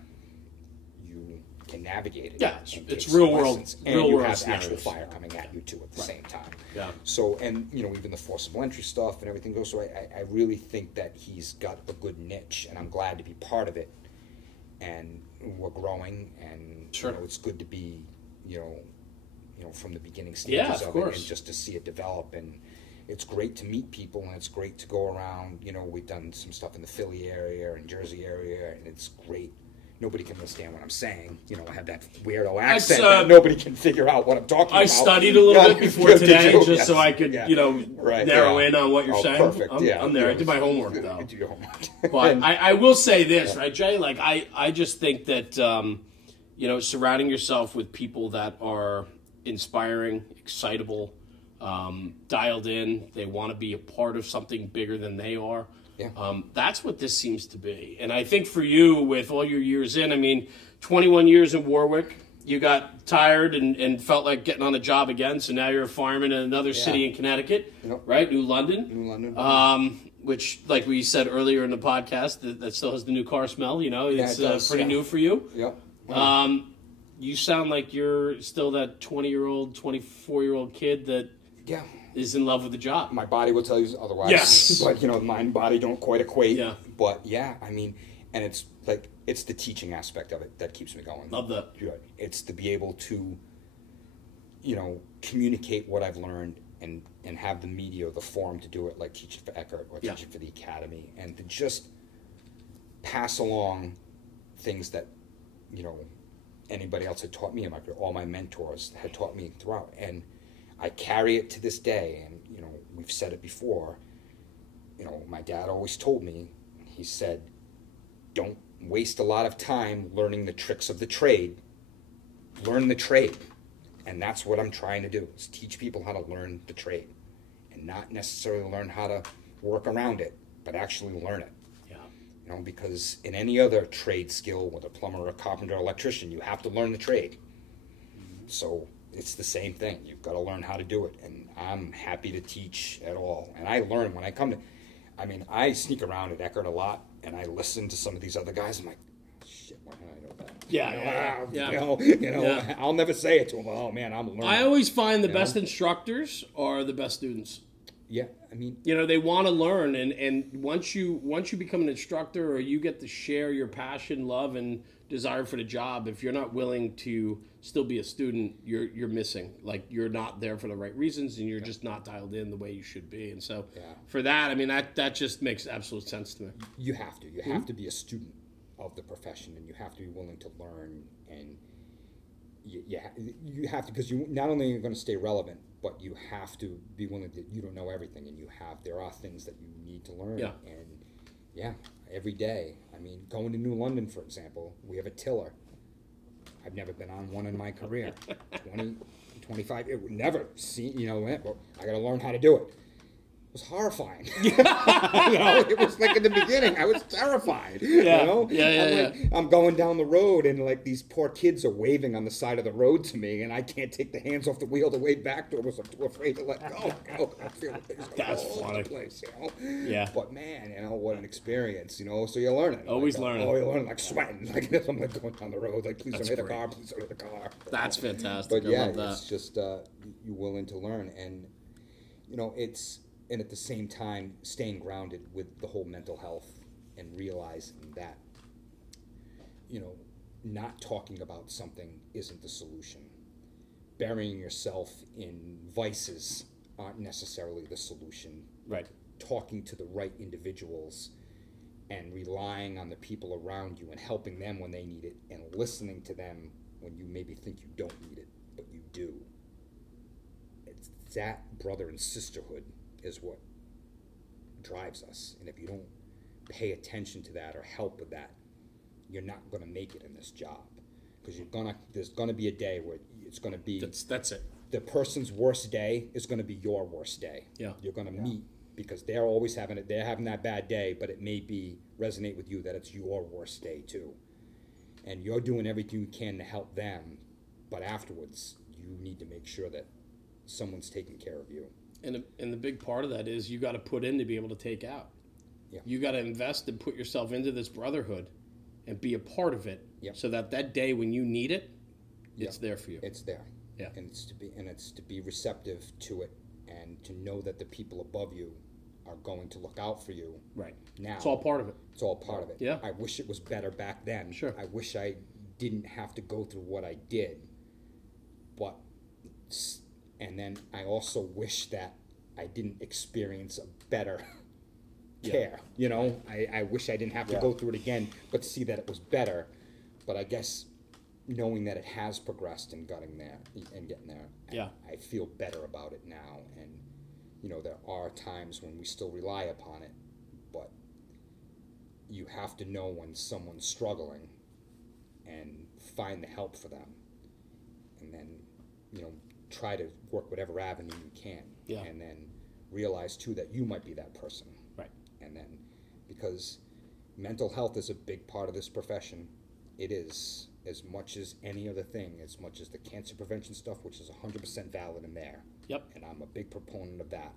You can navigate it. Yeah, it's real world. And real you world have scenarios. actual fire coming at you too at the same time. Yeah. So, and even the forcible entry stuff and everything goes. So I really think that he's got a good niche, and I'm glad to be part of it. And we're growing, and it's good to be, from the beginning stages of it, and just to see it develop. And it's great to meet people, and it's great to go around. We've done some stuff in the Philly area and Jersey area, and it's great. Nobody can understand what I'm saying. I have that weirdo accent that nobody can figure out what I'm talking about. I studied a little bit before today, just so I could, narrow in on what you're saying. Perfect. I'm there. I did my homework, though. You do your homework. But I will say this, right, Jay? Like, I just think that, surrounding yourself with people that are inspiring, excitable, dialed in, they want to be a part of something bigger than they are. Yeah. That's what this seems to be. And I think for you, with all your years in, 21 years in Warwick, you got tired and felt like getting on a job again, so now you're a fireman in another city in Connecticut, right? New London. Which, like we said earlier in the podcast, that still has the new car smell, it's pretty new for you. Yeah. You sound like you're still that 20-year-old, 24-year-old kid that is in love with the job. My body will tell you otherwise. Yes. But, mind and body don't quite equate. Yeah. But, and it's like, it's the teaching aspect of it that keeps me going. Love that. It's to be able to, communicate what I've learned and have the media, the forum to do it, like teaching for Eckert or teaching for the Academy, and to just pass along things that, anybody else had taught me in my career. All my mentors had taught me throughout. And I carry it to this day, and, we've said it before, my dad always told me, he said, don't waste a lot of time learning the tricks of the trade. Learn the trade. And that's what I'm trying to do, is teach people how to learn the trade. And not necessarily learn how to work around it, but actually learn it. Yeah. Because in any other trade skill, whether a plumber or a carpenter or electrician, you have to learn the trade. So it's the same thing. You've got to learn how to do it. And I'm happy to teach at all. And I learn when I come to, I sneak around at Eckert a lot, and I listen to some of these other guys. I'm like, shit, why don't I know that? Yeah. I'll never say it to them. Oh, man, I'm learning. I always find the best instructors are the best students. Yeah, they want to learn, and once you become an instructor, or you get to share your passion, love, and desire for the job, if you're not willing to still be a student, you're missing. Like, you're not there for the right reasons, and you're just not dialed in the way you should be. And so, for that, that just makes absolute sense to me. You have to. You have to be a student of the profession, and you have to be willing to learn, and you have to, because you not only are you going to stay relevant, but you have to be willing that you don't know everything, and there are things that you need to learn. Yeah. And every day. Going to New London, for example, we have a tiller. I've never been on one in my career. 20, 25, it would never see, well, I got to learn how to do it. It was horrifying. It was like in the beginning, I was terrified. I'm going down the road, and like these poor kids are waving on the side of the road to me, and I can't take the hands off the wheel to wave back to them because I'm too afraid to let go. I feel like things That's all funny. over the place, Yeah. But man, what an experience, So you're learning. Always learning. Oh, you're learning, like sweating. Like I'm like going down the road, like please don't hit the car, please don't hit the car. That's fantastic. But I love that. It's just you're willing to learn, and and at the same time staying grounded with the whole mental health, and realizing that not talking about something isn't the solution. Burying yourself in vices aren't necessarily the solution. Right. Talking to the right individuals and relying on the people around you and helping them when they need it, and listening to them when you maybe think you don't need it, but you do. that brother and sisterhood is what drives us. And if you don't pay attention to that or help with that, you're not going to make it in this job, because there's going to be a day where it's going to be That's it. the person's worst day is going to be your worst day. Yeah. You're going to meet, because they're always having it. They're having that bad day, but it may resonate with you that it's your worst day too, and you're doing everything you can to help them. But afterwards, you need to make sure that someone's taking care of you. And the big part of that is you got to put in to be able to take out. Yeah. You got to invest and put yourself into this brotherhood and be a part of it, Yep. so that day when you need it, it's Yep. there for you. It's there. Yeah. And it's to be receptive to it, and to know that the people above you are going to look out for you. Right. Now. It's all part of it. It's all part of it. Yeah. I wish it was better back then. Sure. I wish I didn't have to go through what I did. But, and then I also wish that I didn't experience a better care. You know, I wish I didn't have to go through it again, but to see that it was better. But I guess knowing that it has progressed and getting there, Yeah. I feel better about it now. And, you know, there are times when we still rely upon it, but you have to know when someone's struggling and find the help for them. And then, you know, try to work whatever avenue you can. Yeah. And then realize, too, that you might be that person. Right. And then, because mental health is a big part of this profession, it is, as much as any other thing, as much as the cancer prevention stuff, which is 100% valid in there. Yep. And I'm a big proponent of that.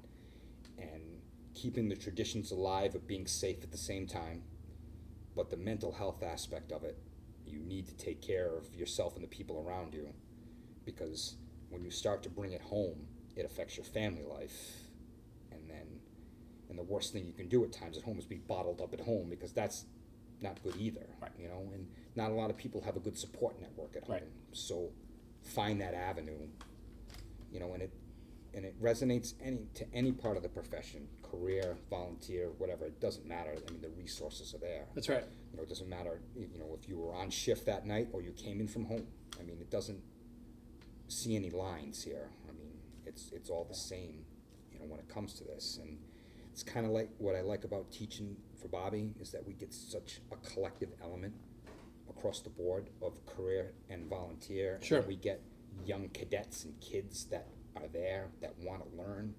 And keeping the traditions alive of being safe at the same time. But the mental health aspect of it, you need to take care of yourself and the people around you. Because when you start to bring it home, it affects your family life. And the worst thing you can do at times at home is be bottled up at home, because that's not good either. Right. You know, and not a lot of people have a good support network at home. Right. So find that avenue, you know, and it resonates to any part of the profession, career, volunteer, whatever. It doesn't matter. I mean, the resources are there. That's right. You know, it doesn't matter, you know, if you were on shift that night or you came in from home. I mean, it doesn't see any lines here. I mean, it's all the same, you know, when it comes to this. And it's kind of like what I like about teaching for Bobby is that we get such a collective element across the board of career and volunteer. Sure. And we get young cadets and kids that are there that want to learn,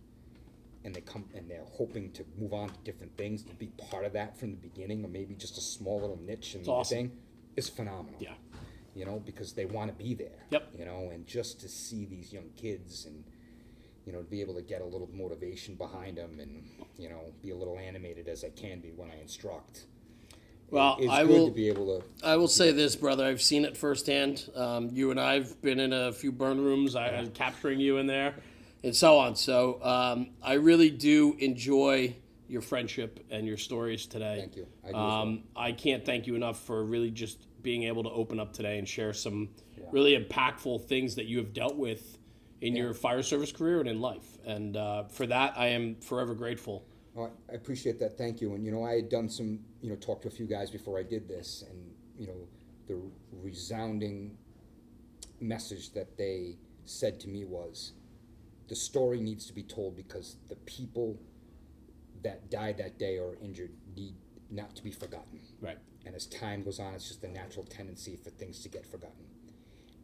and they come and they're hoping to move on to different things, to be part of that from the beginning, or maybe just a small little niche and awesome. thing is phenomenal. Yeah. You know, because they want to be there. Yep. You know, and just to see these young kids and, you know, to be able to get a little motivation behind them and, you know, be a little animated as I can be when I instruct. Well, It's I good will to be able to. I will say this, brother. I've seen it firsthand. You and I've been in a few burn rooms. I'm capturing you in there, and so on. So I really do enjoy your friendship and your stories today. Thank you. I do as well. I can't thank you enough for really just being able to open up today and share some really impactful things that you have dealt with in your fire service career and in life. And for that, I am forever grateful. Well, I appreciate that. Thank you. And, you know, I had done some, you know, talked to a few guys before I did this, and, you know, the resounding message that they said to me was, the story needs to be told because the people that died that day or injured need not to be forgotten. Right. And as time goes on, it's just a natural tendency for things to get forgotten.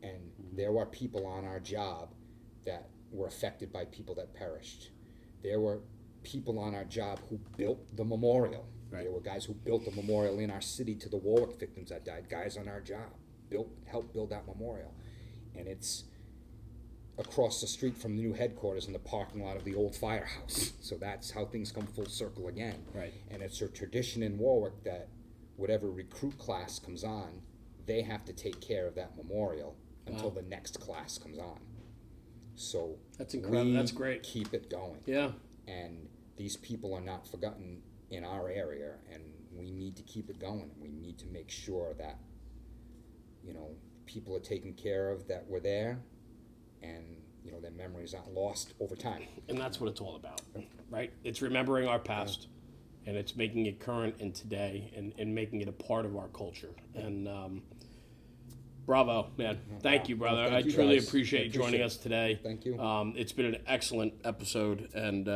And there were people on our job that were affected by people that perished. There were people on our job who built the memorial. Right. There were guys who built the memorial in our city to the Warwick victims that died. Guys on our job helped build that memorial. And it's across the street from the new headquarters in the parking lot of the old firehouse. So that's how things come full circle again. Right. And it's a tradition in Warwick that whatever recruit class comes on, they have to take care of that memorial until the next class comes on. So That's incredible. That's great. Keep it going. Yeah. And these people are not forgotten in our area, and we need to keep it going. We need to make sure that, you know, people are taken care of that were there, and, you know, their memories aren't lost over time. And that's what it's all about, right? It's remembering our past, and it's making it current and today, and making it a part of our culture. And Bravo, man. Thank you, brother. Thank I you, truly guys. appreciate you joining us today. Thank you. It's been an excellent episode, and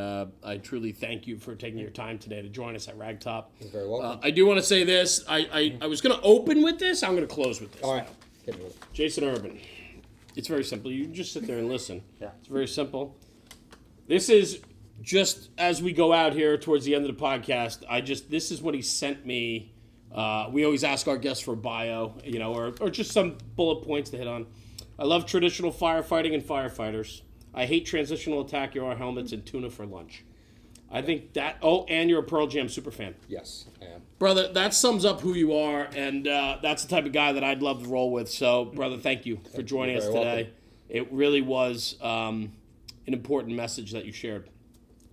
I truly thank you for taking your time today to join us at RagTop. You're very welcome. I do want to say this. I was going to open with this. I'm going to close with this. All right. Hit me with it. Jason Erben. It's very simple. You just sit there and listen. Yeah. It's very simple. This is just as we go out here towards the end of the podcast. This is what he sent me. We always ask our guests for a bio, or just some bullet points to hit on. I love traditional firefighting and firefighters. I hate transitional attack UR helmets and tuna for lunch. I think that. Oh, and you're a Pearl Jam super fan. Yes, I am. Brother, that sums up who you are, and that's the type of guy that I'd love to roll with. So, brother, thank you for joining us today. welcome. It really was an important message that you shared,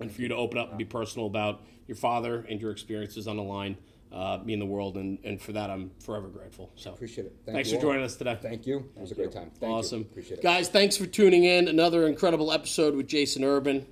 and for you to open up and be personal about your father and your experiences on the line, mean the world, and for that I'm forever grateful. So Appreciate it. Thanks you for all. joining us today. Thank you. It was a great time. Thank Awesome. you. Appreciate it. Guys, thanks for tuning in. Another incredible episode with Jason Erben,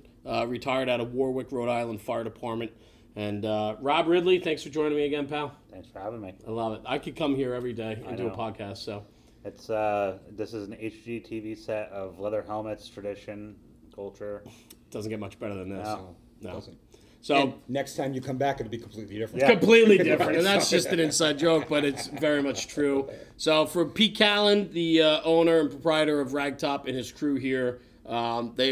retired out of Warwick, Rhode Island Fire Department. And Rob Ridley, thanks for joining me again, pal. Thanks for having me. I love it. I could come here every day and do a know. podcast. So It's this is an HGTV set of leather helmets, tradition, culture. it doesn't get much better than this. No. Doesn't. So And next time you come back, it'll be completely different. Yeah. completely different, and that's just an inside joke, but it's very much true. So for Pete Callan, the owner and proprietor of RagTop, and his crew here, they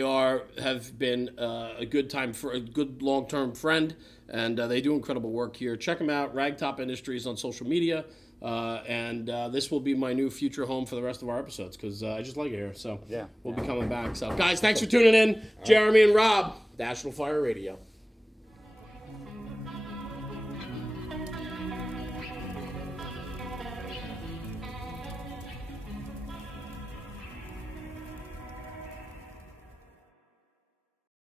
have been a good long-term friend, and they do incredible work here. Check them out, RagTop Industries on social media, and this will be my new future home for the rest of our episodes because I just like it here. So Yeah. we'll be coming back. So guys, thanks for tuning in. Jeremy and Rob, National Fire Radio.